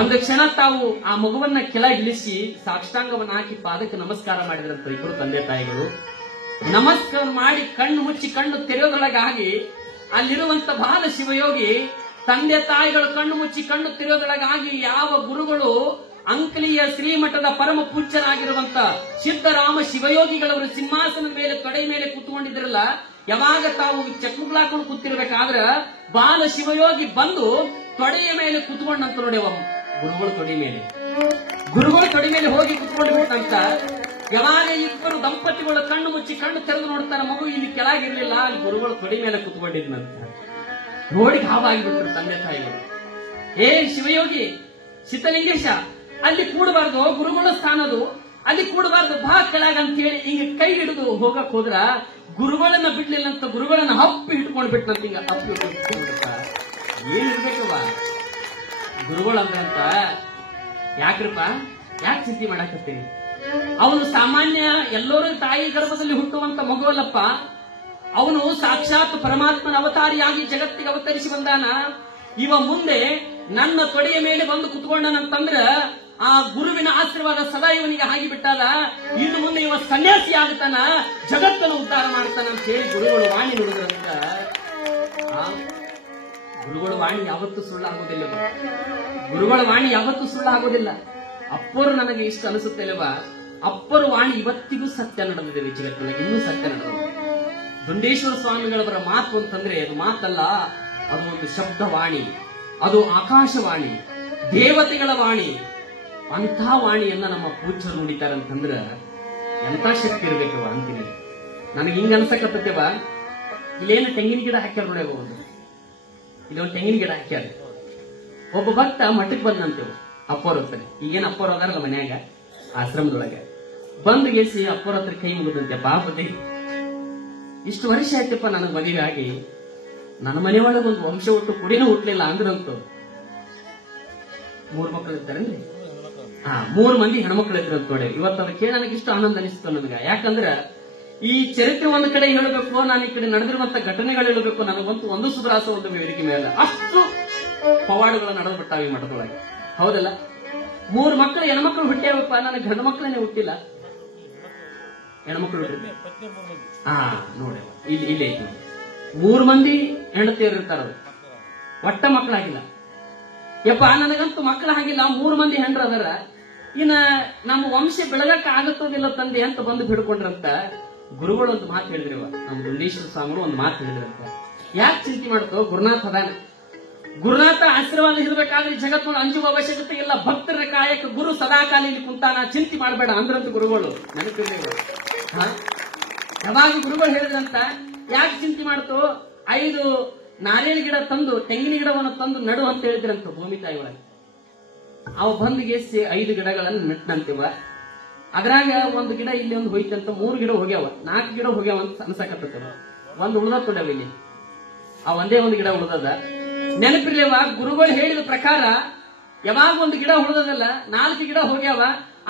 ಒಂದು ಕ್ಷಣ ತಾವು ಆ ಮಗುವನ್ನ ಕೆಳಗಿಳಿಸಿ ಸಾಷ್ಟಾಂಗವನ್ನ ಹಾಕಿ ಪಾದಕ್ಕೆ ನಮಸ್ಕಾರ ಮಾಡಿದ್ರಂತ ಇಬ್ಬರು ತಂದೆ ತಾಯಿಗಳು. ನಮಸ್ಕಾರ ಮಾಡಿ ಕಣ್ಣು ಮುಚ್ಚಿ ಕಣ್ಣು ತೆರೆಯೋದ್ರೊಳಗಾಗಿ ಅಲ್ಲಿರುವಂತ ಬಾಲ ಶಿವಯೋಗಿ ತಂದೆ ತಾಯಿಗಳು ಕಣ್ಣು ಮುಚ್ಚಿ ಕಣ್ಣು ತೆರೆಯೋದ್ರೊಳಗಾಗಿ ಯಾವ ಗುರುಗಳು ಅಂಕಲಿಯ ಶ್ರೀಮಠದ ಪರಮ ಪೂಜ್ಯರಾಗಿರುವಂತ ಸಿದ್ದರಾಮ ಶಿವಯೋಗಿಗಳವರು ಸಿಂಹಾಸನದ ಮೇಲೆ ತೊಡೆ ಮೇಲೆ ಕೂತ್ಕೊಂಡಿದ್ರಲ್ಲ, ಯಾವಾಗ ತಾವು ಚಕ್ಮುಗಳಾಕೊಂಡು ಕೂತಿರ್ಬೇಕಾದ್ರ ಬಾಲ ಶಿವಯೋಗಿ ಬಂದು ತೊಡೆಯ ಮೇಲೆ ಕೂತ್ಕೊಂಡಂತ ನೋಡಿ ಗುರುಗಳ ತೊಡೆ ಮೇಲೆ ಹೋಗಿ ಕೂತ್ಕೊಂಡು ಬಿಟ್ಟಂತ. ಯಾವಾಗ ಇಬ್ಬರು ದಂಪತಿಗಳು ಕಣ್ಣು ಮುಚ್ಚಿ ಕಣ್ಣು ತೆರೆದು ನೋಡ್ತಾರೆ, ಮಗು ಇಲ್ಲಿ ಕೆಳಗಿರ್ಲಿಲ್ಲ, ಅಲ್ಲಿ ಗುರುಗಳು ತೊಡೆ ಮೇಲೆ ಕೂತ್ಕೊಂಡಿದ್ನಂತ. ನೋಡಿ ಹಾವಾಗಿಬಿಟ್ರು ತಂದೆ ತಾಯಿಗಳು. ಏ ಶಿವಯೋಗಿ ಸಿದ್ಧಲಿಂಗೇಶ, ಅಲ್ಲಿ ಕೂಡಬಾರ್ದು, ಗುರುಗಳ ಸ್ಥಾನದು, ಅಲ್ಲಿ ಕೂಡಬಾರ್ದು, ಬಾ ಕೆಳಗ ಅಂತ ಹೇಳಿ ಹಿಂಗ ಕೈ ಹಿಡಿದು ಹೋಗಕ್ ಹೋದ್ರ ಗುರುಗಳನ್ನ ಬಿಡ್ಲಿಲ್ಲ ಅಂತ ಗುರುಗಳನ್ನ ಹಪ್ಪಿ ಹಿಡ್ಕೊಂಡ್ ಬಿಟ್ಟಂತ. ಹಿಂಗ ಹಪ್ಪಿ ಏನಿರ್ಬೇಕವ ಗುರುಗಳಂದ್ರಂತ. ಯಾಕ್ರಪ್ಪ, ಯಾಕೆ ಚಿಂತೆ ಮಾಡಾಕತ್ತೀನಿ? ಅವನು ಸಾಮಾನ್ಯ ಎಲ್ಲರೂ ತಾಯಿ ಗರ್ಭದಲ್ಲಿ ಹುಟ್ಟುವಂತ ಮಗುವಲ್ಲಪ್ಪ. ಅವನು ಸಾಕ್ಷಾತ್ ಪರಮಾತ್ಮನ ಅವತಾರಿಯಾಗಿ ಜಗತ್ತಿಗೆ ಅವತರಿಸಿ ಬಂದಾನ. ಇವ ಮುಂದೆ ನನ್ನ ತೊಡೆಯ ಮೇಲೆ ಬಂದು ಕುತ್ಕೊಂಡನಂತಂದ್ರ ಆ ಗುರುವಿನ ಆಶೀರ್ವಾದ ಸದಾ ಇವನಿಗೆ ಆಗಿಬಿಟ್ಟದ. ಇನ್ನು ಮುಂದೆ ಇವ ಸನ್ಯಾಸಿ ಆಗ್ತಾನ, ಜಗತ್ತನ್ನು ಉದ್ಧಾರ ಮಾಡ್ತಾನ ಅಂತ ಹೇಳಿ ಗುರುಗಳು ವಾಣಿ ನುಡಿದ್ರಂತ. ಗುರುಗಳ ವಾಣಿ ಯಾವತ್ತೂ ಸುಳ್ಳಾಗೋದಿಲ್ಲ. ಗುರುಗಳ ವಾಣಿ ಯಾವತ್ತೂ ಸುಳ್ಳಾಗೋದಿಲ್ಲ. ಅಪ್ಪರು ನನಗೆ ಇಷ್ಟ ಅನಿಸುತ್ತಿಲ್ಲವ, ಅಪ್ಪರು ವಾಣಿ ಇವತ್ತಿಗೂ ಸತ್ಯ ನಡೆದಿದೆ ಜಗತ್ತಿನಲ್ಲಿ, ಇನ್ನೂ ಸತ್ಯ ನಡೆದಿದೆ. ದುಂಡೇಶ್ವರ ಸ್ವಾಮಿಗಳವರ ಮಾತು ಅಂತಂದ್ರೆ ಅದು ಮಾತಲ್ಲ, ಅದು ಒಂದು ಶಬ್ದವಾಣಿ, ಅದು ಆಕಾಶವಾಣಿ, ದೇವತೆಗಳ ವಾಣಿ. ಅಂಥ ವಾಣಿಯನ್ನ ನಮ್ಮ ಪೂಜ್ಯರು ನುಡಿತಾರಂತಂದ್ರ ಎಂತ ಶಕ್ತಿ ಇರ್ಬೇಕವ ಅಂತೀನಿ. ನನಗೆ ಹಿಂಗ ಅನ್ಸಕತ್ತವ, ಇಲ್ಲೇನು ತೆಂಗಿನ ಗಿಡ ಹಾಕ್ಯಾರ ನೋಡೇ ಹೋಗುದು, ಇಲ್ಲೊಂದು ತೆಂಗಿನ ಗಿಡ ಹಾಕ್ಯಾರ. ಒಬ್ಬ ಭಕ್ತ ಮಠಕ್ಕೆ ಬಂದಂತೇವು, ಅಪ್ಪವ್ರ ಹತ್ರ. ಈಗೇನು ಅಪ್ಪವ್ರು ಅದಾರಲ್ಲ ಮನ್ಯಾಗ ಆಶ್ರಮದೊಳಗೆ ಬಂದು ಗೆಸಿ ಅಪ್ಪವ್ರ ಹತ್ರ ಕೈ ಮುಗಿದಂತೆ. ಬಾಪತಿ ಇಷ್ಟು ವರ್ಷ ಆಯ್ತಪ್ಪ ನನಗೆ ಮದುವೆ ಆಗಿ, ನನ್ನ ಮನೆಯೊಳಗೆ ಒಂದು ವಂಶ ಹುಟ್ಟು ಕುಡಿನೂ ಹುಟ್ಲಿಲ್ಲ ಅಂದ್ರಂತು. 3 ಮಕ್ಕಳು ಇರ್ತಾರೇನ್ರಿ? 3 ಮಂದಿ ಹೆಣ್ಮಕ್ಳು ಇದ್ರಂತ ನೋಡಿ. ಇವತ್ತು ಅದಕ್ಕೆ ನನಗೆ ಇಷ್ಟು ಆನಂದ ಅನಿಸ್ತು ನನಗ. ಯಾಕಂದ್ರ ಈ ಚರಿತ್ರೆ ಒಂದ್ ಕಡೆ ಹೇಳಬೇಕು, ನಾನು ಈ ಕಡೆ ನಡೆದಿರುವಂತ ಘಟನೆಗಳು ಹೇಳಬೇಕು, ನನಗಂತೂ ಒಂದು ಸುಧಾರಸ ಒಂದು ವೇದಿಕೆ ಮೇಲೆ ಅಷ್ಟು ಪವಾಡಗಳು ನಡೆದು ಬಿಟ್ಟಾವ ಈ ಮಠದೊಳಗೆ. ಹೌದಲ್ಲ? 3 ಮಕ್ಕಳು ಹೆಣ್ಮಕ್ಳು ಹುಟ್ಟ್ಯಾವಪ್ಪ, ನನಗೆ ಗಂಡು ಮಕ್ಕಳನ್ನೇ ಹುಟ್ಟಿಲ್ಲ, ಹೆಣ್ಮಕ್ಳು ಹುಟ್ಟಿಲ್ಲ. ನೋಡಿ ಇಲ್ಲಿ ಐತಿ 3 ಮಂದಿ ಹೆಂಡತಿಯರು ಇರ್ತಾರ, ಒಟ್ಟ ಮಕ್ಕಳಾಗಿಲ್ಲ. ಯಪ್ಪ ನನಗಂತೂ ಮಕ್ಕಳ ಆಗಿಲ್ಲ, 3 ಮಂದಿ ಹೆಂಡ್ರ ಅದರ, ಇನ್ನ ನಮ್ಮ ವಂಶ ಬೆಳಗಕ್ಕೆ ಆಗುತ್ತೋದಿಲ್ಲ ತಂದೆ ಅಂತ ಬಂದು ಬಿಡ್ಕೊಂಡ್ರಂತ. ಗುರುಗಳು ಒಂದು ಮಾತು ಹೇಳಿದ್ರಿವ, ನಮ್ಮ ದುಂಡೇಶ್ವರ ಸ್ವಾಮಿಗಳು ಒಂದು ಮಾತು ಹೇಳಿದ್ರಂತ. ಯಾಕೆ ಚಿಂತೆ ಮಾಡ್ತೋ? ಗುರುನಾಥ ಅದಾನ. ಗುರುನಾಥ ಆಶೀರ್ವಾದ ಇರಬೇಕಾದ್ರೆ ಜಗತ್ತಿನ ಅಂಜುವ ಅವಶ್ಯಕತೆ ಇಲ್ಲ. ಭಕ್ತರ ಕಾಯಕ ಗುರು ಸದಾಕಾಲ ಇಲ್ಲಿ ಕುಂತಾನ, ಚಿಂತೆ ಮಾಡಬೇಡ ಅಂದ್ರಂತ ಗುರುಗಳು. ನೆನಪಿಲ್ಲ ಯಾವಾಗ ಗುರುಗಳು ಹೇಳಿದ್ರಂತ, ಯಾಕೆ ಚಿಂತೆ ಮಾಡ್ತೋ? 5 ನಾರಿಯಳ ಗಿಡ ತಂದು, ತೆಂಗಿನ ಗಿಡವನ್ನು ತಂದು ನಡು ಅಂತ ಹೇಳಿದ್ರಂತ ಭೂಮಿ ತಾಯಿ ಒಳಗೆ. ಅವ ಬಂದಿಗೆ 5 ಗಿಡಗಳನ್ನು ನೆಟ್ಟಂತಿವ. ಅದ್ರಾಗ 1 ಗಿಡ ಇಲ್ಲಿ ಒಂದು ಹೋಯ್ತಂತ, 3 ಗಿಡ ಹೋಗ್ಯಾವ, 4 ಗಿಡ ಹೋಗ್ಯಾವ ಅಂತ ಅನ್ಸಕತ್ತದ. 1 ಉಳ್ದ ತೊಡವ ಇಲ್ಲಿ, ಆ ಒಂದೇ 1 ಗಿಡ ಉಳ್ದದ. ನೆನಪಿರ್ಲೇವ, ಗುರುಗಳು ಹೇಳಿದ ಪ್ರಕಾರ ಯಾವಾಗ 1 ಗಿಡ ಉಳ್ದದಲ್ಲ, 4 ಗಿಡ ಹೋಗ್ಯಾವ.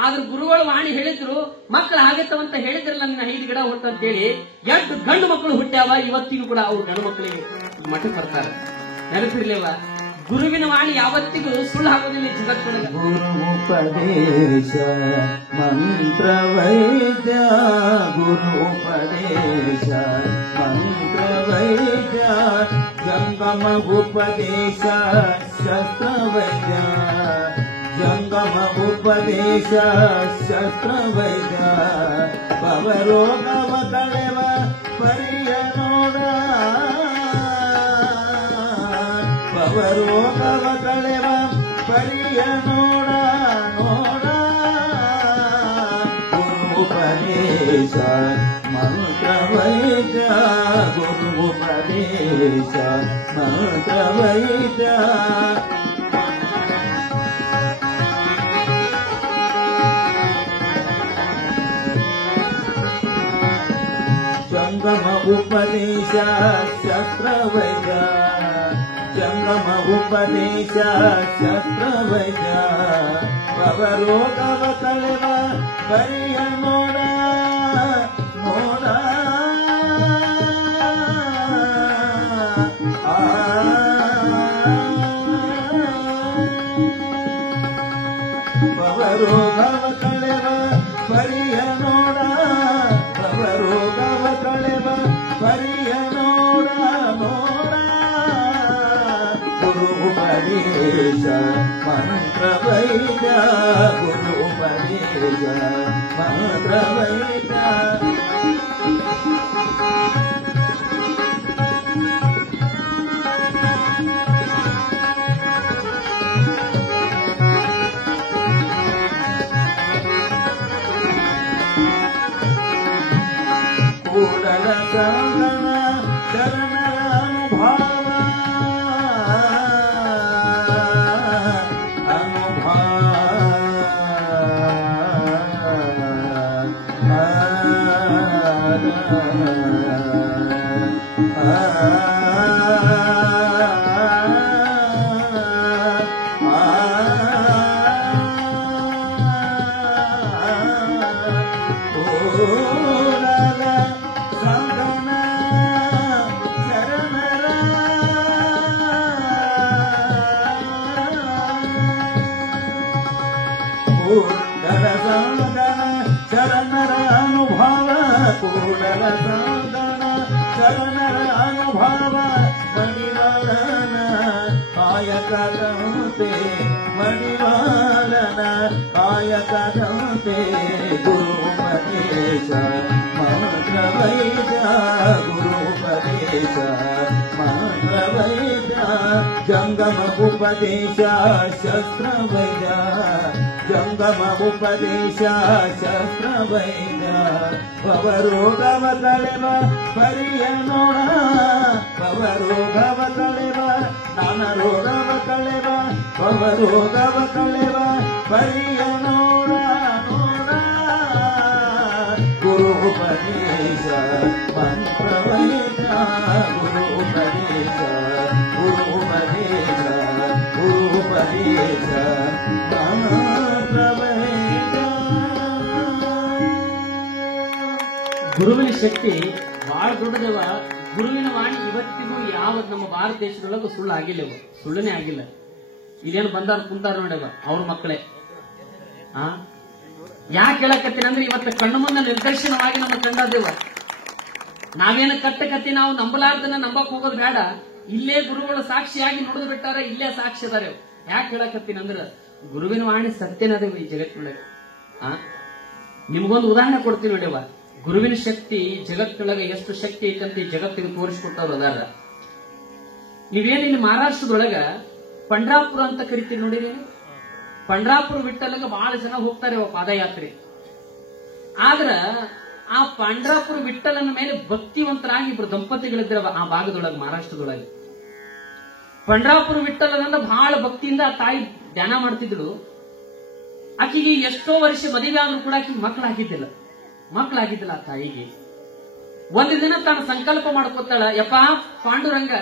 ಆದ್ರ ಗುರುಗಳು ವಾಣಿ ಹೇಳಿದ್ರು, ಮಕ್ಕಳು ಆಗತ್ತವಂತ ಹೇಳಿದ್ರಲ್ಲ, ನಿನ್ನ 5 ಗಿಡ ಹುಟ್ಟಂತೇಳಿ 8 ಗಂಡು ಮಕ್ಕಳು ಹುಟ್ಟ್ಯಾವ. ಇವತ್ತಿಗೂ ಕೂಡ ಅವ್ರು ಗಂಡು ಮಕ್ಕಳಿಗೆ ಮಠಕ್ಕೆ ಬರ್ತಾರೆ. ನೆನಪಿರ್ಲೇವ, ಗುರುವಿನ ವಾಣಿ ಯಾವತ್ತಿಗೂ ಸುಳ್ಳು ಹಾಕೋದಿಲ್ಲ ಜಗತ್ತಿನ. ಗುರುಪದೇಶ ಮಂತ್ರ ವೈದ್ಯ, ಗುರುಪದೇಶ ಮಂತ್ರ ವೈದ್ಯ, ಜಂಗಮ ಉಪದೇಶ ಶಸ್ತ್ರ ವೈದ್ಯ, ಜಂಗಮ ಉಪದೇಶ ಶಸ್ತ್ರ ವೈದ್ಯ, ಭವರೋಗವ ಕಳೆವ ಪರಿಯ ನೋಡ, ಭವರೋಗವ ಕಳೆವ ಪರಿಯ ನೋಡ ನೋಡ, ಗುರುಪದೇಶ ಮಂತ್ರ ವೈದ್ಯ, ಗುರುಪದೇಶ ಮಂತ್ರ ವೈದ್ಯ. ಜಂಗಮ ಉಪದೇಶ ಶಸ್ತ್ರ ವೈದ್ಯ, ಜಂಗಮ ಉಪದೇಶ ಶಸ್ತ್ರ ವೈದ್ಯ, ಭವರೋಗವ ಕಳೆವ ಪರಿಯ ನೋಡ ನೋಡ, ಭವರೋಗವ ಕಳೆವ ಪರಿಯ ನೋಡ, ಭವರೋಗವ ಕಳೆವ ಪರಿಯ ನೋಡ ನೋಡ, ಗುರುಪದೇಶ ಮಂತ್ರ ವೈದ್ಯ, ಗುರುಪದೇಶ ಮಂತ್ರ ವೈದ್ಯ. ಕೂಡಲ ಸಂಗನ ಶರಣರ ಅನುಭಾವ, ಕೂಡಲ ಸಂಗನ ಶರಣರ ಅನುಭವ, ಕೂಡಲ ಸಂಗನ ಶರಣರ ಅನುಭವ, ಮಣಿವಾಳನ ಕಾಯಕದಂತೆ, ಮಣಿವಾಳನ ಕಾಯಕದಂತೆ, ಗುರುಪದೇಶ ಮಂತ್ರ ವೈದ್ಯ, ಗುರುಪದೇಶ ಮಂತ್ರ ವೈದ್ಯ, ಜಂಗಮ ಉಪದೇಶ ಶಸ್ತ್ರ ವೈದ್ಯ, ಜಂಗಮ ಉಪದೇಶ ಶಸ್ತ್ರ ವೈದ್ಯ, ಭವರೋಗವ ಕಳೆವ ಪರಿಯ ನೋಡ, ಭವರೋಗವ ಕಳೆವ ನಾನ ರೋಗವ ಕಳೆವ, ಭವರೋಗವ ಕಳೆವ ಪರಿಯ ನೋಡ ನೋಡ, ಗುರುಪದೇಶ ಮಂತ್ರ ವೈದ್ಯ, ಗುರುಪದೇಶ ಗುರುಪದೇಶ ಗುರುಪದೇಶ ಮಂತ್ರ ವೈದ್ಯ. ಗುರುವಿನ ಶಕ್ತಿ ಬಹಳ ದೊಡ್ಡದವ. ಗುರುವಿನ ವಾಣಿ ಇವತ್ತಿಗೂ ಯಾವ ನಮ್ಮ ಭಾರತ ದೇಶದೊಳಗೂ ಸುಳ್ಳು ಆಗಿಲ್ಲ, ಸುಳ್ಳನೇ ಆಗಿಲ್ಲ. ಇದೇನು ಬಂದಾರ ಕುಂತಾರ ನೋಡವ ಅವ್ರ ಮಕ್ಕಳೇ. ಯಾಕೆ ಹೇಳಕತ್ತೀನಿ ಅಂದ್ರೆ, ಇವತ್ತು ಕಣ್ಣು ಮುಂದೆ ನಿರ್ದರ್ಶನವಾಗಿ ನಮ್ಮ ಕಂಡದೇವ. ನಾವೇನು ಕತ್ತಿ ನಾವು ನಂಬಲಾರ್ದನ್ನ ನಂಬಕ್ ಹೋಗೋದು ಬೇಡ. ಇಲ್ಲೇ ಗುರುಗಳು ಸಾಕ್ಷಿಯಾಗಿ ನೋಡಿದ್ ಬಿಟ್ಟಾರ, ಇಲ್ಲೇ ಸಾಕ್ಷಿ ಅದಾರೆ. ಯಾಕೆ ಹೇಳಕತ್ತೀನಿ ಅಂದ್ರೆ, ಗುರುವಿನ ವಾಣಿ ಸತ್ಯನದೇವ ಈ ಜಗತ್ತಿನೊಳಗೆ. ನಿಮ್ಗೊಂದು ಉದಾಹರಣೆ ಕೊಡ್ತೀನಿ ನೋಡಿವ. ಗುರುವಿನ ಶಕ್ತಿ ಜಗತ್ತಿನೊಳಗೆ ಎಷ್ಟು ಶಕ್ತಿ ಐತಂತ ಈ ಜಗತ್ತಿಗೆ ತೋರಿಸ್ಕೊಟ್ಟವ್ರು ಅದಾರ. ನೀವೇನು ಇಲ್ಲಿ ಮಹಾರಾಷ್ಟ್ರದೊಳಗ ಪಂಡ್ರಾಪುರ ಅಂತ ಕರಿತೀರಿ ನೋಡಿರಿ. ಪಂಡ್ರಾಪುರ ವಿಠ್ಠಲಗೆ ಬಹಳ ಜನ ಹೋಗ್ತಾರೆ ಪಾದಯಾತ್ರೆ. ಆದ್ರ ಆ ಪಂಡ್ರಾಪುರ ವಿಠ್ಠಲನ ಮೇಲೆ ಭಕ್ತಿವಂತರಾಗಿ ಇಬ್ರು ದಂಪತಿಗಳಿದ್ರ ಆ ಭಾಗದೊಳಗೆ, ಮಹಾರಾಷ್ಟ್ರದೊಳಗೆ. ಪಂಡ್ರಾಪುರ ವಿಠ್ಠಲನನ್ನ ಬಹಳ ಭಕ್ತಿಯಿಂದ ಆ ತಾಯಿ ಧ್ಯಾನ ಮಾಡ್ತಿದ್ಳು. ಆಕಿಗೆ ಎಷ್ಟೋ ವರ್ಷ ಮದುವೆ ಆದ್ರೂ ಕೂಡ ಆಕಿಗೆ ಮಕ್ಕಳಾಗಿದ್ದಿಲ್ಲ ಆ ತಾಯಿಗೆ. ಒಂದು ದಿನ ತಾನು ಸಂಕಲ್ಪ ಮಾಡ್ಕೊತಾಳ, ಯಪ್ಪ ಪಾಂಡುರಂಗ,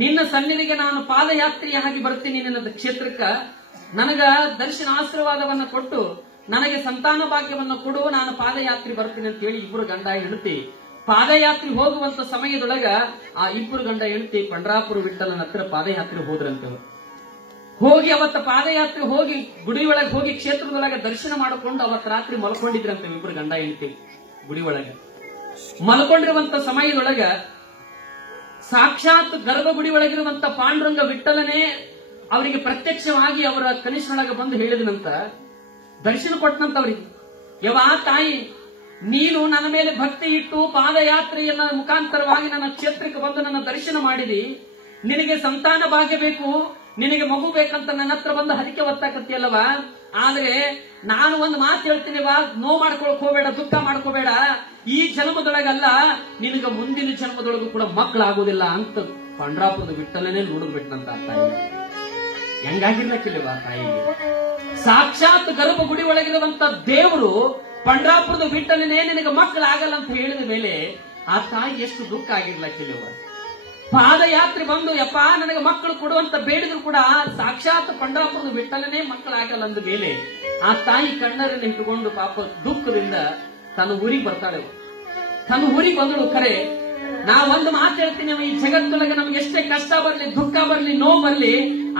ನಿನ್ನ ಸನ್ನಿಧಿಗೆ ನಾನು ಪಾದಯಾತ್ರೆಯಾಗಿ ಬರ್ತೀನಿ ನಿನ್ನ ಕ್ಷೇತ್ರಕ್ಕ, ನನಗ ದರ್ಶನ ಆಶೀರ್ವಾದವನ್ನ ಕೊಟ್ಟು ನನಗೆ ಸಂತಾನ ಭಾಗ್ಯವನ್ನ ಕೊಡು, ನಾನು ಪಾದಯಾತ್ರೆ ಬರ್ತೀನಿ ಅಂತ ಹೇಳಿ ಇಬ್ಬರು ಗಂಡ ಹೆಂಡತಿ ಪಾದಯಾತ್ರೆ ಹೋಗುವಂತ ಸಮಯದೊಳಗ ಆ ಇಬ್ಬರು ಗಂಡ ಹೆಂಡತಿ ಪಂಡ್ರಾಪುರ ವಿಠ್ಠಲನ ಹತ್ರ ಪಾದಯಾತ್ರೆ ಹೋದ್ರಂತ. ಹೋಗಿ ಅವತ್ತ ಪಾದಯಾತ್ರೆ ಹೋಗಿ ಗುಡಿ ಒಳಗೆ ಹೋಗಿ ಕ್ಷೇತ್ರದೊಳಗೆ ದರ್ಶನ ಮಾಡಿಕೊಂಡು ಅವತ್ ರಾತ್ರಿ ಮಲ್ಕೊಂಡಿದ್ರಂತೆ ಇಬ್ಬರು ಗಂಡ ಹೆಂಡತಿ. ಗುಡಿ ಒಳಗೆ ಮಲ್ಕೊಂಡಿರುವಂತ ಸಮಯದೊಳಗ ಸಾಕ್ಷಾತ್ ಗರ್ಭಗುಡಿ ಒಳಗಿರುವಂತ ಪಾಂಡುರಂಗ ವಿಠ್ಠಲನೇ ಅವರಿಗೆ ಪ್ರತ್ಯಕ್ಷವಾಗಿ ಅವರ ಕನಿಷ್ಠನೊಳಗೆ ಬಂದು ಹೇಳಿದನಂತ, ದರ್ಶನ ಕೊಟ್ಟನಂತ ಅವರಿಗೆ. ಯವಾ ತಾಯಿ, ನೀನು ನನ್ನ ಮೇಲೆ ಭಕ್ತಿ ಇಟ್ಟು ಪಾದಯಾತ್ರೆಯನ್ನ ಮುಖಾಂತರವಾಗಿ ನನ್ನ ಕ್ಷೇತ್ರಕ್ಕೆ ಬಂದು ನನ್ನ ದರ್ಶನ ಮಾಡಿದಿ, ನಿನಗೆ ಸಂತಾನ ಭಾಗ್ಯ ಬೇಕು, ನಿನಗೆ ಮಗು ಬೇಕಂತ ನನ್ನ ಹತ್ರ ಬಂದು ಹರಿಕೆ ಒತ್ತಾಕತ್ತಿಯಲ್ಲವ. ಆದ್ರೆ ನಾನು ಒಂದು ಮಾತು ಹೇಳ್ತೀನಿ, ನೋವು ಮಾಡ್ಕೊಳಕ್ ಹೋಗಬೇಡ, ದುಃಖ ಮಾಡ್ಕೋಬೇಡ, ಈ ಜನ್ಮದೊಳಗಲ್ಲ ನಿನಗ ಮುಂದಿನ ಜನ್ಮದೊಳಗೂ ಕೂಡ ಮಕ್ಕಳಾಗೋದಿಲ್ಲ ಅಂತ ಪಂಡ್ರಾಪುರದ ವಿಠ್ಠಲನೇ ನೋಡಿದ್ಬಿಟ್ನಂತ ಆ ತಾಯಿ. ಹೆಂಗಾಗಿರ್ಲಕ್ಕಿಲ್ಲವ ಆ ತಾಯಿಗೆ? ಸಾಕ್ಷಾತ್ ಗರ್ಭಗುಡಿ ಒಳಗಿರುವಂತ ದೇವರು ಪಂಡ್ರಾಪುರದ ವಿಠ್ಠಲನೇ ನಿನಗೆ ಮಕ್ಕಳಾಗಲ್ಲ ಅಂತ ಹೇಳಿದ ಮೇಲೆ ಆ ತಾಯಿ ಎಷ್ಟು ದುಃಖ ಆಗಿರ್ಲಕ್ಕಿಲ್ಲವ. ಪಾದಯಾತ್ರೆ ಬಂದು ಯಪ್ಪ ನನಗೆ ಮಕ್ಕಳು ಕೊಡುವಂತ ಬೇಡಿದ್ರು ಕೂಡ ಸಾಕ್ಷಾತ್ ಪಂಡ್ರಾಪುರದ ವಿಠ್ಠಲನೇ ಮಕ್ಕಳಾಗಲ್ಲ ಅಂದ ಮೇಲೆ ಆ ತಾಯಿ ಕಣ್ಣರನ್ನು ಇಟ್ಟುಕೊಂಡು ಪಾಪ ದುಃಖದಿಂದ ತನ್ನ ಊರಿಗೆ ಬರ್ತಾಳೆ. ತನ್ನ ಊರಿಗೆ ಬಂದಳು. ಖರೆ ನಾ ಒಂದು ಮಾತು ಹೇಳ್ತೀನಿ, ಈ ಜಗತ್ತೊಳಗೆ ನಮ್ಗೆ ಎಷ್ಟೇ ಕಷ್ಟ ಬರ್ಲಿ, ದುಃಖ ಬರ್ಲಿ, ನೋವು ಬರ್ಲಿ,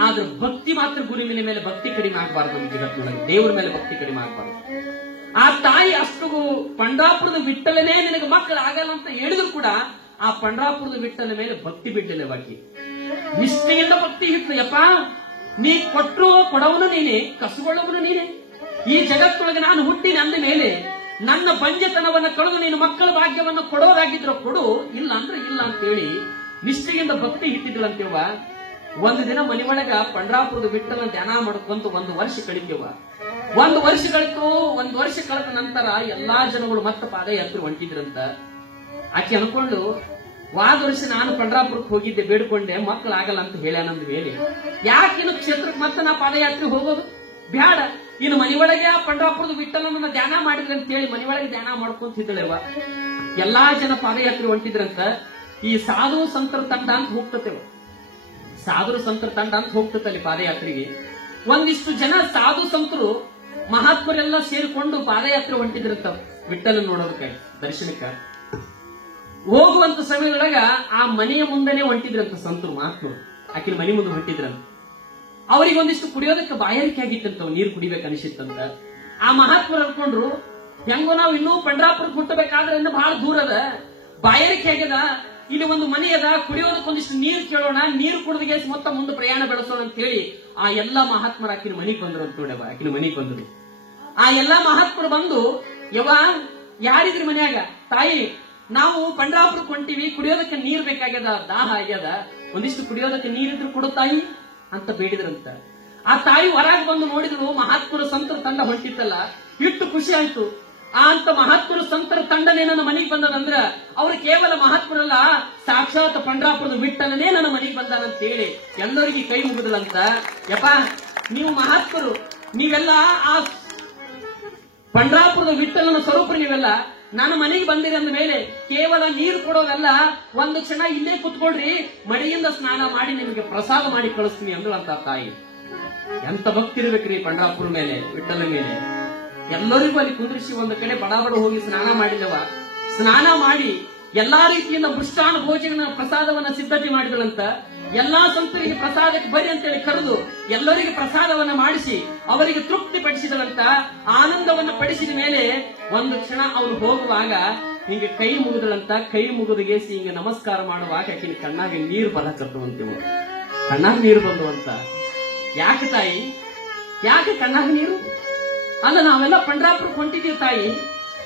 ಆದ್ರೆ ಭಕ್ತಿ ಮಾತ್ರ ಗುರುವಿನ ಮೇಲೆ ಭಕ್ತಿ ಕಡಿಮೆ ಆಗಬಾರ್ದು. ನಮ್ಮ ಜಗತ್ತೊಳಗೆ ದೇವರ ಮೇಲೆ ಭಕ್ತಿ ಕಡಿಮೆ ಆಗಬಾರ್ದು. ಆ ತಾಯಿ ಅಷ್ಟು ಪಂಡ್ರಾಪುರದ ವಿಠ್ಠಲನೇ ನಿನಗೆ ಮಕ್ಕಳಾಗಲ್ಲ ಅಂತ ಹೇಳಿದ್ರು ಕೂಡ ಆ ಪಂಡ್ರಾಪುರದ ವಿಠ್ಠಲ ಮೇಲೆ ಭಕ್ತಿ ಬಿಡ್ಲಿಲ್ಲ. ಬಾಕಿ ನಿಷ್ಠೆಯಿಂದ ಭಕ್ತಿ ಇತ್ತು. ಯಪ್ಪ ನೀ ಕೊಟ್ಟರು ಕೊಡವನು ನೀನೆ, ಕಸುಗೊಳ್ಳವನು ನೀನೆ. ಈ ಜಗತ್ತೊಳಗೆ ನಾನು ಹುಟ್ಟಿನ ಅಂದ ಮೇಲೆ ನನ್ನ ಬಂಜೆತನವನ್ನ ಕಳೆದು ನೀನು ಮಕ್ಕಳ ಭಾಗ್ಯವನ್ನ ಕೊಡೋದಾಗಿದ್ರು ಕೊಡು, ಇಲ್ಲ ಅಂದ್ರೆ ಇಲ್ಲ ಅಂತ ಹೇಳಿ ನಿಷ್ಠೆಯಿಂದ ಭಕ್ತಿ ಇಟ್ಟಿದ್ಳಂತೇವ. ಒಂದು ದಿನ ಮನೆ ಒಳಗ ಪಂಡ್ರಾಪುರದ ವಿಠ್ಠಲ ಧ್ಯಾನ ಮಾಡ್ಕೊಂತ ಒಂದು ವರ್ಷ ಕಳಿತೇವ. ಒಂದು ವರ್ಷ ಕಳಿತು. ಒಂದು ವರ್ಷ ಕಳೆದ ನಂತರ ಎಲ್ಲಾ ಜನಗಳು ಮತ್ತೆ ಪಾದಯಾತ್ರೆ ಹೊಂಟಿದ್ರಂತ. ಆಕೆ ಅನ್ಕೊಂಡು, ವಾದ ವರ್ಷ ನಾನು ಪಂಡ್ರಾಪುರಕ್ಕೆ ಹೋಗಿದ್ದೆ, ಬೇಡ್ಕೊಂಡೆ, ಮಕ್ಕಳಾಗಲ್ಲ ಅಂತ ಹೇಳ್ಯಾನಂದ ಮೇಲೆ ಯಾಕಿನ್ನು ಕ್ಷೇತ್ರಕ್ಕೆ ಮತ್ತೆ ನಾ ಪಾದಯಾತ್ರೆ ಹೋಗೋದು ಬ್ಯಾಡ, ಇನ್ನು ಮನೆ ಒಳಗೆ ಆ ಪಂಡ್ರಾಪುರದ ವಿಠ್ಠಲನ ಧ್ಯಾನ ಮಾಡಿದ್ರೆ ಅಂತ ಹೇಳಿ ಮನೆ ಒಳಗೆ ಧ್ಯಾನ ಮಾಡ್ಕೊಂತಿದ್ದಳೆವ. ಎಲ್ಲಾ ಜನ ಪಾದಯಾತ್ರೆ ಹೊಂಟಿದ್ರಂತ. ಈ ಸಾಧು ಸಂತರ ತಂಡ ಅಂತ ಹೋಗ್ತತೆವ, ಸಾಧು ಸಂತರ ತಂಡ ಅಂತ ಹೋಗ್ತಲ್ಲಿ ಪಾದಯಾತ್ರೆಗೆ. ಒಂದಿಷ್ಟು ಜನ ಸಾಧು ಸಂತರು ಮಹಾತ್ಮರೆಲ್ಲ ಸೇರಿಕೊಂಡು ಪಾದಯಾತ್ರೆ ಹೊಂಟಿದ್ರಂತ ವಿಠ್ಠಲನ್ ನೋಡೋದಕ್ಕೆ, ದರ್ಶನಕ್ಕ. ಹೋಗುವಂತ ಸಮಯದೊಳಗ ಆ ಮನೆಯ ಮುಂದೆನೆ ಹೊಂಟಿದ್ರಂತ ಸಂತರು ಮಹಾತ್ಮರು. ಆಕಿನ ಮನೆ ಮುಂದೆ ಹೊಂಟಿದ್ರಂತ. ಅವ್ರಿಗೆ ಒಂದಿಷ್ಟು ಕುಡಿಯೋದಕ್ಕೆ ಬಾಯಾರಿಕೆ ಆಗಿತ್ತಂತ, ನೀರು ಕುಡಿಬೇಕು ಅನಿಸಿತ್ತಂತ. ಆ ಮಹಾತ್ಮರು ಅನ್ಕೊಂಡ್ರು, ಹೆಂಗೋ ನಾವು ಇನ್ನೂ ಪಂಡ್ರಾಪುರಕ್ಕೆ ಹುಟ್ಟಬೇಕಾದ್ರೆ ಇನ್ನು ಬಹಳ ದೂರ ಅದ, ಬಾಯಾರಿಕೆ ಆಗ್ಯದ, ಇಲ್ಲಿ ಒಂದು ಮನೆ ಅದ, ಕುಡಿಯೋದಕ್ಕೆ ಒಂದಿಷ್ಟು ನೀರು ಕೇಳೋಣ, ನೀರು ಕುಡಿದಗೆ ಮೊತ್ತ ಮುಂದೆ ಪ್ರಯಾಣ ಬೆಳೆಸೋಣ ಅಂತ ಹೇಳಿ ಆ ಎಲ್ಲಾ ಮಹಾತ್ಮರು ಆಕಿನ ಮನೆಗೆ ಬಂದ್ರು ಅಂತ ನೋಡವ. ಆಕಿನ ಮನೆಗೆ ಬಂದ್ರು. ಆ ಎಲ್ಲಾ ಮಹಾತ್ಮರು ಬಂದು, ಯವ್ವ ಯಾರಿದ್ರಿ ಮನ್ಯಾಗ? ತಾಯಿ, ನಾವು ಪಂಡ್ರಾಪುರಕ್ಕೆ ಹೊಂಟಿವಿ, ಕುಡಿಯೋದಕ್ಕೆ ನೀರ್ ಬೇಕಾಗ್ಯದ, ದಾಹ ಆಗ್ಯದ, ಒಂದಿಷ್ಟು ಕುಡಿಯೋದಕ್ಕೆ ನೀರಿದ್ರು ಕೊಡು ತಾಯಿ ಅಂತ ಬೇಡಿದ್ರಂತ. ಆ ತಾಯಿ ಹೊರಗೆ ಬಂದು ನೋಡಿದ್ರು, ಮಹಾತ್ಮರ ಸಂತರ ತಂಡ ಹೊಂಟಿತ್ತಲ್ಲ, ಇಟ್ಟು ಖುಷಿ ಆಯ್ತು. ಆ ಅಂತ ಮಹಾತ್ಮರ ಸಂತರ ತಂಡನೇ ನನ್ನ ಮನೆಗೆ ಬಂದದಂದ್ರ ಅವ್ರು ಕೇವಲ ಮಹಾತ್ಮರಲ್ಲ, ಸಾಕ್ಷಾತ್ ಪಂಡ್ರಾಪುರದ ವಿಠ್ಠಲನೇ ನನ್ನ ಮನೆಗೆ ಬಂದಾನಂತ ಹೇಳಿ ಎಲ್ಲರಿಗೆ ಕೈ ಮುಗಿದಲಂತ. ಯಪ್ಪ ನೀವು ಮಹಾತ್ಮರು, ನೀವೆಲ್ಲ ಆ ಪಂಡ್ರಾಪುರದ ವಿಠ್ಠಲನ ಸ್ವರೂಪ, ನೀವೆಲ್ಲ ನನ್ನ ಮನೆಗೆ ಬಂದಿರಿ ಅಂದ ಮೇಲೆ ಕೇವಲ ನೀರು ಕೊಡೋದಲ್ಲ, ಒಂದು ಕ್ಷಣ ಇಲ್ಲೇ ಕುತ್ಕೊಳ್ರಿ, ಮಡಿಯಿಂದ ಸ್ನಾನ ಮಾಡಿ ನಿಮಗೆ ಪ್ರಸಾದ ಮಾಡಿ ಕಳಿಸ್ತೀನಿ ಅಂದ್ರು ಅಂತ ತಾಯಿ. ಎಂತ ಭಕ್ತಿ ಇರ್ಬೇಕ್ರಿ ಪಂಡ್ರಾಪುರ ಮೇಲೆ, ವಿಠ್ಠಲ ಮೇಲೆ. ಎಲ್ಲರಿಗೂ ಅಲ್ಲಿ ಕುಂದ್ರಿಸಿ ಒಂದು ಕಡೆ ಬಡಾಬಡ ಹೋಗಿ ಸ್ನಾನ ಮಾಡಿದವ. ಸ್ನಾನ ಮಾಡಿ ಎಲ್ಲಾ ರೀತಿಯಿಂದ ಮೃಷ್ಟಾನ್ನ ಭೋಜನ ಪ್ರಸಾದವನ್ನ ಸಿದ್ಧತೆ ಮಾಡಿದಳಂತ. ಎಲ್ಲಾ ಸಂತರಿಗೆ ಪ್ರಸಾದಕ್ಕೆ ಬರ್ರಿ ಅಂತೇಳಿ ಕರೆದು ಎಲ್ಲರಿಗೆ ಪ್ರಸಾದವನ್ನ ಮಾಡಿಸಿ ಅವರಿಗೆ ತೃಪ್ತಿ ಪಡಿಸಿದಳಂತ. ಆನಂದವನ್ನ ಪಡಿಸಿದ ಮೇಲೆ ಒಂದು ಕ್ಷಣ ಅವ್ರು ಹೋಗುವಾಗ ಹಿಂಗೆ ಕೈ ಮುಗಿದಳಂತ. ಕೈ ಮುಗಿದಗೇಸಿ ಹಿಂಗೆ ನಮಸ್ಕಾರ ಮಾಡುವಾಗ ಆಕಿನ ಕಣ್ಣಾಗೆ ನೀರು ಬರಕತ್ತವಂತೆವು. ಕಣ್ಣಾಗ ನೀರು ಬಂದುವಂತ. ಯಾಕೆ ತಾಯಿ, ಯಾಕೆ ಕಣ್ಣಾಗ ನೀರು? ಅಲ್ಲ, ನಾವೆಲ್ಲ ಪಂಡ್ರಾಪುರಕ್ಕೆ ಹೊಂಟಿದೀವಿ ತಾಯಿ,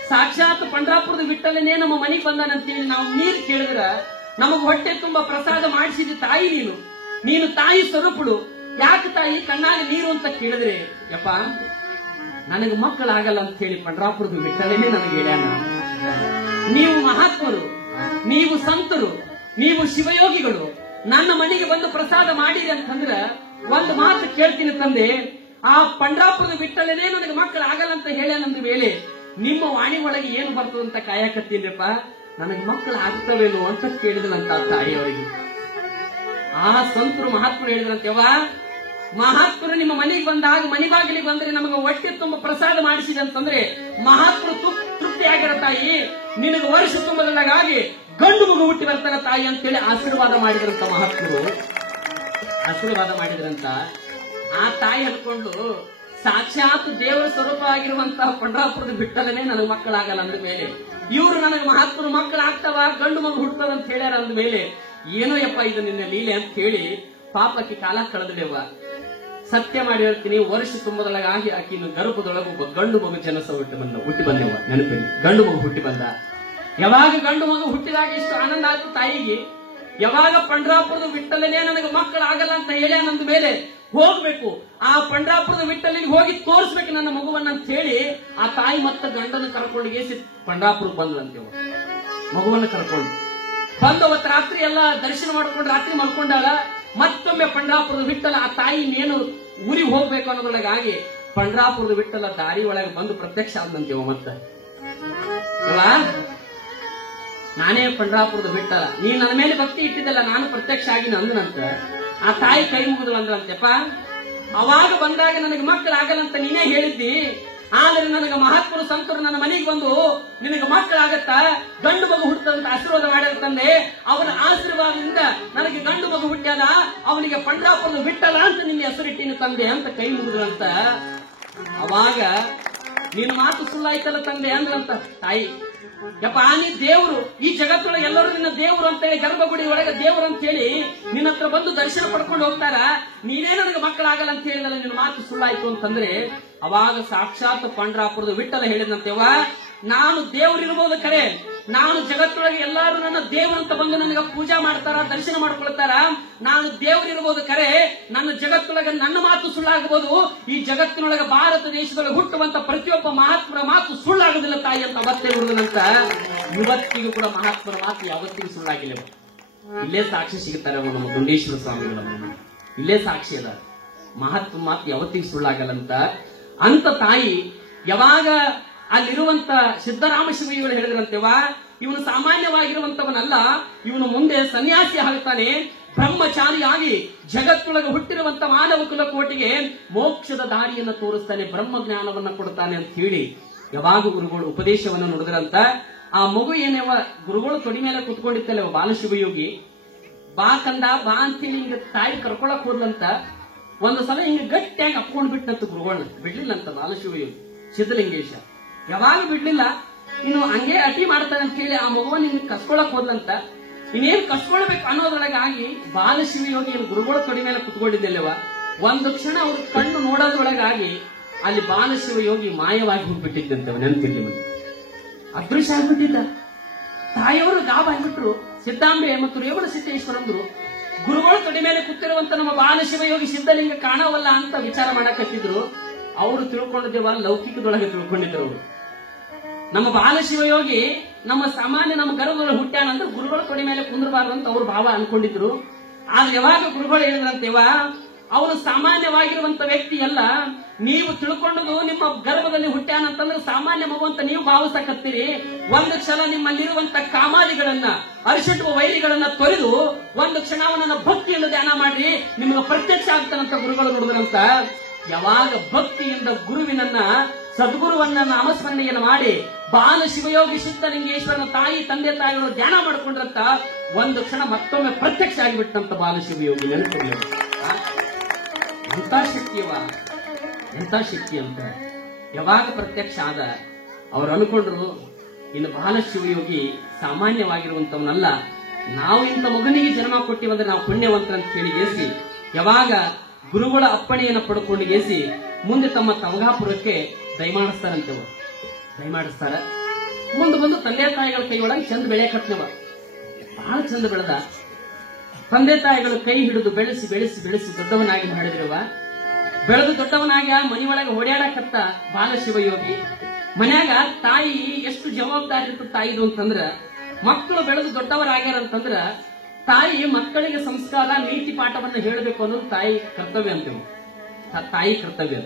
ಸಾಕ್ಷಾತ್ ಪಂಡ್ರಾಪುರದ ವಿಠ್ಠಲನೇ ನಮ್ಮ ಮನೆಗೆ ಬಂದಾನಂತೇಳಿ ನಾವು ನೀರು ಕೇಳಿದ್ರ ನಮಗ್ ಹೊಟ್ಟೆ ತುಂಬಾ ಪ್ರಸಾದ ಮಾಡಿಸಿದ ತಾಯಿ ನೀನು ತಾಯಿ ಸ್ವರೂಪಳು. ಯಾಕೆ ತಾಯಿ ಕಣ್ಣಾಗಿ ನೀರು ಅಂತ ಕೇಳಿದ್ರೆ, ಯಪ್ಪ ನನಗೆ ಮಕ್ಕಳಾಗಲ್ಲ ಅಂತ ಹೇಳಿ ಪಂಡ್ರಾಪುರದ ವಿಠಲನೇ ನನಗೆ ಹೇಳ್ಯಾನ. ನೀವು ಮಹಾತ್ಮರು, ನೀವು ಸಂತರು, ನೀವು ಶಿವಯೋಗಿಗಳು ನನ್ನ ಮನೆಗೆ ಬಂದು ಪ್ರಸಾದ ಮಾಡಿರಿ ಅಂತಂದ್ರ ಒಂದು ಮಾತು ಕೇಳ್ತೀನಿ ತಂದೆ, ಆ ಪಂಡ್ರಾಪುರದ ವಿಠಲನೇ ನನಗೆ ಮಕ್ಕಳಾಗಲ್ಲ ಅಂತ ಹೇಳ್ಯಾನಂದ ಮೇಲೆ ನಿಮ್ಮ ವಾಣಿ ಒಳಗೆ ಏನು ಬರ್ತದಂತ ಕಾಯಕತ್ತೀನ್ರಪ್ಪ, ನನಗೆ ಮಕ್ಕಳು ಆಗ್ತವೇನೋ ಅಂತ ಕೇಳಿದನಂತ ತಾಯಿಯವರಿಗೆ. ಆ ಸಂತರು ಮಹಾತ್ಮರು ಹೇಳಿದ್ರಂತೆವ, ಮಹಾತ್ಮರು ನಿಮ್ಮ ಮನೆಗೆ ಬಂದಾಗ ಮನೆ ಬಾಗಿಲಿಗೆ ಬಂದ್ರೆ ನಮಗೆ ಹೊಟ್ಟೆ ತುಂಬ ಪ್ರಸಾದ ಮಾಡಿಸಿದೆ ಅಂತಂದ್ರೆ ಮಹಾತ್ಮರು ತೃಪ್ತಿ ಆಗಿರೋ ತಾಯಿ, ನಿನಗೆ ವರ್ಷ ತುಂಬಲಾಗಿ ಗಂಡು ಮಗು ಹುಟ್ಟಿ ಬರ್ತಾರ ತಾಯಿ ಅಂತೇಳಿ ಆಶೀರ್ವಾದ ಮಾಡಿದ್ರಂತ ಮಹಾತ್ಮರು. ಆಶೀರ್ವಾದ ಮಾಡಿದ್ರಂತ ಆ ತಾಯಿ ಅನ್ಕೊಂಡು ಸಾಕ್ಷಾತ್ ದೇವರ ಸ್ವರೂಪ ಆಗಿರುವಂತಹ ಪಂಡ್ರಾಪುರದ ವಿಠಲನೇ ನನಗೆ ಮಕ್ಕಳಾಗಲ್ಲ ಅಂದ ಮೇಲೆ, ಇವರು ನನಗೆ ಮಹಾತ್ಮರು ಮಕ್ಕಳಾಗ್ತಾವ ಗಂಡು ಮಗು ಹುಟ್ಟದ ಅಂತ ಹೇಳ್ಯಾರ ಅಂದ ಮೇಲೆ, ಏನೋ ಯಪ್ಪ ಇದು ನಿನ್ನ ಲೀಲೆ ಅಂತ ಹೇಳಿ ಪಾಪಕ್ಕೆ ಕಾಲ ಕಳೆದಳೆವ. ಸತ್ಯ ಮಾಡಿ ಹೇಳ್ತೀನಿ, ವರ್ಷ ತುಂಬದೊಳಗಾಗಿ ಆಕಿನ ಗರ್ಭದೊಳಗೆ ಒಬ್ಬ ಗಂಡು ಮಗು ಜನಸ ಹುಟ್ಟಿ ಬಂದೆವ. ನೆನಪಿನಿ, ಗಂಡು ಮಗು ಹುಟ್ಟಿ ಬಂದ. ಯಾವಾಗ ಗಂಡು ಮಗು ಹುಟ್ಟಿದಾಗ ಎಷ್ಟು ಆನಂದ ಆಯ್ತು ತಾಯಿಗೆ. ಯಾವಾಗ ಪಂಡ್ರಾಪುರದ ವಿಠಲನೇ ನನಗೆ ಮಕ್ಕಳಾಗಲ್ಲ ಅಂತ ಹೇಳ್ಯಾನಂದ ಮೇಲೆ ಹೋಗ್ಬೇಕು, ಆ ಪಂಡ್ರಾಪುರದ ವಿಠಲಿಗೆ ಹೋಗಿ ತೋರಿಸ್ಬೇಕು ನನ್ನ ಮಗುವನ್ನ ಅಂತ ಹೇಳಿ ಆ ತಾಯಿ ಮತ್ತೆ ಗಂಡನ ಕರ್ಕೊಂಡು ಗೇಸಿ ಪಂಡ್ರಾಪುರಕ್ಕೆ ಬಂದ್ಲಂತೇವ. ಮಗುವನ್ನ ಕರ್ಕೊಂಡು ಬಂದವತ್ತು ರಾತ್ರಿ ಎಲ್ಲ ದರ್ಶನ ಮಾಡ್ಕೊಂಡು ರಾತ್ರಿ ಮಲ್ಕೊಂಡಾಳ. ಮತ್ತೊಮ್ಮೆ ಪಂಡ್ರಾಪುರದ ವಿಠಲ ಆ ತಾಯಿ ಏನು ಊರಿಗೆ ಹೋಗ್ಬೇಕು ಅನ್ನೋದ್ರೊಳಗಾಗಿ ಪಂಡ್ರಾಪುರದ ವಿಠಲ ದಾರಿ ಒಳಗೆ ಬಂದು ಪ್ರತ್ಯಕ್ಷ ಆದಂತೇವ. ಮತ್ತೆ ನಾನೇ ಪಂಡ್ರಾಪುರದ ವಿಠಲ, ನೀನ್ ನನ್ನ ಮೇಲೆ ಭಕ್ತಿ ಇಟ್ಟಿದ್ದಲ್ಲ, ನಾನು ಪ್ರತ್ಯಕ್ಷ ಆಗಿ ಅಂದನಂತ. ಆ ತಾಯಿ ಕೈ ಮುಗಿದು ಅಂದ್ರಂತೆಪ್ಪ, ಅವಾಗ ಬಂದಾಗ ನನಗೆ ಮಕ್ಕಳಾಗಲ್ಲ ಅಂತ ನೀನೇ ಹೇಳಿದ್ದಿ, ಆದ್ರೆ ನನಗೆ ಮಹಾತ್ಮರು ಸಂತರು ನನ್ನ ಮನೆಗೆ ಬಂದು ನಿನಗೆ ಮಕ್ಕಳಾಗತ್ತಾ ಗಂಡು ಮಗು ಹುಟ್ಟದಂತ ಆಶೀರ್ವಾದ ಮಾಡಿರ್ತಂದೆ, ಅವನ ಆಶೀರ್ವಾದದಿಂದ ನನಗೆ ಗಂಡು ಮಗು ಹುಟ್ಟ್ಯಾದ, ಅವನಿಗೆ ಪಂಡ್ರಾಪುರದ ವಿಠಲ ಅಂತ ನಿನ್ನ ಹೆಸರಿಟ್ಟಿನ ತಂದೆ ಅಂತ ಕೈ ಮುಗಿದ್ರಂತ. ಅವಾಗ ನಿನ್ನ ಮಾತು ಸುಳ್ಳಾಯ್ತಲ್ಲ ತಂದೆ ಅಂದ್ರಂತ ತಾಯಿ. ಯಪ್ಪ ನೀ ದೇವ್ರು, ಈ ಜಗತ್ತೊಳಗೆ ಎಲ್ಲರೂ ನಿನ್ನ ದೇವ್ರು ಅಂತ ಹೇಳಿ ಗರ್ಭಗುಡಿ ಒಳಗೆ ದೇವ್ರು ಅಂತ ಹೇಳಿ ನಿನ್ನ ಹತ್ರ ಬಂದು ದರ್ಶನ ಪಡ್ಕೊಂಡು ಹೋಗ್ತಾರ, ನೀನೇ ನನಗೆ ಮಕ್ಕಳಾಗಲ್ಲ ಅಂತ ಹೇಳಿದಲ್ಲ, ನಿನ್ನ ಮಾತು ಸುಳ್ಳಾಯ್ತು ಅಂತಂದ್ರೆ ಅವಾಗ ಸಾಕ್ಷಾತ್ ಪಂಡ್ರಾಪುರದ ವಿಠಲ ಹೇಳಿದಂತೆವ, ನಾನು ದೇವ್ರಿರ್ಬೋದು ಖರೆ, ನಾನು ಜಗತ್ತೊಳಗೆ ಎಲ್ಲಾರು ನನ್ನ ದೇವರಂತ ಬಂದು ನನಗೆ ಪೂಜಾ ಮಾಡ್ತಾರ, ದರ್ಶನ ಮಾಡ್ಕೊಳ್ತಾರ, ನಾನು ದೇವರಿರ್ಬೋದು ಖರೆ, ನನ್ನ ಜಗತ್ತೊಳಗೆ ನನ್ನ ಮಾತು ಸುಳ್ಳಾಗಬಹುದು, ಈ ಜಗತ್ತಿನೊಳಗೆ ಭಾರತ ದೇಶದೊಳಗೆ ಹುಟ್ಟುವಂತ ಪ್ರತಿಯೊಬ್ಬ ಮಹಾತ್ಮರ ಮಾತು ಸುಳ್ಳಾಗುದಿಲ್ಲ ತಾಯಿ ಅಂತ ಅವತ್ತೇ ಹುಡುಗನಂತ. ಇವತ್ತಿಗೂ ಕೂಡ ಮಹಾತ್ಮರ ಮಾತು ಯಾವತ್ತಿಗೂ ಸುಳ್ಳಾಗಿಲ್ಲ. ಇಲ್ಲೇ ಸಾಕ್ಷಿ ಸಿಗುತ್ತಾರೆ ನಮ್ಮ ದುಂಡೇಶ್ವರ ಸ್ವಾಮಿಗಳ, ಇಲ್ಲೇ ಸಾಕ್ಷಿ ಅದ, ಮಹಾತ್ಮ ಮಾತು ಯಾವತ್ತಿಗೂ ಸುಳ್ಳಾಗಲ್ಲಂತ. ಅಂತ ತಾಯಿ ಯಾವಾಗ ಅಲ್ಲಿರುವಂತ ಸಿದ್ದರಾಮ ಶಿವಿಗಳು ಹೇಳಿದ್ರಂತೆವ, ಇವನು ಸಾಮಾನ್ಯವಾಗಿರುವಂತವನಲ್ಲ, ಇವನು ಮುಂದೆ ಸನ್ಯಾಸಿ ಆಗ್ತಾನೆ, ಬ್ರಹ್ಮಚಾರಿಯಾಗಿ ಜಗತ್ತೊಳಗೆ ಹುಟ್ಟಿರುವಂತ ಮಾನವ ಕುಲಕೋಟಿಗೆ ಮೋಕ್ಷದ ದಾರಿಯನ್ನು ತೋರಿಸ್ತಾನೆ, ಬ್ರಹ್ಮ ಜ್ಞಾನವನ್ನ ಕೊಡ್ತಾನೆ ಅಂತ ಹೇಳಿ ಯಾವಾಗ ಗುರುಗಳು ಉಪದೇಶವನ್ನು ನುಡಿದ್ರಂತ. ಆ ಮಗು ಏನೇವ ಗುರುಗಳು ತೊಡಿ ಮೇಲೆ ಕುತ್ಕೊಂಡಿತ್ತಲ್ಲ ಬಾಲಶಿವಯೋಗಿ, ಬಾ ಕಂದ ಬಾ ಅಂತೇಳಿ ಹಿಂಗ ತಾಯಿ ಕರ್ಕೊಳಕ್ ಹೋದ್ಲಂತ. ಒಂದು ಸಲ ಹಿಂಗ ಗಟ್ಟಿಯಾಗಿ ಅಪ್ಕೊಂಡ್ ಬಿಟ್ಟಂತ ಗುರುಗಳನ್ನ ಬಿಡ್ಲಿಲ್ಲಂತ ಬಾಲಶಿವಯೋಗಿ ಸಿದ್ದಲಿಂಗೇಶ. ಯಾವಾಗ ಬಿಡ್ಲಿಲ್ಲ, ಇನ್ನು ಹಂಗೆ ಅಟಿ ಮಾಡ್ತಾನೆ ಅಂತ ಹೇಳಿ ಆ ಮಗುವನ್ನ ಹಿಂಗ ಕಸ್ಕೊಳಕ್ ಹೋದ್ಲಂತ. ಇನ್ನೇನ್ ಕಸ್ಕೊಳ್ಬೇಕು ಅನ್ನೋದ್ರೊಳಗಾಗಿ ಬಾಲಶಿವಯೋಗಿ ಗುರುಗಳ ತೊಡಿ ಮೇಲೆ ಕುತ್ಕೊಂಡಿದ್ದೆಲ್ಲವ, ಒಂದು ಕ್ಷಣ ಅವ್ರ ಕಣ್ಣು ನೋಡೋದ್ರೊಳಗಾಗಿ ಅಲ್ಲಿ ಬಾಲಶಿವಯೋಗಿ ಮಾಯವಾಗಿ ಹೋಗ್ಬಿಟ್ಟಿದ್ದಂತೆ. ನೆನಪಿರ್ಲಿ ಮನೆ ಅದೃಶ್ಯ ಆಗ್ಬಿಟ್ಟಿದ್ದ. ತಾಯಿಯವರು ಗಾಬ ಆಗ್ಬಿಟ್ರು. ಸಿದ್ದಾಂಬೆ ಮತ್ತು ರೇವಣ ಸಿದ್ದೇಶ್ವರಂದ್ರು ಗುರುಗಳ ತೊಡಿ ಮೇಲೆ ಕೂತಿರುವಂತ ನಮ್ಮ ಬಾಲಶಿವಯೋಗಿ ಸಿದ್ಧಲಿಂಗ ಕಾಣವಲ್ಲ ಅಂತ ವಿಚಾರ ಮಾಡಕತ್ತಿದ್ರು. ಅವರು ತಿಳ್ಕೊಂಡಿದ್ದೇವ ಲೌಕಿಕದೊಳಗೆ ತಿಳ್ಕೊಂಡಿದ್ರು. ನಮ್ಮ ಬಾಲಶಿವಯೋಗಿ ನಮ್ಮ ಸಾಮಾನ್ಯ ನಮ್ಮ ಗರ್ಭದೊಳಗೆ ಹುಟ್ಟ್ಯಾನಂದ್ರೆ ಗುರುಗಳ ತೊಡಿ ಮೇಲೆ ಕುಂದ್ರಬಾರ್ದು ಅಂತ ಅವ್ರ ಭಾವ ಅನ್ಕೊಂಡಿದ್ರು. ಆದ್ರೆ ಯಾವಾಗ ಗುರುಗಳು ಹೇಳಿದ್ರಂತೇವ, ಅವನು ಸಾಮಾನ್ಯವಾಗಿರುವಂತ ವ್ಯಕ್ತಿ ಅಲ್ಲ, ನೀವು ತಿಳ್ಕೊಂಡದು ನಿಮ್ಮ ಗರ್ಭದಲ್ಲಿ ಹುಟ್ಟ್ಯಾನಂತಂದ್ರೆ ಸಾಮಾನ್ಯ ಮಗು ಅಂತ ನೀವು ಭಾವಿಸಕತ್ತೀರಿ. ಒಂದು ಕ್ಷಣ ನಿಮ್ಮಲ್ಲಿರುವಂತ ಕಾಮಾದಿಗಳನ್ನ ಅರಿಶಿಟ್ಟು ವೈರಿಗಳನ್ನ ತೊರೆದು ಒಂದು ಕ್ಷಣ ಅವನನ್ನ ಭಕ್ತಿಯಿಂದ ಧ್ಯಾನ ಮಾಡ್ರಿ, ನಿಮ್ಗೆ ಪ್ರತ್ಯಕ್ಷ ಆಗ್ತಾನಂತ ಗುರುಗಳು ನೋಡಿದ್ರಂತ. ಯಾವಾಗ ಭಕ್ತಿಯಿಂದ ಗುರುವಿನನ್ನ ಸದ್ಗುರುವನ್ನ ನಾಮಸ್ಮರಣೆಯನ್ನು ಮಾಡಿ ಬಾಲಶಿವಯೋಗಿ ಸಿದ್ದಲಿಂಗೇಶ್ವರನ ತಾಯಿ ತಂದೆ ತಾಯಿಗಳು ಧ್ಯಾನ ಮಾಡ್ಕೊಂಡ್ರಂತ ಒಂದು ಕ್ಷಣ ಮತ್ತೊಮ್ಮೆ ಪ್ರತ್ಯಕ್ಷ ಆಗಿಬಿಟ್ಟಂತ ಬಾಲಶಿವಯೋಗಿ. ನೆನಪಿರಲಿ ಎಂತ ಶಕ್ತಿಯವ, ಎಂತ ಶಕ್ತಿ ಅಂತ. ಯಾವಾಗ ಪ್ರತ್ಯಕ್ಷ ಆದ ಅವ್ರು ಅನ್ಕೊಂಡ್ರು, ಇನ್ನು ಬಾಲಶಿವಯೋಗಿ ಸಾಮಾನ್ಯವಾಗಿರುವಂತವನಲ್ಲ, ನಾವು ಇಂಥ ಮಗನಿಗೆ ಜನ್ಮ ಕೊಟ್ಟಿವಂದ್ರೆ ನಾವು ಪುಣ್ಯವಂತರ ಅಂತ ಹೇಳಿ ಗೇಸಿ ಯಾವಾಗ ಗುರುಗಳ ಅಪ್ಪಣೆಯನ್ನು ಪಡ್ಕೊಂಡು ಗೇಸಿ ಮುಂದೆ ತಮ್ಮ ತವಗಾಪುರಕ್ಕೆ ದಯಮಾಡಿಸ್ತಾರಂತೆವ. ದಯಮಾಡಿಸ್ತಾರ ಮುಂದೆ ಬಂದು ತಂದೆ ತಾಯಿಗಳ ಕೈಯೊಳಗೆ ಚಂದ ಬೆಳೆ ಕಟ್ನವ. ಬಹಳ ಚಂದ ಬೆಳೆದ. ತಂದೆ ತಾಯಿಗಳು ಕೈ ಹಿಡಿದು ಬೆಳೆಸಿ ಬೆಳೆಸಿ ಬೆಳೆಸಿ ದೊಡ್ಡವನಾಗಿ ಮಾಡಿದ್ರವ. ಬೆಳೆದು ದೊಡ್ಡವನಾಗ ಮನೆಯೊಳಗೆ ಓಡಾಡಕತ್ತ ಬಾಲಶಿವಯೋಗಿ. ಮನ್ಯಾಗ ತಾಯಿ ಎಷ್ಟು ಜವಾಬ್ದಾರಿ ಇರ್ತದ ತಾಯಿದು ಅಂತಂದ್ರ, ಮಕ್ಕಳು ಬೆಳೆದು ದೊಡ್ಡವರಾಗ್ಯಾರಂತಂದ್ರ ತಾಯಿ ಮಕ್ಕಳಿಗೆ ಸಂಸ್ಕಾರ ನೀತಿ ಪಾಠವನ್ನು ಹೇಳಬೇಕು ಅನ್ನೋದು ತಾಯಿ ಕರ್ತವ್ಯ ಅಂತೇವೆ. ತಾಯಿ ಕರ್ತವ್ಯ.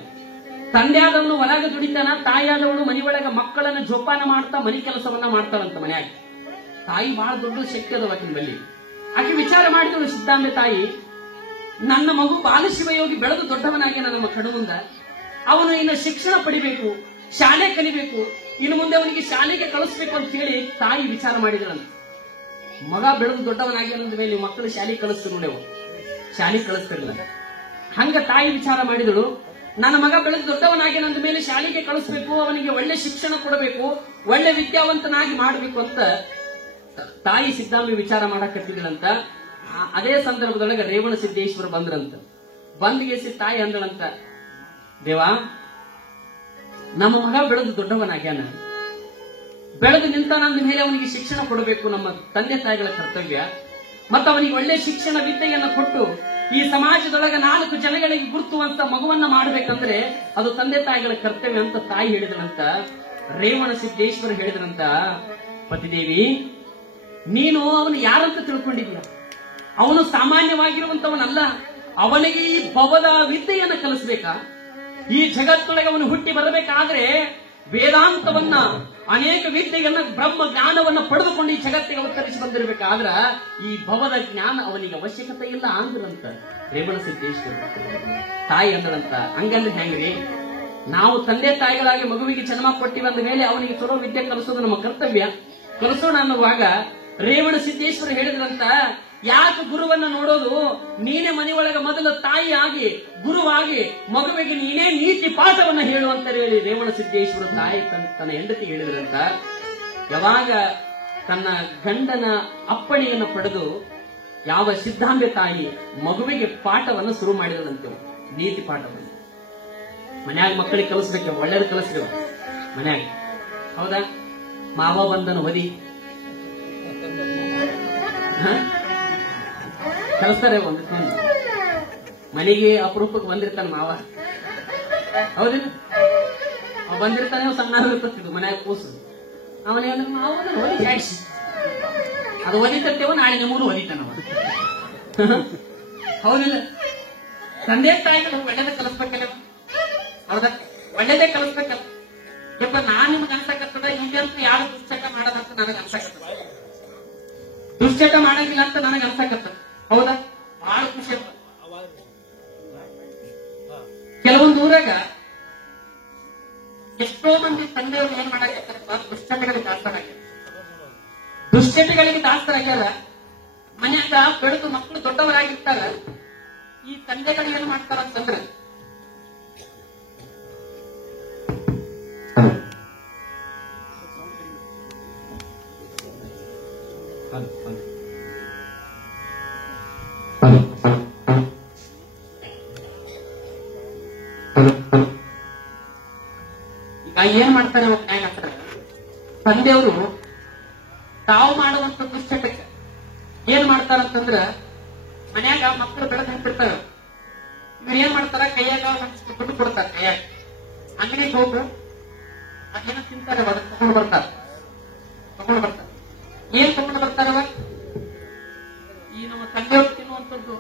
ತಂದೆ ಆದವನು ಹೊರಗೆ ದುಡಿತಾನ, ತಾಯಿ ಆದವಳು ಮನೆಯೊಳಗ ಮಕ್ಕಳನ್ನ ಜೋಪಾನ ಮಾಡ್ತಾ ಮನೆ ಕೆಲಸವನ್ನ ಮಾಡ್ತಾಳಂತ ಮನ್ಯಾಗ. ತಾಯಿ ಬಹಳ ದೊಡ್ಡ ಶಕ್ತಿ ಅದ ಆಕಿನ ಬಲ್ಲಿ. ಆಕೆ ವಿಚಾರ ಮಾಡಿದಳು ಸಿದ್ದಾಂಬೆ ತಾಯಿ, ನನ್ನ ಮಗು ಬಾಲಶಿವಯೋಗಿ ಬೆಳೆದು ದೊಡ್ಡವನಾಗಿ ನಮ್ಮ ಕಣ್ಣು ಮುಂದ, ಅವನು ಇನ್ನು ಶಿಕ್ಷಣ ಪಡಿಬೇಕು, ಶಾಲೆ ಕಲಿಬೇಕು, ಇನ್ನು ಮುಂದೆ ಅವನಿಗೆ ಶಾಲೆಗೆ ಕಳಿಸ್ಬೇಕು ಅಂತ ಹೇಳಿ ತಾಯಿ ವಿಚಾರ ಮಾಡಿದಳಂತ. ಮಗ ಬೆಳೆದು ದೊಡ್ಡವನಾಗಿ ಅನ್ನದ ಮೇಲೆ ಮಕ್ಕಳು ಶಾಲೆಗೆ ಕಳಿಸ್ತಿರ್ಲಿ, ಶಾಲೆಗೆ ಕಳಿಸ್ತಿರ್ಲಿಲ್ಲ. ಹಂಗ ತಾಯಿ ವಿಚಾರ ಮಾಡಿದಳು, ನನ್ನ ಮಗ ಬೆಳೆದು ದೊಡ್ಡವನಾಗಿ ನಂದ ಮೇಲೆ ಶಾಲೆಗೆ ಕಳಿಸ್ಬೇಕು, ಅವನಿಗೆ ಒಳ್ಳೆ ಶಿಕ್ಷಣ ಕೊಡಬೇಕು, ಒಳ್ಳೆ ವಿದ್ಯಾವಂತನಾಗಿ ಮಾಡಬೇಕು ಅಂತ ತಾಯಿ ಸಿದ್ದಾಂಬೆ ವಿಚಾರ ಮಾಡಕತ್ತಿದ್ಳಂತ. ಅದೇ ಸಂದರ್ಭದೊಳಗೆ ರೇವಣ ಸಿದ್ದೇಶ್ವರ ಬಂದ್ರಂತ. ಬಂದ್ಗೆಸಿ ತಾಯಿ ಅಂದಳಂತ, ದೇವಾ, ನಮ್ಮ ಮಗ ಬೆಳೆದು ದೊಡ್ಡವನಾಗ್ಯಾನ, ಬೆಳೆದು ನಿಂತ ನಂದ ಮೇಲೆ ಅವನಿಗೆ ಶಿಕ್ಷಣ ಕೊಡಬೇಕು, ನಮ್ಮ ತಂದೆ ತಾಯಿಗಳ ಕರ್ತವ್ಯ. ಮತ್ತು ಅವನಿಗೆ ಒಳ್ಳೆ ಶಿಕ್ಷಣ ವಿದ್ಯೆಯನ್ನು ಕೊಟ್ಟು ಈ ಸಮಾಜದೊಳಗೆ 4 ಜನಗಳಿಗೆ ಗುರುತುವಂತ ಮಗುವನ್ನ ಮಾಡಬೇಕಂದ್ರೆ ಅದು ತಂದೆ ತಾಯಿಗಳ ಕರ್ತವ್ಯ ಅಂತ ತಾಯಿ ಹೇಳಿದನಂತ. ರೇವಣ ಸಿದ್ದೇಶ್ವರ ಹೇಳಿದ್ರಂತ, ಪತಿದೇವಿ, ನೀನು ಅವನು ಯಾರಂತ ತಿಳ್ಕೊಂಡಿದ್ಯಾ? ಅವನು ಸಾಮಾನ್ಯವಾಗಿರುವಂತವನಲ್ಲ. ಅವನಿಗೆ ಈ ಭವದ ವಿದ್ಯೆಯನ್ನು ಕಲಿಸಬೇಕಾ? ಈ ಜಗತ್ತೊಳಗೆ ಅವನು ಹುಟ್ಟಿ ಬರಬೇಕಾದ್ರೆ ವೇದಾಂತವನ್ನ, ಅನೇಕ ವಿದ್ಯೆಯನ್ನ, ಬ್ರಹ್ಮ ಜ್ಞಾನವನ್ನ ಪಡೆದುಕೊಂಡು ಈ ಜಗತ್ತಿಗೆ ಅವತರಿಸಿ ಬಂದಿರಬೇಕಾದ್ರ ಈ ಭವದ ಜ್ಞಾನ ಅವನಿಗೆ ಅವಶ್ಯಕತೆ ಇಲ್ಲ ಅಂದ್ರಂತ ರೇವಣ ಸಿದ್ದೇಶ್ವರ. ತಾಯಿ ಅಂದಳಂತ, ಹಂಗಂದ್ರೆ ಹೆಂಗ್ರಿ? ನಾವು ತಂದೆ ತಾಯಿಗಳಾಗಿ ಮಗುವಿಗೆ ಜನ್ಮ ಕೊಟ್ಟಿವಂದ ಮೇಲೆ ಅವನಿಗೆ ಚಲೋ ವಿದ್ಯೆ ಕಲಿಸೋದು ನಮ್ಮ ಕರ್ತವ್ಯ, ಕಲಿಸೋಣ ಅನ್ನುವಾಗ ರೇವಣ ಸಿದ್ದೇಶ್ವರ ಹೇಳಿದ್ರಂತ, ಯಾಕೆ ಗುರುವನ್ನ ನೋಡೋದು? ನೀನೇ ಮನೆಯೊಳಗೆ ಮೊದಲು ತಾಯಿ ಆಗಿ ಗುರುವಾಗಿ ಮಗುವಿಗೆ ನೀನೇ ನೀತಿ ಪಾಠವನ್ನ ಹೇಳುವಂತ ಹೇಳಿ ರೇವಣ ಸಿದ್ದೇಶ್ವರ ತಾಯಿ ತನ್ನ ಹೆಂಡತಿ ಹೇಳಿದ್ರಂತ. ಯಾವಾಗ ತನ್ನ ಗಂಡನ ಅಪ್ಪಣೆಯನ್ನು ಪಡೆದು ಯಾವ ಸಿದ್ದಾಂಬೆ ತಾಯಿ ಮಗುವಿಗೆ ಪಾಠವನ್ನು ಶುರು ಮಾಡಿದಳಂತೆ, ನೀತಿ ಪಾಠವನ್ನು. ಮನ್ಯಾಗ ಮಕ್ಕಳಿಗೆ ಕಲಿಸ್ಬೇಕು, ಒಳ್ಳೇದು ಕಲಿಸ್ರಿ ಮನ್ಯಾಗ, ಹೌದಾ? ಮಾವ ಬಂದನು ಹೊದಿ ಕಲಿಸ್ತಾರೆ. ಒಂದು ಮನೆಗೆ ಅಪರೂಪಕ್ಕೆ ಬಂದಿರ್ತಾನೆ ಮಾವ, ಹೌದಿಲ್ಲ? ಅವ ಬಂದಿರ್ತಾನೆ, ಸಣ್ಣ ಇರ್ತಿದ್ದು ಮನ್ಯಾಗ ಕೂಸು. ಅವನೇನ ಮಾವನ ಹೊದಿ ಜಾಡ್ಸಿ ಅದು ಹೊದಿತೇವ, ನಾಳೆ ನಮೂರು ಹೊದಿತಾನವ, ಹೌದಿಲ್ಲ? ತಂದೆ ತಾಯಿಗಳು ಒಳ್ಳೇದ ಕಲಿಸ್ಬೇಕಲ್ಲ, ಹೌದಾ? ಒಳ್ಳೇದೇ ಕಲಿಸ್ಬೇಕಲ್ಲ. ಯಪ್ಪ, ನಾನ್ ನಿಮ್ಗೆ ಅನ್ಸಕತ್ತದ ಈಗಂತೂ ಯಾರು ದುಶ್ಚಟ ಮಾಡೋದಂತ ನನಗೆ ಅನ್ಸಕತ್ತದ, ದುಶ್ಚಟ ಮಾಡಂಗಿಲ್ಲ ಅಂತ ನನಗೆ ಅನ್ಸಕತ್ತದ, ಹೌದಾ? ಬಹಳ ಖುಷಿ ಅಂತ. ಕೆಲವೊಂದು ಊರಾಗ ಎಷ್ಟೋ ಮಂದಿ ತಂದೆಯವರು ಏನ್ ಮಾಡಾಕತ್ತಾರಪ್ಪ, ದುಶ್ಚಟಗಳಿಗೆ ದಾಸರಾಗ್ಯಾರ. ದುಶ್ಚಟಗಳಿಗೆ ದಾಸರಾಗ್ಯಾರ. ಮನ್ಯಾಗ ಬೆಳೆದು ಮಕ್ಕಳು ದೊಡ್ಡವರಾಗಿರ್ತಾರ. ಈ ತಂದೆಗಳು ಏನ್ ಮಾಡ್ತಾರ ಅಂತಂದ್ರೆ, ಈಗ ಏನ್ ಮಾಡ್ತಾರೆ ತಂದೆಯವರು ತಾವು ಮಾಡುವಂತ ದುಶ್ಚಟಕ್ಕೆ ಏನ್ ಮಾಡ್ತಾರಂತಂದ್ರ, ಮನ್ಯಾಗ ಮಕ್ಕಳು ಬೆಳೆದು ನಿಂತಿರ್ತಾರ. ಇವ್ರು ಏನ್ ಮಾಡ್ತಾರ, ಕೈಯಾಗ ಒಂದಿಷ್ಟು ದುಡ್ಡು ಕೊಡ್ತಾರ. ಕೈಯಾಗ ಅಂಗಡಿಗೆ ಹೋಗು, ಅದೇನೋ ತಿಂತಾರೆ, ತಗೊಂಡು ಬರ್ತಾರ. ಏನ್ ತಗೊಂಡು ಬರ್ತಾರವ? ಈ ನಮ್ಮ ತಂದೆಯವರು ತಿನ್ನುವಂಥದ್ದು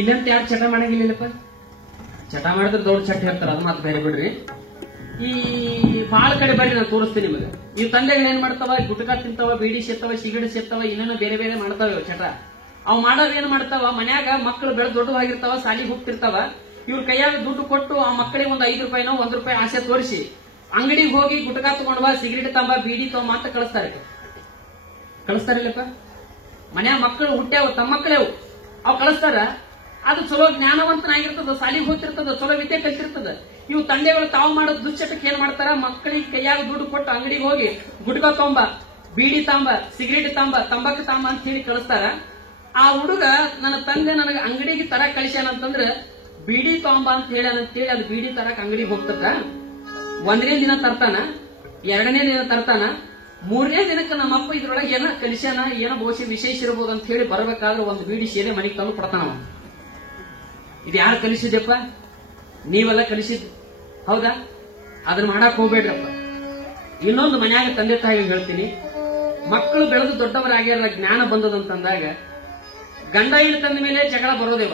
ಇಲ್ಲಂತ ಯಾರು ಚಟ ಮಾಡಂಗಿಲ್ಲಪ್ಪ. ಚಟ ಮಾಡಿದ್ರೆ ದೊಡ್ಡ ಚಟ ಹೇಳ್ತಾರ, ಅದು ಮಾತು ಬೇರೆ ಬಿಡ್ರಿ. ಈ ಬಾಳ ಕಡೆ ಬರ್ರಿ, ನಾನು ತೋರಿಸ್ತೀನಿ ನಿಮಗೆ. ಈ ತಂದೆಗಳು ಏನ್ ಮಾಡ್ತಾವ, ಗುಟ್ಕಾ ತಿಂತಾವ, ಬೀಡಿ ಸೇರ್ತಾವ, ಸಿಗರೇಟ್ ಸೇರ್ತಾವ, ಇನ್ನೇನೋ ಬೇರೆ ಬೇರೆ ಮಾಡ್ತಾವ ಚಟ. ಅವ್ ಮಾಡೋದ್ ಏನ್ ಮಾಡ್ತಾವ, ಮನ್ಯಾಗ ಮಕ್ಕಳು ಬೆಳೆದು ದೊಡ್ಡವಾಗಿರ್ತಾವ, ಸಾಲಿಗೆ ಹೋಗ್ತಿರ್ತಾವ. ಇವ್ರ ಕೈಯಾಗ ದುಡ್ಡು ಕೊಟ್ಟು ಆ ಮಕ್ಕಳಿಗೆ ಒಂದು 5 ರೂಪಾಯಿನೋ 1 ರೂಪಾಯಿ ಆಸೆ ತೋರಿಸಿ ಅಂಗಡಿಗೆ ಹೋಗಿ ಗುಟ್ಕಾ ತಗೊಂಡ್ ಬಾ, ಸಿಗರೇಟ್ ತಂಬ, ಬೀಡಿ ತಗೊಂಬ ಅಂತ ಕಳಿಸ್ತಾರಿಲ್ಲಪ್ಪ. ಮನ್ಯಾಗ ಮಕ್ಕಳು ಹುಟ್ಟ್ಯಾವ, ತಮ್ಮ ಮಕ್ಕಳೇವು, ಅವ್ ಕಳಿಸ್ತಾರ. ಅದು ಚಲೋ ಜ್ಞಾನವಂತನಾಗಿರ್ತದ, ಸಾಲಿಗೆ ಹೋಗ್ತಿರ್ತದ, ಚಲೋ ವಿದ್ಯೆ ಕಲ್ತಿರ್ತದ. ಇವು ತಂದೆಗಳು ತಾವು ಮಾಡೋದು ದುಶ್ಚಟಕ್ಕೆ ಏನ್ ಮಾಡ್ತಾರ, ಮಕ್ಕಳಿಗೆ ಕೈಯಾಗ ದುಡ್ಡು ಕೊಟ್ಟು ಅಂಗಡಿಗೆ ಹೋಗಿ ಗುಟ್ಕಾ ತೊಂಬ, ಬೀಡಿ ತಾಂಬ, ಸಿಗರೇಟ್ ತಾಂಬ, ತಂಬಾಕು ತಾಂಬ ಅಂತ ಹೇಳಿ ಕಳಿಸ್ತಾರ. ಆ ಹುಡುಗ ನನ್ನ ತಂದೆ ನನಗೆ ಅಂಗಡಿಗೆ ತರ ಕಳಿಸ್ಯಾನ ಅಂತಂದ್ರ ಬೀಡಿ ತಾಂಬ ಅಂತ ಹೇಳಿ ಅದು ಬೀಡಿ ತರಕ್ ಅಂಗಡಿಗೆ ಹೋಗ್ತದ. 1ನೇ ದಿನ ತರ್ತಾನ, 2ನೇ ದಿನ ತರ್ತಾನ, 3ನೇ ದಿನಕ್ಕೆ ನಮ್ಮಪ್ಪ ಇದ್ರೊಳಗೆ ಏನ ಕಲಿಸ್ಯಾನ, ಏನೋ ಬಹುಶಃ ವಿಶೇಷ ಇರಬಹುದು ಅಂತ ಹೇಳಿ ಬರ್ಬೇಕಾದ್ರೆ ಒಂದು ಬೀಡಿ ಸೇನೆ ಮನೆಗೆ ತಂದು ಕೊಡ್ತಾನ. ಇದು ಯಾರು ಕಲಿಸಿದೆಪ್ಪ? ನೀವೆಲ್ಲ ಕಲಿಸಿದ್ ಹೌದಾ? ಅದನ್ನ ಮಾಡಕ್ ಹೋಗ್ಬೇಡ್ರಪ್ಪ. ಇನ್ನೊಂದು ಮನ್ಯಾಗ ತಂದೆ ತಾಯಿಗೆ ಹೇಳ್ತೀನಿ, ಮಕ್ಕಳು ಬೆಳೆದು ದೊಡ್ಡವರಾಗ್ಯಾರ, ಜ್ಞಾನ ಬಂದದಂತಂದಾಗ ಗಂಡ ಹೆಣ್ಣು ತಂದ ಮೇಲೆ ಜಗಳ ಬರೋದೇವ.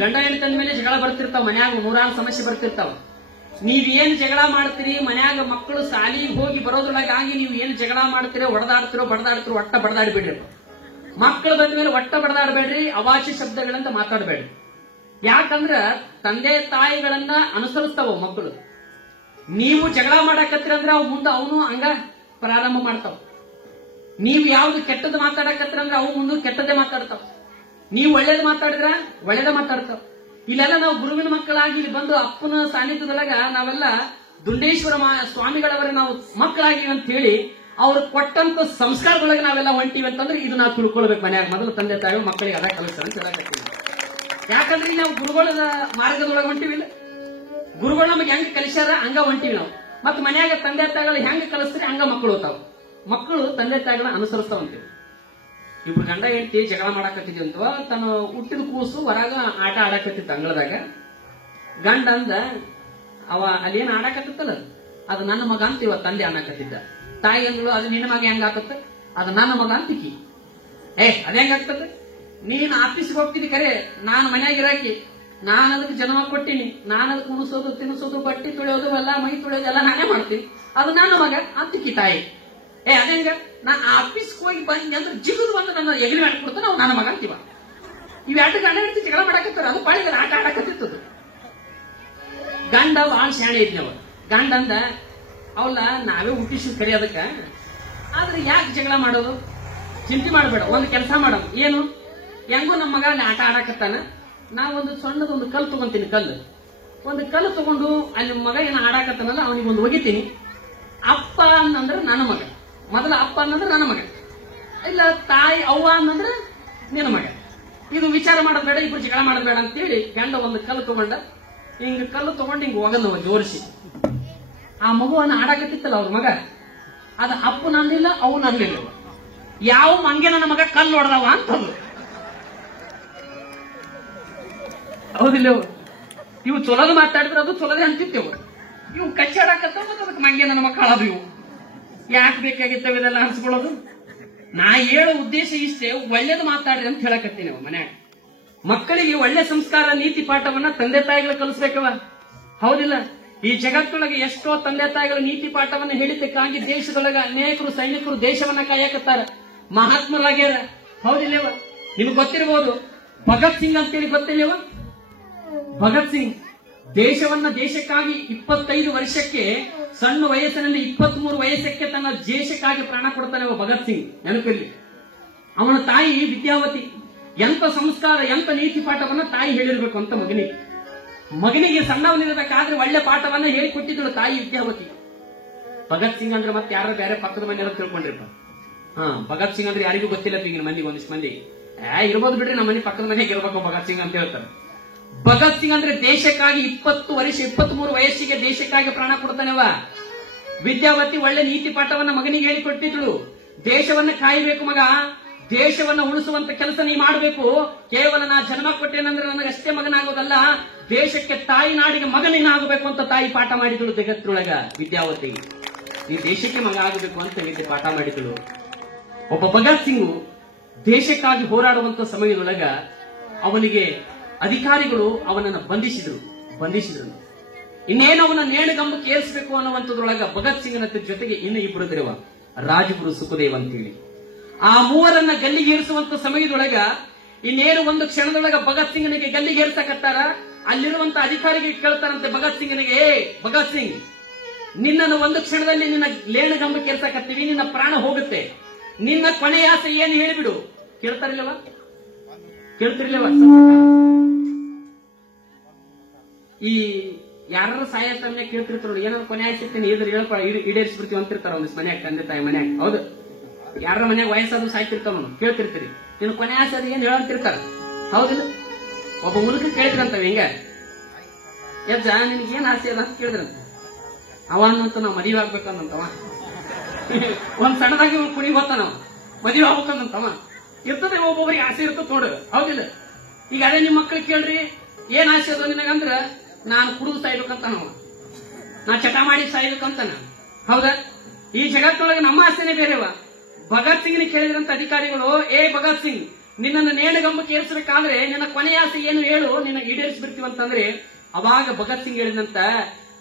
ಗಂಡ ಹೆಣ್ಣು ತಂದ ಮೇಲೆ ಜಗಳ ಬರ್ತಿರ್ತಾವ, ಮನ್ಯಾಗ 100 ಸಮಸ್ಯೆ ಬರ್ತಿರ್ತಾವ. ನೀವೇನು ಜಗಳ ಮಾಡ್ತೀರಿ ಮನ್ಯಾಗ ಮಕ್ಕಳು ಸಾಲಿಗೆ ಹೋಗಿ ಬರೋದ್ರೊಳಗಾಗಿ ನೀವು ಏನು ಜಗಳ ಮಾಡ್ತೀರೋ, ಹೊಡೆದಾಡ್ತಿರೋ ಬಡದಾಡ್ತಿರೋ, ಒಟ್ಟ ಬಡದಾಡ್ಬಿಡ್ರಿ. ಮಕ್ಕಳು ಬಂದ ಮೇಲೆ ಒಟ್ಟ ಬಡದಾಡಬೇಡ್ರಿ, ಅವಾಚ್ಯ ಶಬ್ದಗಳಂತ ಮಾತಾಡಬೇಡ್ರಿ. ಯಾಕಂದ್ರ ತಂದೆ ತಾಯಿಗಳನ್ನ ಅನುಸರಿಸ್ತಾವ ಮಕ್ಕಳು. ನೀವು ಜಗಳ ಮಾಡಕತ್ತೀರ ಅಂದ್ರೆ ಅವು ಮುಂದೆ ಅವನು ಹಂಗ ಪ್ರಾರಂಭ ಮಾಡ್ತಾವ. ನೀವು ಯಾವ್ದು ಕೆಟ್ಟದ್ದು ಮಾತಾಡಕತ್ತೀರ ಅಂದ್ರೆ ಅವು ಮುಂದೆ ಕೆಟ್ಟದ್ದೇ ಮಾತಾಡ್ತಾವ. ನೀವು ಒಳ್ಳೇದು ಮಾತಾಡಿದ್ರ ಒಳ್ಳೇದ ಮಾತಾಡ್ತಾವ. ಇಲ್ಲೆಲ್ಲ ನಾವು ಗುರುವಿನ ಮಕ್ಕಳಾಗಿ ಇಲ್ಲಿ ಬಂದು ಅಪ್ಪನ ಸಾನ್ನಿಧ್ಯದೊಳಗ ನಾವೆಲ್ಲ ದುಂಡೇಶ್ವರ ಸ್ವಾಮಿಗಳವರ ನಾವು ಮಕ್ಕಳಾಗಿ ಅಂತ ಹೇಳಿ ಅವ್ರು ಕೊಟ್ಟಂತ ಸಂಸ್ಕಾರದೊಳಗೆ ನಾವೆಲ್ಲ ಹೊಂಟಿವಿ ಅಂತಂದ್ರೆ ಇದು ನಾವು ತಿಳ್ಕೊಳ್ಬೇಕು. ಮನ್ಯಾಗ ಮೊದಲು ತಂದೆ ತಾಯಿ ಮಕ್ಕಳಿಗೆ ಅದ ಕಲಿಸ್ತಾರ ಅಂತ ಹೇಳಕತ್ತೀವಿ. ಯಾಕಂದ್ರೆ ನಾವು ಗುರುಗಳ ಮಾರ್ಗದೊಳಗೆ ಹೊಂಟಿವಿಲ್ಲ. ಗುರುಗಳು ನಮಗೆ ಹೆಂಗ್ ಕಲಿಸ್ಯಾರ ಹಂಗ ಹೊಂಟಿವಿ ನಾವು. ಮತ್ ಮನ್ಯಾಗ ತಂದೆ ತಾಯಿಗಳು ಹೆಂಗ್ ಕಲಿಸ್ತಾರೆ ಹಂಗ ಮಕ್ಕಳು ಓದ್ತಾವ. ಮಕ್ಕಳು ತಂದೆ ತಾಯಿಗಳನ್ನ ಅನುಸರಿಸ್ತಾವಂತೀವಿ. ಇಬ್ರು ಗಂಡ ಹೆಂಡತಿ ಜಗಳ ಮಾಡಾಕತ್ತಿದ್ವಿ ಅಂತ ತನ್ನ ಹುಟ್ಟಿದ ಕೂಸು ಹೊರಗ ಆಟ ಆಡಾಕತ್ತಿತ್ತು ಅಂಗಳದಾಗ. ಗಂಡ ಅಂದ ಅವ ಅಲ್ಲಿ ಏನ್ ಆಡಾಕತ್ತಿತ್ತಲ್ಲ ಅದು ನನ್ನ ಮಗ ಅಂತ ಇವ ತಂದೆ ಅನ್ನಕತ್ತಿದ್ದ. ತಾಯಿ ಅಂದ್ಳು ಅದು ನಿನ್ನ ಮಗ ಹೆಂಗ ಆಕತ್ತ, ಅದು ನನ್ನ ಮಗ ಅಂತಿಕ್ಕಿ. ಅದ ಹೆಂಗಾಗ್ತದ, ನೀನ್ ಆಫೀಸ್ಗೆ ಹೋಗ್ತಿದ್ದಿ ಕರೆ, ನಾನು ಮನ್ಯಾಗ ಇರಾಕಿ, ನಾನು ಅದಕ್ಕೆ ಜನ್ಮ ಕೊಟ್ಟಿನಿ, ನಾನು ಅದಕ್ಕೆ ಉಣಿಸೋದು ತಿನ್ನಿಸೋದು ಬಟ್ಟೆ ತೊಳೆಯೋದು ಎಲ್ಲ ಮೈ ತೊಳೆಯೋದು ಎಲ್ಲ ನಾನೇ ಮಾಡ್ತೀನಿ, ಅದು ನನ್ನ ಮಗ ಅಂತಿಕ್ಕಿ ತಾಯಿ. ಅದೇಂಗ ನಾನು ಆಫೀಸ್ಗೆ ಹೋಗಿ ಬಂದಿ ಅಂದ್ರೆ ಜಿಗಿದು ಬಂದು ನನ್ನ ಎಗರಿ ಮಾಡ್ಕೊಡ್ತಾನೆ ನಾವು ನನ್ನ ಮಗ ಅಂತೀವ. ಇವೆರಡು ಗಂಡ ಹೆಂಡತಿ ಜಗಳ ಮಾಡಾಕತ್ತಾರ, ಅದು ಪಾಳಿಗೆ ಆಟ ಆಡಕತ್ತಿತ್ತದು. ಗಂಡ ಭಾಳ ಶಾಣೆ ಇದ್ನವ. ಗಂಡ ಅಂದ ಅವಲ್ಲ ನಾವೇ ಹುಟ್ಟಿಸಿ ಕರಿ ಅದಕ್ಕ, ಆದ್ರೆ ಯಾಕೆ ಜಗಳ ಮಾಡೋದು, ಚಿಂತೆ ಮಾಡಬೇಡ, ಒಂದು ಕೆಲಸ ಮಾಡೋದು. ಏನು, ಹೆಂಗೋ ನಮ್ಮ ಮಗ ಅಲ್ಲಿ ಆಟ ಆಡಕತ್ತಾನ, ನಾ ಒಂದು ಸಣ್ಣದೊಂದು ಕಲ್ಲು ತಗೊಂತೀನಿ. ಒಂದು ಕಲ್ಲು ತಗೊಂಡು ಅಲ್ಲಿ ಮಗ ಏನು ಆಡಾಕತ್ತಾನಲ್ಲ ಅವನಿಗೆ ಒಂದು ಒಗಿತೀನಿ. ಅಪ್ಪ ಅನ್ನಂದ್ರೆ ನನ್ನ ಮಗ, ಮೊದಲ ಅಪ್ಪ ಅನ್ನಂದ್ರೆ ನನ್ನ ಮಗ, ಇಲ್ಲ ತಾಯಿ ಅವ್ವ ಅನ್ನಂದ್ರೆ ನಿನ್ನ ಮಗ. ಇದು ವಿಚಾರ ಮಾಡೋದು ಬೇಡ, ಇಬ್ರು ಜಗಳ ಮಾಡೋದು ಬೇಡ ಅಂತೇಳಿ ಗಂಡ ಒಂದು ಕಲ್ಲು ತಗೊಂಡ, ಹಿಂಗ ಕಲ್ಲು ತಗೊಂಡು ಹಿಂಗ ಒಗದವ ಜೋರಿಸಿ. ಆ ಮಗುವನ್ನ ಆಡಾಕತ್ತಿತ್ತಲ್ಲ ಅವ್ರ ಮಗ, ಅದು ಅಪ್ಪ ನನ್ನಿಲ್ಲ ಅವು ನನ್ನಿಲ್ಲ, ಯಾವ ಮಂಗೆ ನನ್ನ ಮಗ ಕಲ್ಲು ಹೊಡೆದವ ಅಂತಂದ್ರು. ಹೌದಿಲ್ಲ, ಇವು ಚೊಲೋದು ಮಾತಾಡಿದ್ರೆ ಅದು ಚೊಲೋದೇ ಅಂತಿತ್ತೇವು. ಇವು ಕಚ್ಚಾಡಕತ್ತ ಮತ್ತೆ ಅದಕ್ಕೆ ಮಂಗೆ ನನ್ನ ಮಕ್ಕಳು ಅಳದು. ಇವು ಯಾಕೆ ಬೇಕಾಗಿತ್ತವ ಇದೆಲ್ಲ ಅನ್ಸ್ಕೊಳ್ಳೋದು? ನಾ ಹೇಳೋ ಉದ್ದೇಶ ಇಷ್ಟೇ, ಒಳ್ಳೇದು ಮಾತಾಡ್ರಿ ಅಂತ ಹೇಳಕತ್ತೀನಿ. ಮನ್ಯಾಗ ಮಕ್ಕಳಿಗೆ ಒಳ್ಳೆ ಸಂಸ್ಕಾರ ನೀತಿ ಪಾಠವನ್ನ ತಂದೆ ತಾಯಿಗಳು ಕಲಿಸ್ಬೇಕವ. ಹೌದಿಲ್ಲ, ಈ ಜಗತ್ತೊಳಗೆ ಎಷ್ಟೋ ತಂದೆ ತಾಯಿಗಳು ನೀತಿ ಪಾಠವನ್ನ ಹೇಳಿದ್ದಕ್ಕಾಗಿ ದೇಶದೊಳಗೆ ಅನೇಕರು ಸೈನಿಕರು ದೇಶವನ್ನ ಕಾಯಕತ್ತಾರ, ಮಹಾತ್ಮರಾಗ್ಯಾರ. ಹೌದಿಲ್ಲವ, ನಿಮ್ಗೆ ಗೊತ್ತಿರಬಹುದು ಭಗತ್ ಸಿಂಗ್ ಅಂತೇಳಿ, ಗೊತ್ತಿಲ್ಲವ? ಭಗತ್ ಸಿಂಗ್ ದೇಶಕ್ಕಾಗಿ 25 ವರ್ಷಕ್ಕೆ, ಸಣ್ಣ ವಯಸ್ಸಿನಲ್ಲಿ 23 ವಯಸ್ಸಕ್ಕೆ ತನ್ನ ದೇಶಕ್ಕಾಗಿ ಪ್ರಾಣ ಕೊಡ್ತಾನೆ ಭಗತ್ ಸಿಂಗ್. ನೆನಪಿರ್ಲಿ, ಅವನ ತಾಯಿ ವಿದ್ಯಾವತಿ. ಎಂತ ಸಂಸ್ಕಾರ, ಎಂತ ನೀತಿ ಪಾಠವನ್ನ ತಾಯಿ ಹೇಳಿರ್ಬೇಕು ಅಂತ ಮಗನಿಗೆ ಸಣ್ಣವನಿರಬೇಕಾದ್ರೆ ಒಳ್ಳೆ ಪಾಠವನ್ನ ಹೇಳಿಕೊಟ್ಟಿದ್ದಳು ತಾಯಿ ವಿದ್ಯಾವತಿ. ಭಗತ್ ಸಿಂಗ್ ಅಂದ್ರೆ ಮತ್ತೆ ಯಾರು ಬೇರೆ ಪಕ್ಕದ ಮನೆಯವರು ತಿಳ್ಕೊಂಡಿರ್ಪ. ಭಗತ್ ಸಿಂಗ್ ಅಂದ್ರೆ ಯಾರಿಗೂ ಗೊತ್ತಿಲ್ಲ. ಈಗಿನ ಮಂದಿಗೆ ಒಂದಿಷ್ಟು ಮಂದಿ ಇರ್ಬೋದು ಬಿಡ್ರಿ, ನಮ್ಮ ಮನೆ ಪಕ್ಕದ ಮನೆಗೆ ಇರ್ಬೇಕು ಭಗತ್ ಸಿಂಗ್ ಅಂತ ಹೇಳ್ತಾರೆ. ಭಗತ್ ಸಿಂಗ್ ಅಂದ್ರೆ ದೇಶಕ್ಕಾಗಿ 23 ವಯಸ್ಸಿಗೆ ದೇಶಕ್ಕಾಗಿ ಪ್ರಾಣ ಕೊಡ್ತಾನೆವ. ವಿದ್ಯಾವತಿ ಒಳ್ಳೆ ನೀತಿ ಪಾಠವನ್ನ ಮಗನಿಗೆ ಹೇಳಿಕೊಟ್ಟಿದ್ಳು. ದೇಶವನ್ನ ಕಾಯಬೇಕು ಮಗ, ದೇಶವನ್ನ ಉಳಿಸುವಂತ ಕೆಲಸ ನೀ ಮಾಡಬೇಕು. ಕೇವಲ ನಾ ಜನ್ಮ ಕೊಟ್ಟೇನಂದ್ರೆ ನನಗಷ್ಟೇ ಮಗನಾಗೋದಲ್ಲ, ದೇಶಕ್ಕೆ ತಾಯಿ ನಾಡಿಗೆ ಮಗನೇನಾಗಬೇಕು ಅಂತ ತಾಯಿ ಪಾಠ ಮಾಡಿದಳು ಜಗತ್ತಿನೊಳಗ ವಿದ್ಯಾವತಿ. ಈ ದೇಶಕ್ಕೆ ಮಗ ಆಗಬೇಕು ಅಂತ ವಿದ್ಯೆ ಪಾಠ ಮಾಡಿದಳು. ಒಬ್ಬ ಭಗತ್ ಸಿಂಗು ದೇಶಕ್ಕಾಗಿ ಹೋರಾಡುವಂತ ಸಮಯದೊಳಗ ಅವನಿಗೆ ಅಧಿಕಾರಿಗಳು ಅವನನ್ನು ಬಂಧಿಸಿದ್ರು. ಇನ್ನೇನು ಅವನ ನೇಣುಗಂಬಕ್ಕೆ ಏರಿಸಬೇಕು ಅನ್ನುವಂಥದ್ರೊಳಗ ಭಗತ್ ಸಿಂಗನ ಜೊತೆಗೆ ಇನ್ನು ಇಬ್ಬರು ಇದ್ರವ, ರಾಜಗುರು ಸುಖದೇವ್ ಅಂತೇಳಿ. ಆ ಮೂವರನ್ನ ಗಲ್ಲಿಗೇರಿಸುವಂತ ಸಮಯದೊಳಗ ಇನ್ನೇನು ಒಂದು ಕ್ಷಣದೊಳಗ ಭಗತ್ ಸಿಂಗನಿಗೆ ಗಲ್ಲಿಗೇರಿಸಕತ್ತಾರ. ಅಲ್ಲಿರುವಂತ ಅಧಿಕಾರಿಗೆ ಕೇಳ್ತಾರಂತೆ ಭಗತ್ ಸಿಂಗನಿಗೆ, ಭಗತ್ ಸಿಂಗ್, ನಿನ್ನನ್ನು ಒಂದು ಕ್ಷಣದಲ್ಲಿ ನಿನ್ನ ನೇಣುಗಂಬಕ್ಕೆ ಏರ್ಸಕತ್ತೀವಿ, ನಿನ್ನ ಪ್ರಾಣ ಹೋಗುತ್ತೆ, ನಿನ್ನ ಕೊನೆಯ ಆಸೆ ಏನು ಹೇಳಿಬಿಡು. ಕೇಳ್ತಾರಿಲ್ಲವ? ಈ ಯಾರು ಸಾಯತ್ತ ಮನ್ಯಾಗ ಕೇಳ್ತಿರ್ತಾರ ನೋಡಿ, ಏನಾದ್ರು ಕೊನೆ ಆಯ್ತಿರ್ತೀನಿ ಇದ್ರ ಈಡೇರಿಸ್ಬಿಡ್ತೀವಿ ಅಂತಿರ್ತಾರ ಒಂದಿಷ್ಟು ಮನ್ಯಾಗ, ತಂದೆ ತಾಯಿ ಮನ್ಯಾಗ. ಹೌದು, ಯಾರ ಮನ್ಯಾಗ ವಯಸ್ಸಾದ್ರು ಸಾಯ್ತಿರ್ತಾವ ಕೇಳ್ತಿರ್ತೀರಿ, ನೀನು ಕೊನೆ ಆಸೆ ಅದು ಏನ್ ಹೇಳಂತಿರ್ತಾರ. ಹೌದಿಲ್ಲ? ಒಬ್ಬ ಮುದುಕ ಕೇಳಿದ್ರಂತವ ಹಿಂಗ, ಯಜ್ಜ ನಿನ್ಗೆ ಏನ್ ಆಸೆ ಅದ ಅಂತ ಕೇಳಿದ್ರಂತ. ಅವನಂತ ನಾವ್ ಮದುವೆ ಆಗ್ಬೇಕಂತವ, ಒಂದ್ ಸಣ್ಣದಾಗಿ ಕುಣಿ ಹೋತ ನಾವ್ ಮದುವೆ ಆಗ್ಬೇಕಂತವ ಇರ್ತದೆ. ಒಬ್ಬೊಬ್ರಿಗೆ ಆಸೆ ಇರ್ತದ ನೋಡು. ಹೌದಿಲ್ಲ? ಈಗ ಅದೇ ನಿಮ್ ಮಕ್ಳಿಗೆ ಕೇಳ್ರಿ, ಏನ್ ಆಸೆ ಅದ ನಿನಗಂದ್ರ ನಾನು ಕುಡಿದು ಸಾಯ್ಬೇಕಂತ ನಾವು, ನಾ ಚಟ ಮಾಡಿ ಸಾಯ್ಬೇಕಂತ ನಾನು. ಹೌದಾ? ಈ ಜಗತ್ತೊಳಗೆ ನಮ್ಮ ಆಸೆನೆ ಬೇರೆವ. ಭಗತ್ ಸಿಂಗ್ನ ಕೇಳಿದ್ರಂತ ಅಧಿಕಾರಿಗಳು, ಏ ಭಗತ್ ಸಿಂಗ್, ನಿನ್ನನ್ನು ನೇಣಗಂಬಕ್ಕೆ ಏರಿಸಬೇಕಾದ್ರೆ ನಿನ್ನ ಕೊನೆಯ ಆಸೆ ಏನು ಹೇಳು, ನಿನ್ನ ಈಡೇರಿಸ್ಬಿಡ್ತೀವಂತಂದ್ರೆ ಅವಾಗ ಭಗತ್ ಸಿಂಗ್ ಹೇಳಿದಂತ,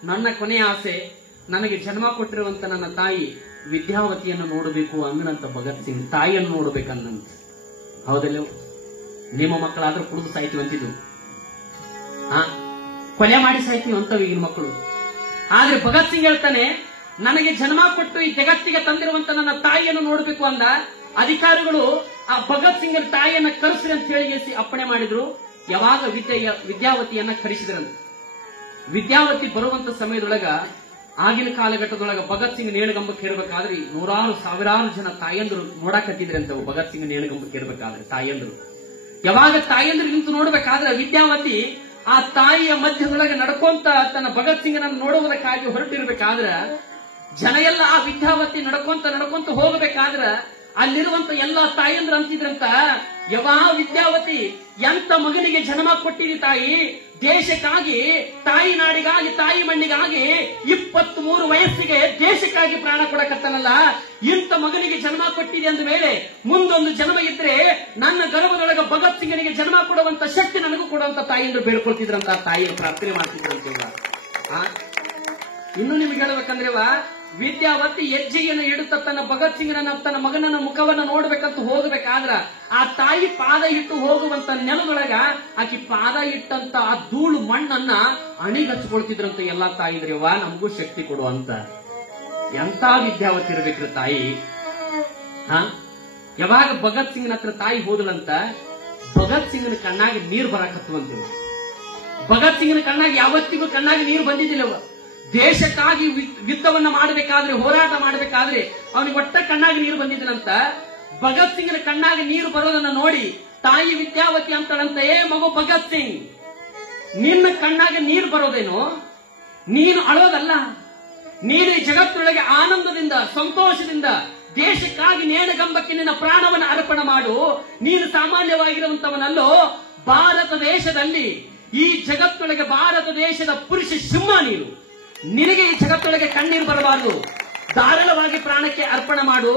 ನನ್ನ ಕೊನೆಯ ಆಸೆ ನನಗೆ ಜನ್ಮ ಕೊಟ್ಟಿರುವಂತ ನನ್ನ ತಾಯಿ ವಿದ್ಯಾವತಿಯನ್ನು ನೋಡಬೇಕು ಅಂದನಂತ ಭಗತ್ ಸಿಂಗ್. ತಾಯಿಯನ್ನು ನೋಡಬೇಕಂದಂತ. ಹೌದಲ್ಲ? ನಿಮ್ಮ ಮಕ್ಕಳಾದ್ರೂ ಕುಡಿದು ಸಾಯ್ತೀವಿ ಅಂತಿದ್ರು, ಕೊಲೆ ಮಾಡಿ ಸಾಯ್ತೀವಿ ಅಂತವ ಈಗಿನ ಮಕ್ಕಳು. ಆದ್ರೆ ಭಗತ್ ಸಿಂಗ್ ಹೇಳ್ತಾನೆ, ನನಗೆ ಜನ್ಮ ಕೊಟ್ಟು ಈ ಜಗತ್ತಿಗೆ ತಂದಿರುವಂತ ನನ್ನ ತಾಯಿಯನ್ನು ನೋಡಬೇಕು ಅಂದ. ಅಧಿಕಾರಿಗಳು ಆ ಭಗತ್ ಸಿಂಗ್ ತಾಯಿಯನ್ನ ಕರೆಸ್ರಿ ಅಂತ ಹೇಳಿ ಅಪ್ಪಣೆ ಮಾಡಿದ್ರು. ಯಾವಾಗ ವಿದ್ಯಾವತಿಯನ್ನ ಕರೆಸಿದ್ರಂತ. ವಿದ್ಯಾವತಿ ಬರುವಂತ ಸಮಯದೊಳಗ, ಆಗಿನ ಕಾಲಘಟ್ಟದೊಳಗ ಭಗತ್ ಸಿಂಗ್ ನೇಣಗಂಬಕ್ಕೆ ಇರಬೇಕಾದ್ರೆ ನೂರಾರು ಸಾವಿರಾರು ಜನ ತಾಯಂದ್ರು ನೋಡಾಕತ್ತಿದ್ರಂತ. ಭಗತ್ ಸಿಂಗ್ ನೇಣಗಂಬಕ್ಕೆ ಇರಬೇಕಾದ್ರೆ ತಾಯಂದ್ರು, ಯಾವಾಗ ತಾಯಂದ್ರು ನಿಂತು ನೋಡ್ಬೇಕಾದ್ರೆ ವಿದ್ಯಾವತಿ ಆ ತಾಯಿಯ ಮಧ್ಯದೊಳಗೆ ನಡ್ಕೊಂತ ತನ್ನ ಭಗತ್ ಸಿಂಗ್ನನ್ನು ನೋಡುವುದಕ್ಕಾಗಿ ಹೊರಟಿರ್ಬೇಕಾದ್ರ, ಜನ ಎಲ್ಲ ಆ ವಿದ್ಯಾವತಿ ನಡ್ಕೊಂತ ಹೋಗಬೇಕಾದ್ರ ಅಲ್ಲಿರುವಂತ ಎಲ್ಲಾ ತಾಯಂದ್ರು ಅಂತಿದ್ರಂತ, ವಿದ್ಯಾವತಿ ಎಂತ ಮಗನಿಗೆ ಜನ್ಮ ಕೊಟ್ಟಿದಿ ತಾಯಿ, ದೇಶಕ್ಕಾಗಿ, ತಾಯಿ ನಾಡಿಗಾಗಿ, ತಾಯಿ ಮಣ್ಣಿಗಾಗಿ 23 ವಯಸ್ಸಿಗೆ ದೇಶಕ್ಕಾಗಿ ಪ್ರಾಣ ಕೊಡಕತ್ತನಲ್ಲ, ಇಂಥ ಮಗನಿಗೆ ಜನ್ಮ ಕೊಟ್ಟಿದೆ ಅಂದ ಮೇಲೆ ಮುಂದೊಂದು ಜನ್ಮ ಇದ್ರೆ ನನ್ನ ಗರ್ಭದೊಳಗ ಭಗತ್ ಸಿಂಗನಿಗೆ ಜನ್ಮ ಕೊಡುವಂತ ಶಕ್ತಿ ನನಗೂ ಕೊಡುವಂತ ತಾಯಿಯನ್ನು ಬೇಡ್ಕೊಳ್ತಿದ್ರಂತ. ತಾಯಿಯ ಪ್ರಾರ್ಥನೆ ಮಾಡ್ತಿದ್ರಂತ. ಇನ್ನು ನಿಮ್ಗೆ ಹೇಳ್ಬೇಕಂದ್ರೆ ವಿದ್ಯಾವತಿ ಹೆಜ್ಜೆಯನ್ನು ಇಡುತ್ತ ತನ್ನ ಭಗತ್ ಸಿಂಗ್ನ ತನ್ನ ಮಗನನ್ನ ಮುಖವನ್ನ ನೋಡ್ಬೇಕಂತ ಹೋಗ್ಬೇಕಾದ್ರ ಆ ತಾಯಿ ಪಾದ ಇಟ್ಟು ಹೋಗುವಂತ ನೆಲದೊಳಗ ಆಕಿ ಪಾದ ಇಟ್ಟಂತ ಆ ಧೂಳು ಮಣ್ಣನ್ನ ಅಣಿಗಚ್ಕೊಳ್ತಿದ್ರಂತ ಎಲ್ಲಾ ತಾಯಿದ್ರಿವ, ನಮಗೂ ಶಕ್ತಿ ಕೊಡುವಂತ. ಎಂತ ವಿದ್ಯಾವತಿ ಇರ್ಬೇಕ್ರಿ ತಾಯಿ. ಯಾವಾಗ ಭಗತ್ ಸಿಂಗ್ನ ಹತ್ರ ತಾಯಿ ಹೋದಳಂತ, ಭಗತ್ ಸಿಂಗ್ನ ಕಣ್ಣಾಗ ನೀರು ಬರಾಕತ್ತವಂತೀವ. ಭಗತ್ ಸಿಂಗ್ನ ಕಣ್ಣಾಗ ಯಾವತ್ತಿಗೂ ಕಣ್ಣಾಗ ನೀರು ಬಂದಿದ್ದಿಲ್ಲವ. ದೇಶಕ್ಕಾಗಿ ಯುದ್ಧವನ್ನ ಮಾಡಬೇಕಾದ್ರೆ, ಹೋರಾಟ ಮಾಡಬೇಕಾದ್ರೆ ಅವನಿಗೆ ಒಟ್ಟ ಕಣ್ಣಾಗಿ ನೀರು ಬಂದಿದ್ದನಂತ. ಭಗತ್ ಸಿಂಗ್ನ ಕಣ್ಣಾಗಿ ನೀರು ಬರೋದನ್ನ ನೋಡಿ ತಾಯಿ ವಿದ್ಯಾವತಿ ಅಂತಳಂತ, ಏ ಮಗು ಭಗತ್ ಸಿಂಗ್, ನಿನ್ನ ಕಣ್ಣಾಗಿ ನೀರು ಬರೋದೇನು, ನೀನು ಅಳೋದಲ್ಲ, ನೀನು ಈ ಜಗತ್ತೊಳಗೆ ಆನಂದದಿಂದ, ಸಂತೋಷದಿಂದ ದೇಶಕ್ಕಾಗಿ ನೇಣಗಂಬಕ್ಕೆ ನಿನ್ನ ಪ್ರಾಣವನ್ನು ಅರ್ಪಣೆ ಮಾಡು. ನೀನು ಸಾಮಾನ್ಯವಾಗಿರುವಂತವನಲ್ಲೋ, ಭಾರತ ದೇಶದಲ್ಲಿ, ಈ ಜಗತ್ತೊಳಗೆ ಭಾರತ ದೇಶದ ಪುರುಷ ಸಿಂಹ ನೀನು. ನಿನಗೆ ಈ ಜಗತ್ತೊಳಗೆ ಕಣ್ಣೀರು ಬರಬಾರದು, ಧಾರಾಳವಾಗಿ ಪ್ರಾಣಕ್ಕೆ ಅರ್ಪಣೆ ಮಾಡು.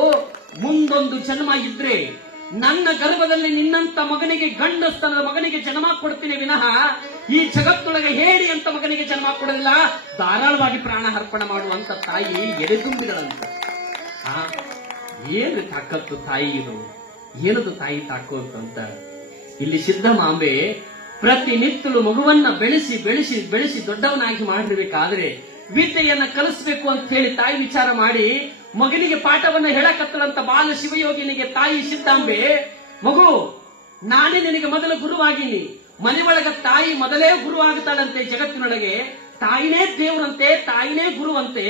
ಮುಂದೊಂದು ಜನ್ಮ ಇದ್ರೆ ನನ್ನ ಗರ್ಭದಲ್ಲಿ ನಿನ್ನಂತ ಮಗನಿಗೆ, ಗಂಡಸ್ತನದ ಮಗನಿಗೆ ಜನ್ಮ ಕೊಡ್ತೀನಿ ವಿನಃ ಈ ಜಗತ್ತೊಳಗೆ ಹೇಳಿ ಅಂತ ಮಗನಿಗೆ ಜನ್ಮ ಕೊಡೋದಿಲ್ಲ. ಧಾರಾಳವಾಗಿ ಪ್ರಾಣ ಅರ್ಪಣೆ ಮಾಡುವಂತ ತಾಯಿ ಎಡೆದುಂಬಿಗಳಂತ. ಏನು ತಾಕತ್ತು ತಾಯಿ ಇದು, ಏನದು ತಾಯಿ ತಾಕತ್ತು ಅಂತ. ಇಲ್ಲಿ ಸಿದ್ಧಮಾಂಬೆ ಪ್ರತಿನಿತ್ಯಲು ಮಗುವನ್ನ ಬೆಳೆಸಿ ಬೆಳೆಸಿ ಬೆಳೆಸಿ ದೊಡ್ಡವನಾಗಿ ಮಾಡಿರ್ಬೇಕಾದ್ರೆ ವಿದ್ಯೆಯನ್ನ ಕಲಿಸ್ಬೇಕು ಅಂತ ಹೇಳಿ ತಾಯಿ ವಿಚಾರ ಮಾಡಿ ಮಗನಿಗೆ ಪಾಠವನ್ನ ಹೇಳಕತ್ತಳಂತ ಬಾಲ ಶಿವಯೋಗಿನಿಗೆ ತಾಯಿ ಸಿದ್ಧಾಂಬೆ, ಮಗು ನಾನೇ ನಿನಗೆ ಮೊದಲು ಗುರುವಾಗಿನಿ. ಮನೆಯೊಳಗ ತಾಯಿ ಮೊದಲೇ ಗುರು ಆಗುತ್ತಾಳಂತೆ ಜಗತ್ತಿನೊಳಗೆ. ತಾಯಿನೇ ದೇವರಂತೆ, ತಾಯಿನೇ ಗುರುವಂತೆ.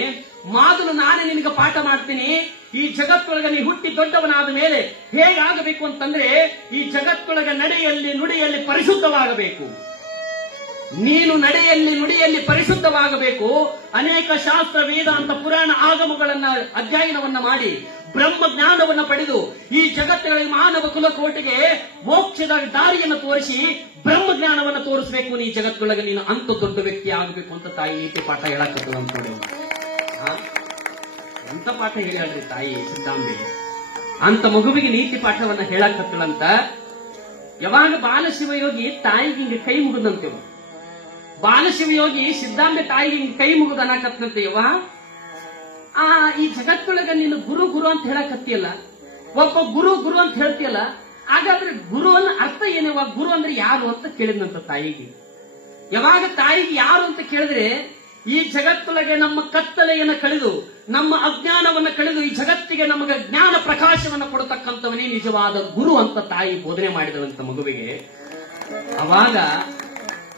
ಮೊದಲು ನಾನೇ ನಿನಗೆ ಪಾಠ ಮಾಡ್ತೀನಿ. ಈ ಜಗತ್ತೊಳಗ ನೀ ಹುಟ್ಟಿ ದೊಡ್ಡವನಾದ ಮೇಲೆ ಹೇಗಾಗಬೇಕು ಅಂತಂದ್ರೆ, ಈ ಜಗತ್ತೊಳಗ ನಡೆಯಲ್ಲಿ ನುಡಿಯಲ್ಲಿ ಪರಿಶುದ್ಧವಾಗಬೇಕು. ನೀನು ನಡೆಯಲ್ಲಿ ನುಡಿಯಲ್ಲಿ ಪರಿಶುದ್ಧವಾಗಬೇಕು. ಅನೇಕ ಶಾಸ್ತ್ರ ವೇದಾಂತ ಪುರಾಣ ಆಗಮಗಳನ್ನ ಅಧ್ಯಯನವನ್ನ ಮಾಡಿ ಬ್ರಹ್ಮ ಜ್ಞಾನವನ್ನ ಪಡೆದು ಈ ಜಗತ್ತಿನಲ್ಲಿ ಮಾನವ ಕುಲಕೋಟಿಗೆ ಮೋಕ್ಷದ ದಾರಿಯನ್ನು ತೋರಿಸಿ ಬ್ರಹ್ಮ ಜ್ಞಾನವನ್ನು ತೋರಿಸಬೇಕು. ನೀ ಜಗತ್ತೊಳಗೆ ನೀನು ಅಂತ ದೊಡ್ಡ ವ್ಯಕ್ತಿ ಆಗಬೇಕು ಅಂತ ತಾಯಿ ನೀತಿ ಪಾಠ ಹೇಳಕತ್ತದ ಅಂತ ನೋಡಿ. ಎಂತ ಪಾಠ ಹೇಳ್ರಿ ತಾಯಿ ಸಿದ್ಧಾಂಬೆ. ಅಂತ ಮಗುವಿಗೆ ನೀತಿ ಪಾಠವನ್ನ ಹೇಳಕತ್ತಳಂತ. ಯಾವಾಗ ಬಾಲಶಿವಯೋಗಿ ತಾಯಿಗೆ ಹಿಂಗೆ ಕೈ ಮುಗಿದಂತೆವ, ಬಾಲಶಿವಯೋಗಿ ಸಿದ್ಧಾಂಬೆ ತಾಯಿಗೆ ಹಿಂಗೆ ಕೈ ಮುಗಿದು ಅನ್ನಕತ್ತಂತೆ. ಈ ಜಗತ್ತೊಳಗ ನೀನು ಗುರು ಗುರು ಅಂತ ಹೇಳಕತ್ತಿಯಲ್ಲ, ಒಬ್ಬ ಗುರು ಗುರು ಅಂತ ಹೇಳ್ತೀಯಲ್ಲ, ಹಾಗಾದ್ರೆ ಗುರು ಅನ್ನೋ ಅರ್ಥ ಏನೇವ, ಗುರು ಅಂದ್ರೆ ಯಾರು ಅಂತ ಕೇಳಿದ್ನಂತ ತಾಯಿಗೆ. ಯಾವಾಗ ತಾಯಿಗೆ ಯಾರು ಅಂತ ಕೇಳಿದ್ರೆ, ಈ ಜಗತ್ತೊಳಗೆ ನಮ್ಮ ಕತ್ತಲೆಯನ್ನು ಕಳೆದು, ನಮ್ಮ ಅಜ್ಞಾನವನ್ನು ಕಳೆದು ಈ ಜಗತ್ತಿಗೆ ನಮಗೆ ಜ್ಞಾನ ಪ್ರಕಾಶವನ್ನು ಕೊಡತಕ್ಕಂಥವನೇ ನಿಜವಾದ ಗುರು ಅಂತ ತಾಯಿ ಬೋಧನೆ ಮಾಡಿದವಂತ ಮಗುವಿಗೆ. ಅವಾಗ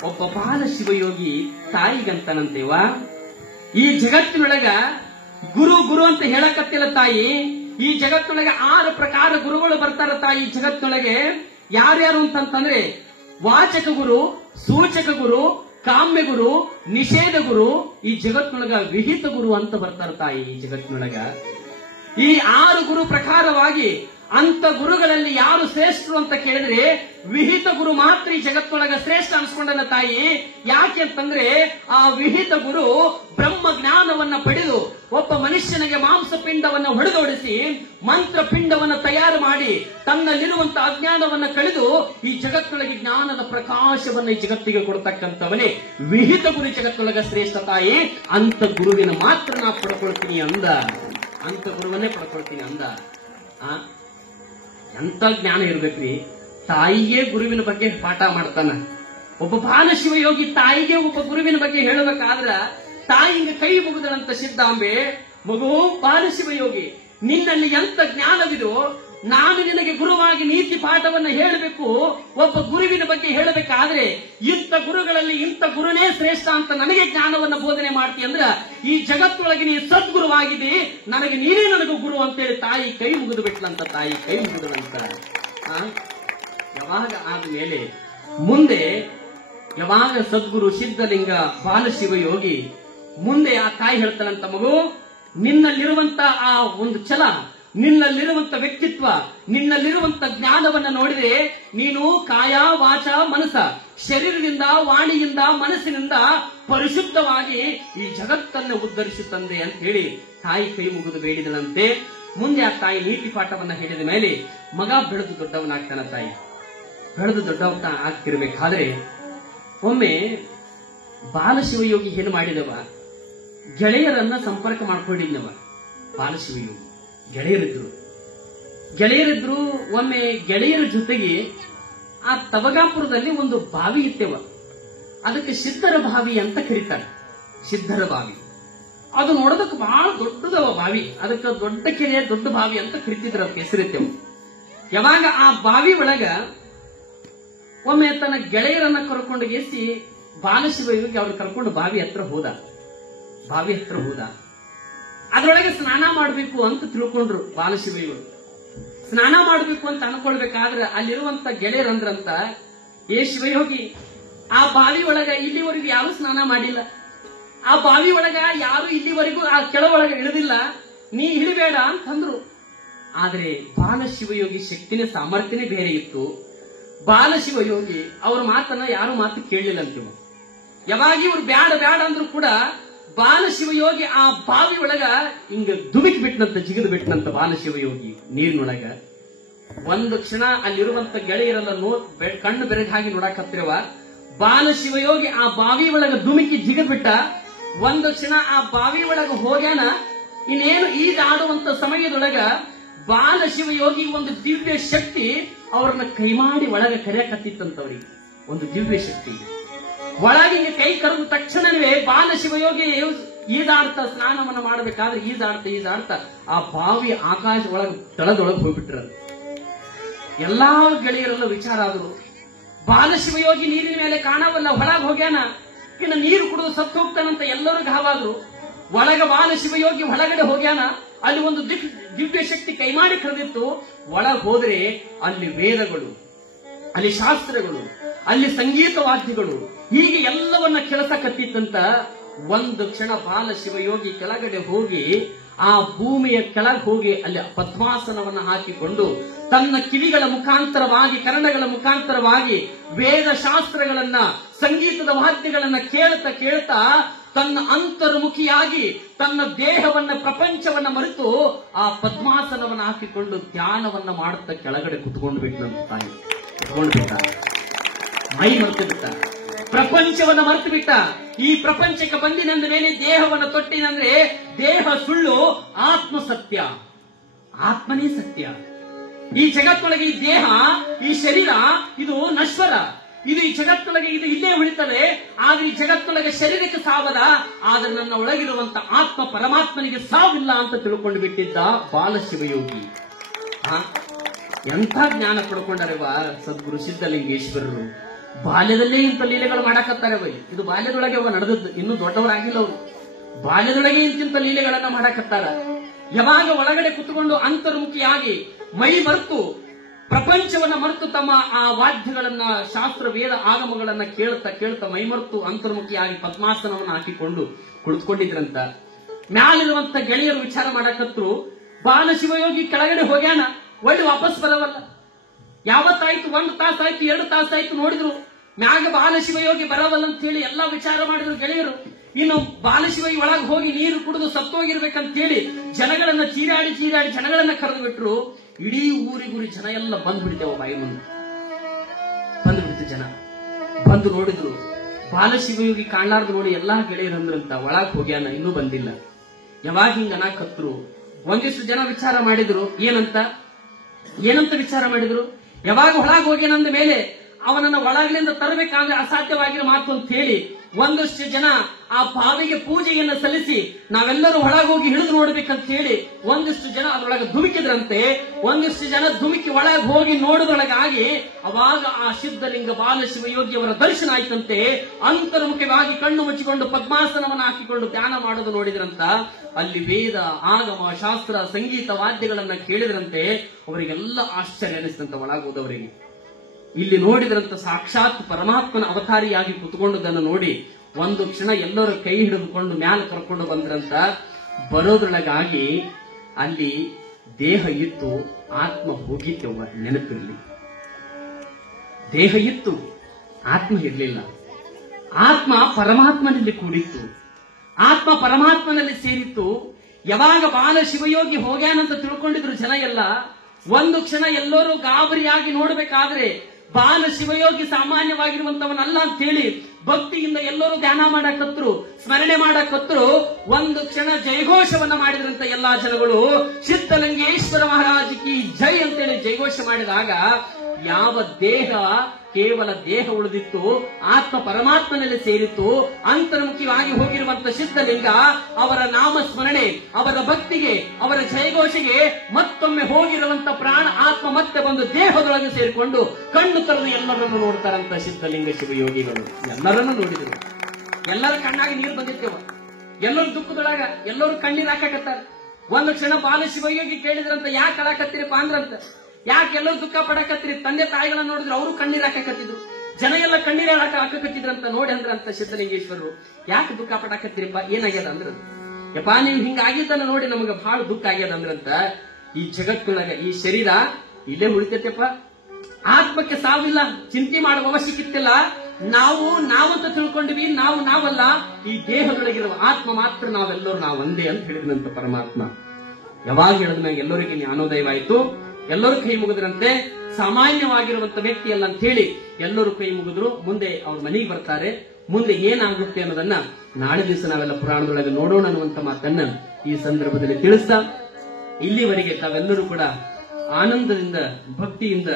ಒಬ್ಬ ಬಾಲ ಶಿವಯೋಗಿ ತಾಯಿಗಂತನಂತೇವ, ಈ ಜಗತ್ತಿನೊಳಗ ಗುರು ಗುರು ಅಂತ ಹೇಳಕತ್ತಿಲ್ಲ ತಾಯಿ. ಈ ಜಗತ್ತಿನೊಳಗೆ 6 ಪ್ರಕಾರ ಗುರುಗಳು ಬರ್ತಾರ ತಾಯಿ. ಜಗತ್ತಿನೊಳಗೆ ಯಾರ್ಯಾರು ಅಂತಂತಂದ್ರೆ ವಾಚಕ ಗುರು, ಸೂಚಕ ಗುರು, ಕಾಮ್ಯ ಗುರು, ನಿಷೇಧ ಗುರು, ಈ ಜಗತ್ತಿನೊಳಗ ವಿಹಿತ ಗುರು ಅಂತ ಬರ್ತಾರ ತಾಯಿ. ಈ ಜಗತ್ತಿನೊಳಗ ಈ 6 ಗುರು ಪ್ರಕಾರವಾಗಿ ಅಂತ ಗುರುಗಳಲ್ಲಿ ಯಾರು ಶ್ರೇಷ್ಠರು ಅಂತ ಕೇಳಿದ್ರೆ ವಿಹಿತ ಗುರು ಮಾತ್ರ ಈ ಜಗತ್ತೊಳಗ ಶ್ರೇಷ್ಠ ಅನ್ಸ್ಕೊಂಡಲ್ಲ ತಾಯಿ. ಯಾಕೆ ಅಂತಂದ್ರೆ ಆ ವಿಹಿತ ಗುರು ಬ್ರಹ್ಮ ಜ್ಞಾನವನ್ನ ಪಡೆದು ಒಬ್ಬ ಮನುಷ್ಯನಿಗೆ ಮಾಂಸ ಪಿಂಡವನ್ನ ಹೊಡೆದೋಡಿಸಿ ಮಂತ್ರ ಪಿಂಡವನ್ನ ತಯಾರು ಮಾಡಿ ತನ್ನಲ್ಲಿರುವಂತ ಅಜ್ಞಾನವನ್ನ ಕಳೆದು ಈ ಜಗತ್ತೊಳಗೆ ಜ್ಞಾನದ ಪ್ರಕಾಶವನ್ನ ಈ ಜಗತ್ತಿಗೆ ಕೊಡ್ತಕ್ಕಂಥವನೇ ವಿಹಿತ ಗುರು ಜಗತ್ತೊಳಗ ಶ್ರೇಷ್ಠ ತಾಯಿ. ಅಂತ ಗುರುವಿನ ಮಾತ್ರ ನಾ ಪಡ್ಕೊಳ್ತೀನಿ ಅಂದ. ಅಂತ ಗುರುವನ್ನೇ ಪಡ್ಕೊಳ್ತೀನಿ ಅಂದ. ಎಂತ ಜ್ಞಾನ ಇರ್ಬೇಕ್ರಿ. ತಾಯಿಗೆ ಗುರುವಿನ ಬಗ್ಗೆ ಪಾಠ ಮಾಡ್ತಾನ. ಒಬ್ಬ ಬಾಲ ಶಿವಯೋಗಿ ತಾಯಿಗೆ ಒಬ್ಬ ಗುರುವಿನ ಬಗ್ಗೆ ಹೇಳಬೇಕಾದ್ರ ತಾಯಿ ಹಿಂಗ ಕೈ ಮುಗಿದಳಂತ ಸಿದ್ಧಾಂಬೆ, ಮಗು ಬಾಲ ಶಿವಯೋಗಿ, ನಿನ್ನಲ್ಲಿ ಎಂತ ಜ್ಞಾನವಿದೋ ನಾನು ನಿನಗೆ ಗುರುವಾಗಿ ನೀತಿ ಪಾಠವನ್ನ ಹೇಳಬೇಕು. ಒಬ್ಬ ಗುರುವಿನ ಬಗ್ಗೆ ಹೇಳಬೇಕಾದ್ರೆ ಇಂಥ ಗುರುಗಳಲ್ಲಿ ಇಂಥ ಗುರುನೇ ಶ್ರೇಷ್ಠ ಅಂತ ನನಗೆ ಜ್ಞಾನವನ್ನ ಬೋಧನೆ ಮಾಡ್ತಿ ಅಂದ್ರ ಈ ಜಗತ್ತೊಳಗೆ ನೀ ಸದ್ಗುರುವಾಗಿದೆ, ನನಗೆ ನೀನೇ ನನಗೂ ಗುರು ಅಂತೇಳಿ ತಾಯಿ ಕೈ ಮುಗಿದು ಬಿಟ್ಲಂತ. ತಾಯಿ ಕೈ ಮುಗಿದಳಂತ. ಯಾವಾಗ ಆದ್ಮೇಲೆ ಮುಂದೆ ಯಾವಾಗ ಸದ್ಗುರು ಸಿದ್ಧಲಿಂಗ ಬಾಲಶಿವಯೋಗಿ ಮುಂದೆ ಆ ತಾಯಿ ಹೇಳ್ತಾಳಂತ, ಮಗು ನಿನ್ನಲ್ಲಿರುವಂತ ಆ ಒಂದು ಛಲ, ನಿನ್ನಲ್ಲಿರುವಂತ ವ್ಯಕ್ತಿತ್ವ, ನಿನ್ನಲ್ಲಿರುವಂತ ಜ್ಞಾನವನ್ನ ನೋಡಿದ್ರೆ ನೀನು ಕಾಯ ವಾಚ ಮನಸ ಶರೀರದಿಂದ ವಾಣಿಯಿಂದ ಮನಸ್ಸಿನಿಂದ ಪರಿಶುದ್ಧವಾಗಿ ಈ ಜಗತ್ತನ್ನು ಉದ್ಧರಿಸುತ್ತಂದೆ ಅಂತ ಹೇಳಿ ತಾಯಿ ಕೈ ಮುಗಿದು ಬೇಡಿದಳಂತೆ. ಮುಂದೆ ಆ ತಾಯಿ ನೀತಿ ಪಾಠವನ್ನ ಹೇಳಿದ ಮೇಲೆ ಮಗ ಬೆಳೆದು ದೊಡ್ಡವನಾಗ್ತಾನ. ತಾಯಿ ಬೆಳೆದು ದೊಡ್ಡವನ ಆಗ್ತಿರ್ಬೇಕಾದ್ರೆ ಒಮ್ಮೆ ಬಾಲಶಿವಯೋಗಿ ಏನು ಮಾಡಿದವ, ಗೆಳೆಯರನ್ನ ಸಂಪರ್ಕ ಮಾಡ್ಕೊಂಡಿದ್ನವ. ಬಾಲಶಿವಯೋಗಿ ಗೆಳೆಯರಿದ್ರು. ಒಮ್ಮೆ ಗೆಳೆಯರ ಜೊತೆಗೆ ಆ ತವಗಾಪುರದಲ್ಲಿ ಒಂದು ಬಾವಿ ಇತ್ತೇವ. ಅದಕ್ಕೆ ಸಿದ್ಧರ ಬಾವಿ ಅಂತ ಕರೀತಾರೆ. ಸಿದ್ಧರ ಬಾವಿ ಅದು ನೋಡೋದಕ್ಕೆ ಬಹಳ ದೊಡ್ಡದವ ಬಾವಿ. ಅದಕ್ಕೆ ದೊಡ್ಡ ಕೆರೆ, ದೊಡ್ಡ ಬಾವಿ ಅಂತ ಕರಿತಿದ್ರ. ಅದಕ್ಕೆ ಹೆಸರಿತ್ತೇವ. ಯಾವಾಗ ಆ ಬಾವಿ ಒಳಗ ಒಮ್ಮೆ ತನ್ನ ಗೆಳೆಯರನ್ನ ಕರ್ಕೊಂಡು ಗೆಸಿ ಬಾಲಶಿವಯೋಗಿ ಅವ್ರು ಕರ್ಕೊಂಡು ಬಾವಿ ಹತ್ರ ಹೋದ. ಅದ್ರೊಳಗೆ ಸ್ನಾನ ಮಾಡಬೇಕು ಅಂತ ತಿಳ್ಕೊಂಡ್ರು ಬಾಲಶಿವಯೋಗಿ. ಸ್ನಾನ ಮಾಡಬೇಕು ಅಂತ ಅನ್ಕೊಳ್ಬೇಕಾದ್ರೆ ಅಲ್ಲಿರುವಂತ ಗೆಳೆಯರಂದ್ರಂತ, ಏ ಶಿವಯೋಗಿ, ಆ ಬಾವಿ ಒಳಗ ಇಲ್ಲಿವರೆಗೂ ಯಾರು ಸ್ನಾನ ಮಾಡಿಲ್ಲ, ಆ ಬಾವಿ ಒಳಗ ಯಾರು ಇಲ್ಲಿವರೆಗೂ ಆ ಕೆಳ ಒಳಗ ಇಳಿದಿಲ್ಲ, ನೀ ಇಳಿಬೇಡ ಅಂತಂದ್ರು. ಆದ್ರೆ ಬಾಲಶಿವಯೋಗಿ ಶಕ್ತಿನೇ ಸಾಮರ್ಥ್ಯನೇ ಬೇರೆ ಇತ್ತು. ಬಾಲಶಿವಯೋಗಿ ಅವ್ರ ಮಾತನ್ನ ಯಾರು ಮಾತು ಕೇಳಲಿಲ್ಲ ಅಂತೀವ. ಯಾವಾಗ ಇವ್ರು ಬ್ಯಾಡ ಅಂದ್ರು ಕೂಡ ಬಾಲಶಿವಯೋಗಿ ಆ ಬಾವಿ ಒಳಗ ಹಿಂಗ ದುಮಿಕ್ ಬಿಟ್ನಂತ, ಜಿಗಿದು ಬಿಟ್ನಂತ ಬಾಲಶಿವಯೋಗಿ ನೀರಿನೊಳಗ. ಒಂದು ಕ್ಷಣ ಅಲ್ಲಿರುವಂತ ಗೆಳೆಯರೆಲ್ಲ ಕಣ್ಣು ಬೆರೆದ ಹಾಗೆ ನೋಡಕತ್ತಿರವ. ಬಾಲಶಿವಯೋಗಿ ಆ ಬಾವಿ ಒಳಗ ದುಮಿಕಿ ಜಿಗಿದ್ ಬಿಟ್ಟ. ಒಂದು ಕ್ಷಣ ಆ ಬಾವಿ ಒಳಗ ಹೋಗ್ಯಾನ. ಇನ್ನೇನು ಈಜಾಡುವಂತ ಸಮಯದೊಳಗ ಬಾಲಶಿವಯೋಗಿ ಒಂದು ದಿವ್ಯ ಶಕ್ತಿ ಅವ್ರನ್ನ ಕೈ ಮಾಡಿ ಒಳಗ ಕರೆಯಕತ್ತಿತ್ತಂತವ್ರಿಗೆ. ಒಂದು ದಿವ್ಯ ಶಕ್ತಿ ಒಳಗಿಗೆ ಕೈ ಕರೆದ ತಕ್ಷಣವೇ ಬಾಲಶಿವಯೋಗಿ ಈಜಾಡ್ತಾ ಸ್ನಾನವನ್ನ ಮಾಡಬೇಕಾದ್ರೆ ಈಜಾಡ್ತಾ ಆ ಬಾವಿ ಆಕಾಶ ಒಳಗ ತಳದೊಳಗೆ ಹೋಗ್ಬಿಟ್ರ. ಎಲ್ಲಾ ಗೆಳೆಯರೆಲ್ಲ ವಿಚಾರ ಆದ್ರು. ಬಾಲಶಿವಯೋಗಿ ನೀರಿನ ಮೇಲೆ ಕಾಣವಲ್ಲ, ಹೊಳಗ್ ಹೋಗ್ಯಾನ, ಇನ್ನು ನೀರು ಕುಡಿದು ಸತ್ತು ಹೋಗ್ತಾನಂತ ಎಲ್ಲರೂ ಗಾವಾದ್ರು. ಒಳಗ ಬಾಲಶಿವಯೋಗಿ ಒಳಗಡೆ ಹೋಗ್ಯಾನ. ಅಲ್ಲಿ ಒಂದು ದಿವ್ಯ ಶಕ್ತಿ ಕೈಮಾಡಿ ಕರೆದಿತ್ತು. ಒಳಗ್ ಹೋದ್ರೆ ಅಲ್ಲಿ ವೇದಗಳು, ಅಲ್ಲಿ ಶಾಸ್ತ್ರಗಳು, ಅಲ್ಲಿ ಸಂಗೀತ ವಾದ್ಯಗಳು, ಹೀಗೆ ಎಲ್ಲವನ್ನ ಕೆಲಸಕತ್ತಿತ್ತಂತ. ಒಂದು ಕ್ಷಣ ಬಾಲಶಿವಯೋಗಿ ಕೆಳಗಡೆ ಹೋಗಿ ಆ ಭೂಮಿಯ ಕೆಳಗೆ ಹೋಗಿ ಅಲ್ಲಿ ಪದ್ಮಾಸನವನ್ನ ಹಾಕಿಕೊಂಡು ತನ್ನ ಕಿವಿಗಳ ಮುಖಾಂತರವಾಗಿ, ಕನ್ನಡಗಳ ಮುಖಾಂತರವಾಗಿ ವೇದ ಶಾಸ್ತ್ರಗಳನ್ನ, ಸಂಗೀತದ ವಾದ್ಯಗಳನ್ನ ಕೇಳ್ತಾ ತನ್ನ ಅಂತರ್ಮುಖಿಯಾಗಿ ತನ್ನ ದೇಹವನ್ನ, ಪ್ರಪಂಚವನ್ನ ಮರೆತು ಆ ಪದ್ಮಾಸನವನ್ನ ಹಾಕಿಕೊಂಡು ಧ್ಯಾನವನ್ನ ಮಾಡುತ್ತಾ ಕೆಳಗಡೆ ಕುತ್ಕೊಂಡು ಬಿಟ್ಟಂತ. ತಾಯಿ ಕುತ್ಕೊಂಡು ಬಿಟ್ಟ, ಮೈ ಮರೆತು ಬಿಟ್ಟ, ಪ್ರಪಂಚವನ್ನ ಮರೆತು ಬಿಟ್ಟ. ಈ ಪ್ರಪಂಚಕ್ಕೆ ಬಂದಿನಂದ ಮೇಲೆ ದೇಹವನ್ನು ತೊಟ್ಟಿನಂದ್ರೆ ದೇಹ ಸುಳ್ಳು, ಆತ್ಮ ಸತ್ಯ, ಆತ್ಮನೇ ಸತ್ಯ. ಈ ಜಗತ್ತೊಳಗೆ ಈ ದೇಹ, ಈ ಶರೀರ ಇದು ನಶ್ವರ. ಇದು ಈ ಜಗತ್ತೊಳಗೆ ಇದು ಇಲ್ಲೇ ಉಳಿತದೆ. ಆದ್ರೆ ಈ ಜಗತ್ತೊಳಗೆ ಶರೀರಕ್ಕೆ ಸಾವದ, ಆದ್ರೆ ನನ್ನ ಒಳಗಿರುವಂತ ಆತ್ಮ ಪರಮಾತ್ಮನಿಗೆ ಸಾವಿಲ್ಲ ಅಂತ ತಿಳ್ಕೊಂಡು ಬಿಟ್ಟಿದ್ದ ಬಾಲಶಿವಯೋಗಿ. ಎಂಥ ಜ್ಞಾನ ಪಡ್ಕೊಂಡರೆ ಸದ್ಗುರು ಸಿದ್ಧಲಿಂಗೇಶ್ವರರು. ಬಾಲ್ಯದಲ್ಲೇ ಇಂಥ ಲೀಲೆಗಳು ಮಾಡಾಕತ್ತಾರೆ ಬೈ. ಇದು ಬಾಲ್ಯದೊಳಗೆ ಅವ ನಡೆದದ್ದು, ಇನ್ನೂ ದೊಡ್ಡವರಾಗಿಲ್ಲ ಅವರು. ಬಾಲ್ಯದೊಳಗೆ ಇಂತಿಂತ ಲೀಲೆಗಳನ್ನ ಮಾಡಾಕತ್ತಾರ. ಯಾವಾಗ ಒಳಗಡೆ ಕುತ್ಕೊಂಡು ಅಂತರ್ಮುಖಿಯಾಗಿ ಮೈ ಮರೆತು ಪ್ರಪಂಚವನ್ನ ಮರೆತು ತಮ್ಮ ಆ ವಾದ್ಯಗಳನ್ನ, ಶಾಸ್ತ್ರ ವೇದ ಆಗಮಗಳನ್ನ ಕೇಳ್ತಾ ಕೇಳ್ತಾ ಮೈ ಮರೆತು ಅಂತರ್ಮುಖಿಯಾಗಿ ಪದ್ಮಾಸನವನ್ನು ಹಾಕಿಕೊಂಡು ಕುಳಿತುಕೊಂಡಿದ್ರಂತ. ಮ್ಯಾಲಿರುವಂತ ಗೆಳೆಯರು ವಿಚಾರ ಮಾಡಕತ್ರು, ಬಾಲ ಶಿವಯೋಗಿ ಕೆಳಗಡೆ ಹೋಗ್ಯಾನ, ಒಳ್ಳೆ ವಾಪಸ್ ಬರವಲ್ಲ. ಯಾವತ್ತಾಯ್ತು, 1 ತಾಸಾಯ್ತು, 2 ತಾಸಾಯ್ತು, ನೋಡಿದ್ರು ಮ್ಯಾಗ ಬಾಲ ಶಿವಯೋಗಿ ಬರವಲ್ಲ ಅಂತ ಹೇಳಿ ಎಲ್ಲಾ ವಿಚಾರ ಮಾಡಿದ್ರು ಗೆಳೆಯರು. ಇನ್ನು ಬಾಲಶಿವಯಿ ಒಳಗೆ ಹೋಗಿ ನೀರು ಕುಡಿದು ಸತ್ತೋಗಿರ್ಬೇಕಂತ ಹೇಳಿ ಜನಗಳನ್ನ ಚೀರಾಡಿ ಜನಗಳನ್ನ ಕರೆದು ಬಿಟ್ರು. ಇಡೀ ಊರಿಗೂರಿ ಜನ ಎಲ್ಲ ಬಂದ್ಬಿಡ್ತೇವ, ಬಾಯಿ ಮುಂದೆ ಬಂದ್ಬಿಡ್ತು. ಜನ ಬಂದು ನೋಡಿದ್ರು, ಬಾಲಶಿವಯೋಗಿ ಕಾಣ್ಲಾರ್ದು ನೋಡಿ ಎಲ್ಲಾ ಗೆಳೆಯರಂದ್ರಂತ ಒಳಗ್ ಹೋಗ್ಯಾನ, ಇನ್ನೂ ಬಂದಿಲ್ಲ. ಯಾವಾಗ ಹಿಂಗ ಅನಾಕತ್ರು, ಒಂದಿಷ್ಟು ಜನ ವಿಚಾರ ಮಾಡಿದ್ರು. ಏನಂತ ವಿಚಾರ ಮಾಡಿದ್ರು, ಯಾವಾಗ ಒಳಗ್ ಹೋಗ್ಯಾನಂದ ಮೇಲೆ ಅವನನ್ನ ಒಳಗಿನಿಂದ ತರಬೇಕಾದ್ರೆ ಅಸಾಧ್ಯವಾಗಿರೋ ಮಾತು ಅಂತ ಹೇಳಿ ಒಂದಷ್ಟು ಜನ ಆ ಬಾವಿಗೆ ಪೂಜೆಯನ್ನ ಸಲ್ಲಿಸಿ ನಾವೆಲ್ಲರೂ ಒಳಗೋಗಿ ಹಿಡಿದು ನೋಡ್ಬೇಕಂತ ಹೇಳಿ ಒಂದಿಷ್ಟು ಜನ ಅದರೊಳಗೆ ಧುಮುಕಿದ್ರಂತೆ. ಒಂದಿಷ್ಟು ಜನ ಧುಮುಕಿ ಒಳಗೆ ಹೋಗಿ ನೋಡಿದೊಳಗಾಗಿ ಅವಾಗ ಆ ಸಿದ್ಧಲಿಂಗ ಬಾಲಶಿವಯೋಗಿಯವರ ದರ್ಶನ ಆಯ್ತಂತೆ. ಅಂತರ್ಮುಖವಾಗಿ ಕಣ್ಣು ಮುಚ್ಚಿಕೊಂಡು ಪದ್ಮಾಸನವನ್ನು ಹಾಕಿಕೊಂಡು ಧ್ಯಾನ ಮಾಡೋದು ನೋಡಿದ್ರಂತ. ಅಲ್ಲಿ ವೇದ, ಆಗಮ, ಶಾಸ್ತ್ರ, ಸಂಗೀತ, ವಾದ್ಯಗಳನ್ನ ಕೇಳಿದ್ರಂತೆ. ಅವರಿಗೆಲ್ಲ ಆಶ್ಚರ್ಯ ಅನಿಸ್ತಂತ ಒಳಗೋದವರಿಗೆ. ಇಲ್ಲಿ ನೋಡಿದ್ರಂತ ಸಾಕ್ಷಾತ್ ಪರಮಾತ್ಮನ ಅವತಾರಿಯಾಗಿ ಕುತ್ಕೊಂಡದನ್ನು ನೋಡಿ ಒಂದು ಕ್ಷಣ ಎಲ್ಲರೂ ಕೈ ಹಿಡಿದುಕೊಂಡು ಮ್ಯಾಲ ಕರ್ಕೊಂಡು ಬಂದ್ರಂತ. ಬರೋದ್ರೊಳಗಾಗಿ ಅಲ್ಲಿ ದೇಹ ಇತ್ತು, ಆತ್ಮ ಹೋಗಿತ್ತವ್ವ. ನೆನಪಿರ್ಲಿ, ದೇಹ ಇತ್ತು, ಆತ್ಮ ಇರಲಿಲ್ಲ. ಆತ್ಮ ಪರಮಾತ್ಮನಲ್ಲಿ ಕೂಡಿತ್ತು, ಆತ್ಮ ಪರಮಾತ್ಮನಲ್ಲಿ ಸೇರಿತ್ತು. ಯಾವಾಗ ಬಾಲ ಶಿವಯೋಗಿ ಹೋಗ್ಯಾನಂತ ತಿಳ್ಕೊಂಡಿದ್ರು ಜನ ಎಲ್ಲ. ಒಂದು ಕ್ಷಣ ಎಲ್ಲರೂ ಗಾಬರಿಯಾಗಿ ನೋಡ್ಬೇಕಾದ್ರೆ ಬಾಲ ಶಿವಯೋಗಿ ಸಾಮಾನ್ಯವಾಗಿರುವಂತವನಲ್ಲ ಅಂತ ಹೇಳಿ ಭಕ್ತಿಯಿಂದ ಎಲ್ಲರೂ ಧ್ಯಾನ ಮಾಡಕತ್ರು, ಸ್ಮರಣೆ ಮಾಡಕತ್ರು. ಒಂದು ಕ್ಷಣ ಜಯಘೋಷವನ್ನ ಮಾಡಿದ್ರಂತ ಎಲ್ಲಾ ಜನಗಳು. ಸಿದ್ಧಲಿಂಗೇಶ್ವರ ಮಹಾರಾಜ್ ಕಿ ಜೈ ಅಂತೇಳಿ ಜಯಘೋಷ ಮಾಡಿದಾಗ ಯಾವ ದೇಹ ಕೇವಲ ದೇಹ ಉಳಿದಿತ್ತು, ಆತ್ಮ ಪರಮಾತ್ಮನಲ್ಲಿ ಸೇರಿತ್ತು. ಅಂತರ್ಮುಖಿಯಾಗಿ ಹೋಗಿರುವಂತ ಸಿದ್ಧಲಿಂಗ ಅವರ ನಾಮ ಸ್ಮರಣೆ, ಅವರ ಭಕ್ತಿಗೆ, ಅವರ ಜಯಘೋಷಿಗೆ ಮತ್ತೊಮ್ಮೆ ಹೋಗಿರುವಂತ ಪ್ರಾಣ ಆತ್ಮ ಮತ್ತೆ ಬಂದು ದೇಹದೊಳಗೆ ಸೇರಿಕೊಂಡು ಕಣ್ಣು ತರದು ಎಲ್ಲರನ್ನು ನೋಡ್ತಾರಂತ ಸಿದ್ಧಲಿಂಗ ಶಿವಯೋಗಿಗಳು. ಎಲ್ಲರನ್ನು ನೋಡಿದ್ರು, ಎಲ್ಲರ ಕಣ್ಣಾಗಿ ನೀರು ಬಂದಿತ್ತೇವ. ಎಲ್ಲರೂ ದುಃಖದೊಳಗ, ಎಲ್ಲರೂ ಕಣ್ಣೀರ್ ಹಾಕಕತ್ತಾರ. ಒಂದು ಕ್ಷಣ ಬಾಲ ಶಿವಯೋಗಿ ಕೇಳಿದ್ರಂತ, ಯಾಕೆ ಅಳಾಕತ್ತೀರಪ್ಪ ಅಂದ್ರಂತ. ಯಾಕೆ ಎಲ್ಲರೂ ದುಃಖ ಪಡಕತ್ತೀರಿ? ತಂದೆ ತಾಯಿಗಳನ್ನ ನೋಡಿದ್ರು, ಅವರು ಕಣ್ಣೀರ್ ಹಾಕಕತ್ತಿದ್ರು. ಜನ ಎಲ್ಲ ಕಣ್ಣೀರ್ ಹಾಕಕತ್ತಿದ್ರಂತ. ನೋಡಿ ಅಂದ್ರಂತ ಸಿದ್ಧಲಿಂಗೇಶ್ವರರು, ಯಾಕೆ ದುಃಖ ಪಡಕತ್ತೀರಿಪ್ಪ, ಏನಾಗ್ಯದ ಅಂದ್ರ. ಯಪ್ಪಾ ನೀವು ಹಿಂಗಾಗಿದ್ದನ್ನ ನೋಡಿ ನಮಗ ಬಹಳ ದುಃಖ ಆಗ್ಯದ ಅಂದ್ರಂತ. ಈ ಜಗತ್ತೊಳಗ ಈ ಶರೀರ ಇಲ್ಲೇ ಉಳಿತೈತೆಪ್ಪ, ಆತ್ಮಕ್ಕೆ ಸಾವಿಲ್ಲ, ಚಿಂತೆ ಮಾಡುವ ಅವಶ್ಯಕತೆ. ನಾವಂತ ತಿಳ್ಕೊಂಡಿವಿ, ನಾವಲ್ಲ, ಈ ದೇಹದೊಳಗಿರುವ ಆತ್ಮ ಮಾತ್ರ ನಾವೆಲ್ಲರೂ ಒಂದೇ ಅಂತ ಹೇಳಿದ್ರಂತ ಪರಮಾತ್ಮ. ಯಾವಾಗ ಹೇಳಿದ್ಮ್ಯಾಗ ಎಲ್ಲರಿಗೆ ಜ್ಞಾನೋದಯವಾಯಿತು. ಎಲ್ಲರೂ ಕೈ ಮುಗಿದ್ರಂತೆ. ಸಾಮಾನ್ಯವಾಗಿರುವಂತ ವ್ಯಕ್ತಿ ಅಲ್ಲ ಅಂತ ಹೇಳಿ ಎಲ್ಲರೂ ಕೈ ಮುಗಿದ್ರು. ಮುಂದೆ ಅವ್ರ ಮನೆಗೆ ಬರ್ತಾರೆ. ಮುಂದೆ ಏನಾಗುತ್ತೆ ಅನ್ನೋದನ್ನ ನಾಳೆ ದಿವಸ ನಾವೆಲ್ಲ ಪುರಾಣದೊಳಗೆ ನೋಡೋಣ ಅನ್ನುವಂತ ಮಾತನ್ನ ಈ ಸಂದರ್ಭದಲ್ಲಿ ತಿಳಿಸ್ತಾ, ಇಲ್ಲಿವರೆಗೆ ತಾವೆಲ್ಲರೂ ಕೂಡ ಆನಂದದಿಂದ, ಭಕ್ತಿಯಿಂದ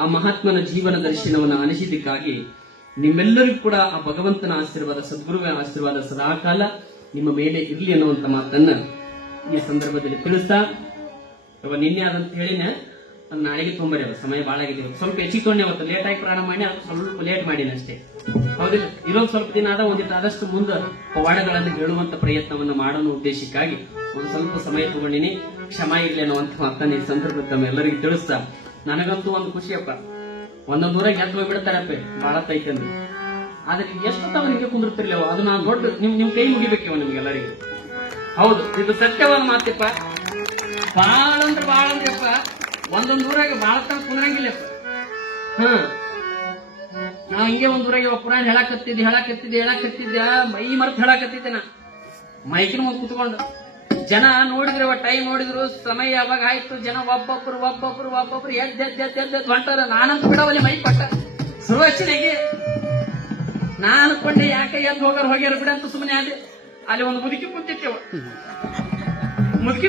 ಆ ಮಹಾತ್ಮನ ಜೀವನ ದರ್ಶನವನ್ನು ಅನಿಸಿದ್ದಕ್ಕಾಗಿ ನಿಮ್ಮೆಲ್ಲರಿಗೂ ಕೂಡ ಆ ಭಗವಂತನ ಆಶೀರ್ವಾದ, ಸದ್ಗುರುವಿನ ಆಶೀರ್ವಾದ ಸದಾಕಾಲ ನಿಮ್ಮ ಮೇಲೆ ಇರಲಿ ಅನ್ನುವಂತ ಮಾತನ್ನ ಈ ಸಂದರ್ಭದಲ್ಲಿ ತಿಳಿಸ್ತಾ, ನಿನ್ನೆ ಅದಂತ ಹೇಳಿನ ನಾಳೆಗೆ ತೊಂಬರಿ ಸಮಯ ಬಹಳ ಆಗಿದೆ. ಸ್ವಲ್ಪ ಹೆಚ್ಚಿಗೆ ತೊಗೊಂಡೆ, ಅವತ್ತು ಲೇಟ್ ಆಗಿ ಪ್ರಾರಂಭ ಮಾಡಿ ಸ್ವಲ್ಪ ಲೇಟ್ ಮಾಡಿನ ಅಷ್ಟೇ, ಹೌದಿಲ್ಲ. ಇರೋದು ಸ್ವಲ್ಪ ದಿನ ಆದ, ಒಂದಿಟ್ಟು ಆದಷ್ಟು ಮುಂದೆ ಪವಾಡಗಳನ್ನು ಹೇಳುವಂತ ಪ್ರಯತ್ನವನ್ನು ಮಾಡೋಣ ಉದ್ದೇಶಕ್ಕಾಗಿ ಒಂದು ಸ್ವಲ್ಪ ಸಮಯ ತಗೊಂಡಿನಿ. ಕ್ಷಮ ಇರ್ಲಿ ಅನ್ನುವಂತ ಮಾತನ್ನ ಈ ಸಂದರ್ಭದಲ್ಲಿ ತಮ್ಮೆಲ್ಲರಿಗೂ ತಿಳಿಸ್ತಾ, ನನಗಂತೂ ಒಂದು ಖುಷಿಯಪ್ಪ. ಒಂದೊಂದು ಊರಾಗ ಎದ್ದು ಹೋಗ್ಬಿಡ್ತಾರಪ್ಪ, ಬಹಳ ತೈತಂದು. ಆದ್ರೆ ಎಷ್ಟು ತಾವು ಹಿಂಗೆ ಕುಂದಿರ್ತಿರ್ಲಿವ, ಅದು ನಾನು ದೊಡ್ಡ ನಿಮ್ ಕೈ ಮುಗಿಬೇಕಿವ ನಿಮ್ಗೆಲ್ಲರಿಗೂ. ಹೌದು, ಇದು ಸತ್ಯವಾದ ಮಾತಪ್ಪ. ಬಾಳ ಅಂದ್ರಪ್ಪ ಒಂದೊಂದು ಊರಾಗ ಬಾಳ ತನ ಕುಂದ್ರಂಗಿಲ್ಲಪ್ಪ. ನಾವ್ ಹಿಂಗೆ ಒಂದ್ ಊರಾಗ ಪುರಾಣ ಹೇಳಕತ್ತಿದ್ದೆ ಮೈ ಮರ್ತ್ ಹೇಳಕತ್ತಿದ್ದೆ. ನಾ ಮೈಕಿನ ಮುಂದೆ ಕುತ್ಕೊಂಡು ಜನ ನೋಡಿದ್ರೆ ಟೈಮ್ ನೋಡಿದ್ರು, ಸಮಯ ಯಾವಾಗ ಆಯ್ತು, ಜನ ಒಬ್ಬೊಬ್ರು ಎದ್ದು ಹೊಂಟಾರ. ನಾನಂತ ಬಿಡವಲ್ಲಿ ಮೈ ಕೊಟ್ಟ ಸುರಕ್ಷಣೆಗೆ. ನಾನು ಅನ್ಕೊಂಡೆ ಯಾಕೆ ಎದ್ದು ಹೋಗ್ಯಾರ ಬಿಡಂತ ಸುಮ್ಮನೆ ಆದೆ. ಅಲ್ಲಿ ಒಂದು ಮುದುಕಿ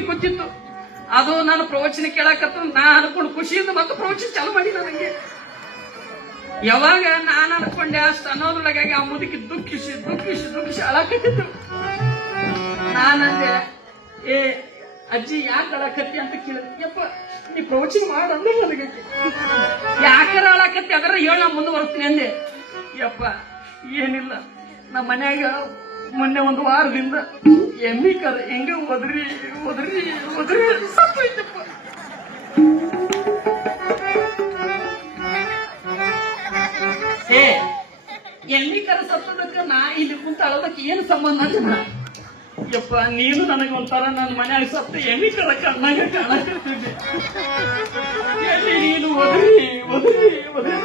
ಕೂತಿತ್ತು. ಅದು ನಾನು ಪ್ರವಚನ ಕೇಳಕತ್ತ, ನಾ ಅನ್ಕೊಂಡು ಖುಷಿಯಿಂದ ಮತ್ತೆ ಪ್ರವಚನ ಚಾಲು ಮಾಡಿ. ನನಗೆ ಯಾವಾಗ ನಾನು ಅನ್ಕೊಂಡೆ ಅಷ್ಟು ಅನ್ನೋದ್ರೊಳಗಾಗಿ ಆ ಮುದುಕಿ ದುಃಖಿಸಿ ಅಳಕತ್ತಿತ್ತು. ನಾನಂದೆ, ಏ ಅಜ್ಜಿ ಯಾಕೆ ಅಳಕತ್ತಿ ಅಂತ ಕೇಳಿದೆ. ಯಪ್ಪ ನೀ ಪ್ರವಚನ ಮಾಡಂದ್ರೆ ನನಗೆ ಯಾಕಾರ ಅಳಕತ್ತಿ, ಅದರ ಹೇಳ ಮುಂದುವರ್ತೀನಿ ಅಂದೆ. ಯಪ್ಪ ಏನಿಲ್ಲ ನಮ್ಮ ಮನ್ಯಾಗ ಮೊನ್ನೆ ಒಂದು ವಾರದಿಂದ ಎಮ್ಮಿ ಕರ ಹೆಂಗ ಒದರಿ ಒದರಿ ಒದರಿ ಸತ್ತೈತಪ್ಪ. ಏ ಎಮ್ಮಿ ಕರ ಸತ್ತದಕ್ಕ ನಾ ಇಲ್ಲಿ ಕುಂತ ಅಳೋದಕ್ಕೆ ಏನು ಸಂಬಂಧ ಅಂತ ಯಪ್ಪ ನೀನು ನನಗೆ ಒಂಥರ ನನ್ನ ಮನ್ಯಾಗ ಸತ್ತ ಎಮ್ಮಿ ಕರ ಕಣ್ಣಾಗ ಕಾಣಕತ್ತಿದ್ದೆ. ಎಲ್ಲಿ ನೀನು ಒದರಿ ಒದರಿ ಒದರಿ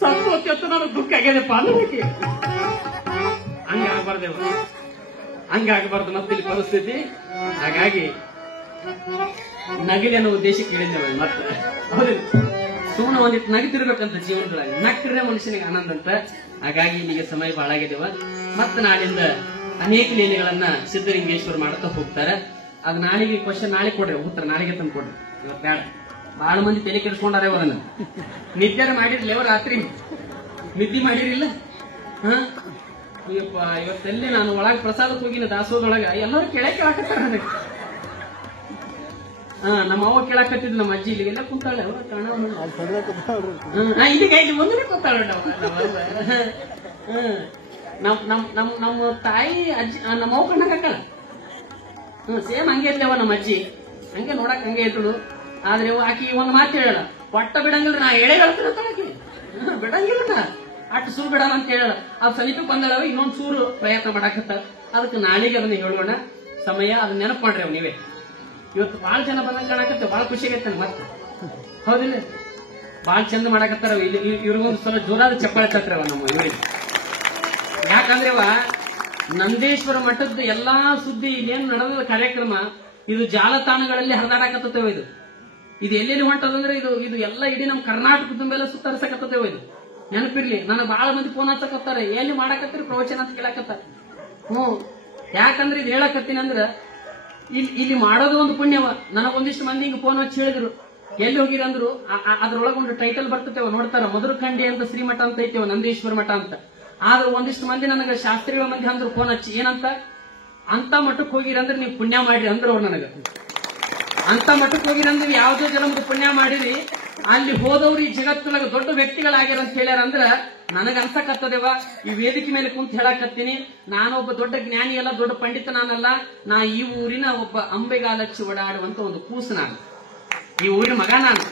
ಸತ್ತೋತ್ಯತ್ತು ನನಗೆ ದುಃಖ ಆಗ್ಯದಪ್ಪ ಅನ್ನೋದಕ್ಕೆ. ಹಂಗಾಗಬಾರ್ದು ಮತ್ತೆ ಇಲ್ಲಿ ಪರಿಸ್ಥಿತಿ. ಹಾಗಾಗಿ ನಗಲಿ ಅನ್ನೋ ಉದ್ದೇಶಕ್ಕೆ ಹೇಳಿದ್ದೇವೆ. ಮತ್ತೆ ಹೌದಿಲ್ಲ, ಸುಮ್ಮನೆ ಒಂದಿಟ್ಟು ನಗ್ತಿರ್ಬೇಕಂತ ಜೀವನದೊಳಗೆ, ನಕ್ರೆ ಮನುಷ್ಯನಿಗೆ ಆನಂದ ಅಂತ. ಹಾಗಾಗಿ ಇಲ್ಲಿಗೆ ಸಮಯ ಬಹಳ ಆಗಿದ್ದೇವ. ಮತ್ತೆ ನಾಳಿಂದ ಅನೇಕ ಲೀಲೆಗಳನ್ನ ಸಿದ್ದಲಿಂಗೇಶ್ವರ ಮಾಡ್ತಾ ಹೋಗ್ತಾರೆ. ಅದು ನಾಳೆಗೆ ಕ್ವಶನ್ ನಾಳೆ ಕೊಡ್ರಿ, ಉತ್ತರ ನಾಳೆಗೆ ತಂದು ಕೊಡ್ರಿ. ಇವತ್ತು ಬೇಡ, ಬಹಳ ಮಂದಿ ತಲೆ ಕೆಡಿಸ್ಕೊಂಡಾರೆ. ಅವರನ್ನ ನಿದ್ದೆ ಮಾಡಿರ್ಲಿ, ಅವ್ರು ರಾತ್ರಿ ನಿದ್ದೆ ಮಾಡಿರಿಲ್ಲ. ಅಯ್ಯಪ್ಪ ಇವತ್ತೆಲ್ಲಿ ನಾನು ಒಳಗೆ ಪ್ರಸಾದಕ್ಕೆ ಹೋಗಿನ ದಾಸೋದೊಳಗ ಎಲ್ಲರೂ ಕೇಳಾಕತ್ತಾರ ನನಗೆ. ನಮ್ಮ ಅವ್ವ ಕೇಳಾಕತ್ತಿದ್, ನಮ್ಮ ಅಜ್ಜಿ ಇಲ್ಲಿಗೆಲ್ಲ ಕುಂತಾಳೆ, ಅವ್ರ ಇಲ್ಲಿಗೆ ಇಲ್ಲಿ ಮುಂದೆ ಕೂತಾಳೆ. ನಮ್ಮ ತಾಯಿ ಅಜ್ಜಿ ನಮ್ಮ ಅವ್ವ ಕಣ್ಣಾಗ ಹಾಕಲ್ಲ. ಸೇಮ್ ಹಂಗೆ ಇರ್ಲೇವ ನಮ್ಮ ಅಜ್ಜಿ, ಹಂಗೆ ನೋಡಕ್ ಹಂಗೆ ಇಟ್ಟಳು. ಆದ್ರೆ ಆಕಿ ಒಂದ್ ಮಾತು ಹೇಳಲ್ಲ, ಒಟ್ಟ ಬಿಡಂಗಿಲ್ಲ. ನಾ ಹೇಳೇ ಹೇಳ್ತೀನಿ, ಬಿಡಂಗಿಲ್ಲ ಅಟ್ಟು ಸೂರು ಬಿಡಲ್ಲ ಅಂತ ಹೇಳಲ್ಲ. ಅದು ಸಮೀಪಕ್ಕೆ ಬಂದಳವ ಇನ್ನೊಂದ್ ಸೂರು ಪ್ರಯತ್ನ ಮಾಡಾಕತ್ತ. ಅದಕ್ಕೆ ನಾಳೆಗೆ ಅದನ್ನ ಹೇಳೋಣ. ಸಮಯ ಅದನ್ನ ನೆನಪು ಮಾಡ್ರಿ ಅವ್ ನೀವೇ. ಇವತ್ತು ಬಾಳ ಜನ ಬಂದಂಗ ಕಾಣಕತ್ತೆ, ಬಾಳ ಖುಷಿ ಆಗತ್ತೆ ಮತ್ತೆ. ಹೌದಿಲ್ಲ, ಬಾಳ ಚಂದ ಮಾಡಾಕತ್ತಾರ. ಇವ್ರಿಗೊಂದು ಸಲ ಜೋರಾದ ಚಪ್ಪಾಳೆ ತಟ್ರವ ನಮ್ಮ ಇವರಿಗೆ. ಯಾಕಂದ್ರೆ ನಂದೇಶ್ವರ ಮಠದ ಎಲ್ಲಾ ಸುದ್ದಿ ಇಲ್ಲೇನು ನಡೆದ ಕಾರ್ಯಕ್ರಮ ಇದು ಜಾಲತಾಣಗಳಲ್ಲಿ ಹರಿದಾಡಕತ್ತೇವ. ಇದು ಎಲ್ಲೆಲ್ಲಿ ಹೊಂಟದಂದ್ರೆ ಇದು ಎಲ್ಲ ಇಡೀ ನಮ್ ಕರ್ನಾಟಕದ ಮೇಲೆ ಸುತ್ತರಿಸಕತ್ತೇವ. ಇದು ನೆನಪಿರ್ಲಿ. ನನಗೆ ಬಹಳ ಮಂದಿ ಫೋನ್ ಹಚ್ಚಕತ್ತಾರೆ, ಎಲ್ಲಿ ಮಾಡಾಕತ್ತೀರಿ ಪ್ರವಚನ ಅಂತ ಕೇಳಾಕತ್ತಾರ. ಯಾಕಂದ್ರೆ ಇದು ಹೇಳಕತ್ತೀನಿ ಅಂದ್ರ ಇಲ್ಲಿ ಮಾಡೋದು ಒಂದು ಪುಣ್ಯವ. ನನಗೊಂದಿಷ್ಟು ಮಂದಿ ಹಿಂಗ ಫೋನ್ ಹಚ್ಚಿ ಹೇಳಿದ್ರು, ಎಲ್ಲಿ ಹೋಗಿರಿ ಅಂದ್ರು. ಅದ್ರೊಳಗೊಂದು ಟೈಟಲ್ ಬರ್ತೇವ ನೋಡ್ತಾರ, ಮಧುರಖಂಡಿ ಅಂತ ಶ್ರೀಮಠ ಅಂತ ಐತೇವ, ನಂದೀಶ್ವರ ಮಠ ಅಂತ. ಆದ್ರೆ ಒಂದಿಷ್ಟು ಮಂದಿ ನನಗೆ ಶಾಸ್ತ್ರೀಯ ಮಂದಿ ಅಂದ್ರು ಫೋನ್ ಹಚ್ಚಿ, ಏನಂತ ಅಂತ ಮಠಕ್ಕೆ ಹೋಗಿರಿ ಅಂದ್ರೆ ನೀವು ಪುಣ್ಯ ಮಾಡ್ರಿ ಅಂದ್ರು ಅವ್ರು ನನಗ. ಅಂತ ಮಠಕ್ಕೆ ಹೋಗಿರಿ ಅಂದ್ರೆ ಯಾವ್ದೋ ಜನ್ಮದ ಪುಣ್ಯ ಮಾಡಿರಿ, ಅಲ್ಲಿ ಹೋದವ್ರು ಈ ಜಗತ್ತೊಳಗ ದೊಡ್ಡ ವ್ಯಕ್ತಿಗಳಾಗ್ಯಾರ ಅಂತ ಹೇಳ್ಯಾರ. ಅಂದ್ರ ನನಗ ಅನ್ಸಕತ್ತದೇವ, ಈ ವೇದಿಕೆ ಮೇಲೆ ಕುಂತ ಹೇಳಕತ್ತೀನಿ, ನಾನೊಬ್ಬ ದೊಡ್ಡ ಜ್ಞಾನಿ ಅಲ್ಲ, ದೊಡ್ಡ ಪಂಡಿತ ನಾನಲ್ಲ. ನಾ ಈ ಊರಿನ ಒಬ್ಬ ಅಂಬೆಗಾಲಚ್ಚಿ ಓಡಾಡುವಂತ ಒಂದು ಕೂಸು ನಾನು, ಈ ಊರಿನ ಮಗ ನಾನು.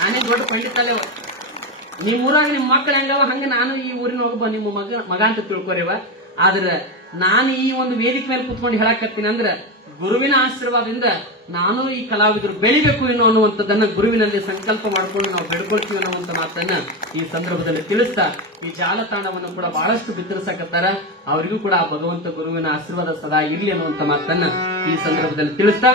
ನಾನೇ ದೊಡ್ಡ ಪಂಡಿತ ಅಲ್ಲವ. ನಿಮ್ ಊರಾಗ ನಿಮ್ ಮಕ್ಳು ಹೆಂಗವ ಹಂಗ ನಾನು ಈ ಊರಿನ ಒಬ್ಬ ನಿಮ್ಮ ಮಗ ಅಂತ ತಿಳ್ಕೊರೇವ. ಆದ್ರ ನಾನು ಈ ಒಂದು ವೇದಿಕೆ ಮೇಲೆ ಕುತ್ಕೊಂಡು ಹೇಳಕತ್ತೀನಿ ಅಂದ್ರ ಗುರುವಿನ ಆಶೀರ್ವಾದದಿಂದ ನಾನು ಈ ಕಲಾವಿದರು ಬೆಳಿಬೇಕು ಅನ್ನುವಂಥದ್ದನ್ನ ಗುರುವಿನಲ್ಲಿ ಸಂಕಲ್ಪ ಮಾಡಿಕೊಂಡು ನಾವು ಬೆಳ್ಕೊಳ್ತೀವಿ ಅನ್ನುವಂಥ ಮಾತನ್ನ ಈ ಸಂದರ್ಭದಲ್ಲಿ ತಿಳಿಸ್ತಾ, ಈ ಜಾಲತಾಣವನ್ನು ಕೂಡ ಬಹಳಷ್ಟು ಬಿತ್ತರಿಸಕತ್ತಾರ. ಅವರಿಗೂ ಕೂಡ ಆ ಭಗವಂತ ಗುರುವಿನ ಆಶೀರ್ವಾದ ಸದಾ ಇರ್ಲಿ ಅನ್ನುವಂಥ ಮಾತನ್ನ ಈ ಸಂದರ್ಭದಲ್ಲಿ ತಿಳಿಸ್ತಾ,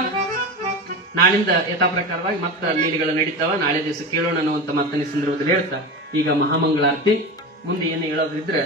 ನಾಳಿಂದ ಯಥಾ ಪ್ರಕಾರವಾಗಿ ಮತ್ತೆ ಲೀಲೆಗಳು ನಡೀತಾವ. ನಾಳೆ ದಿವಸ ಕೇಳೋಣ ಅನ್ನುವಂಥ ಮಾತನ್ನ ಈ ಸಂದರ್ಭದಲ್ಲಿ ಹೇಳ್ತಾ, ಈಗ ಮಹಾಮಂಗಳಾರತಿ ಮುಂದೆ ಏನು ಹೇಳೋದ್ರಿದ್ರೆ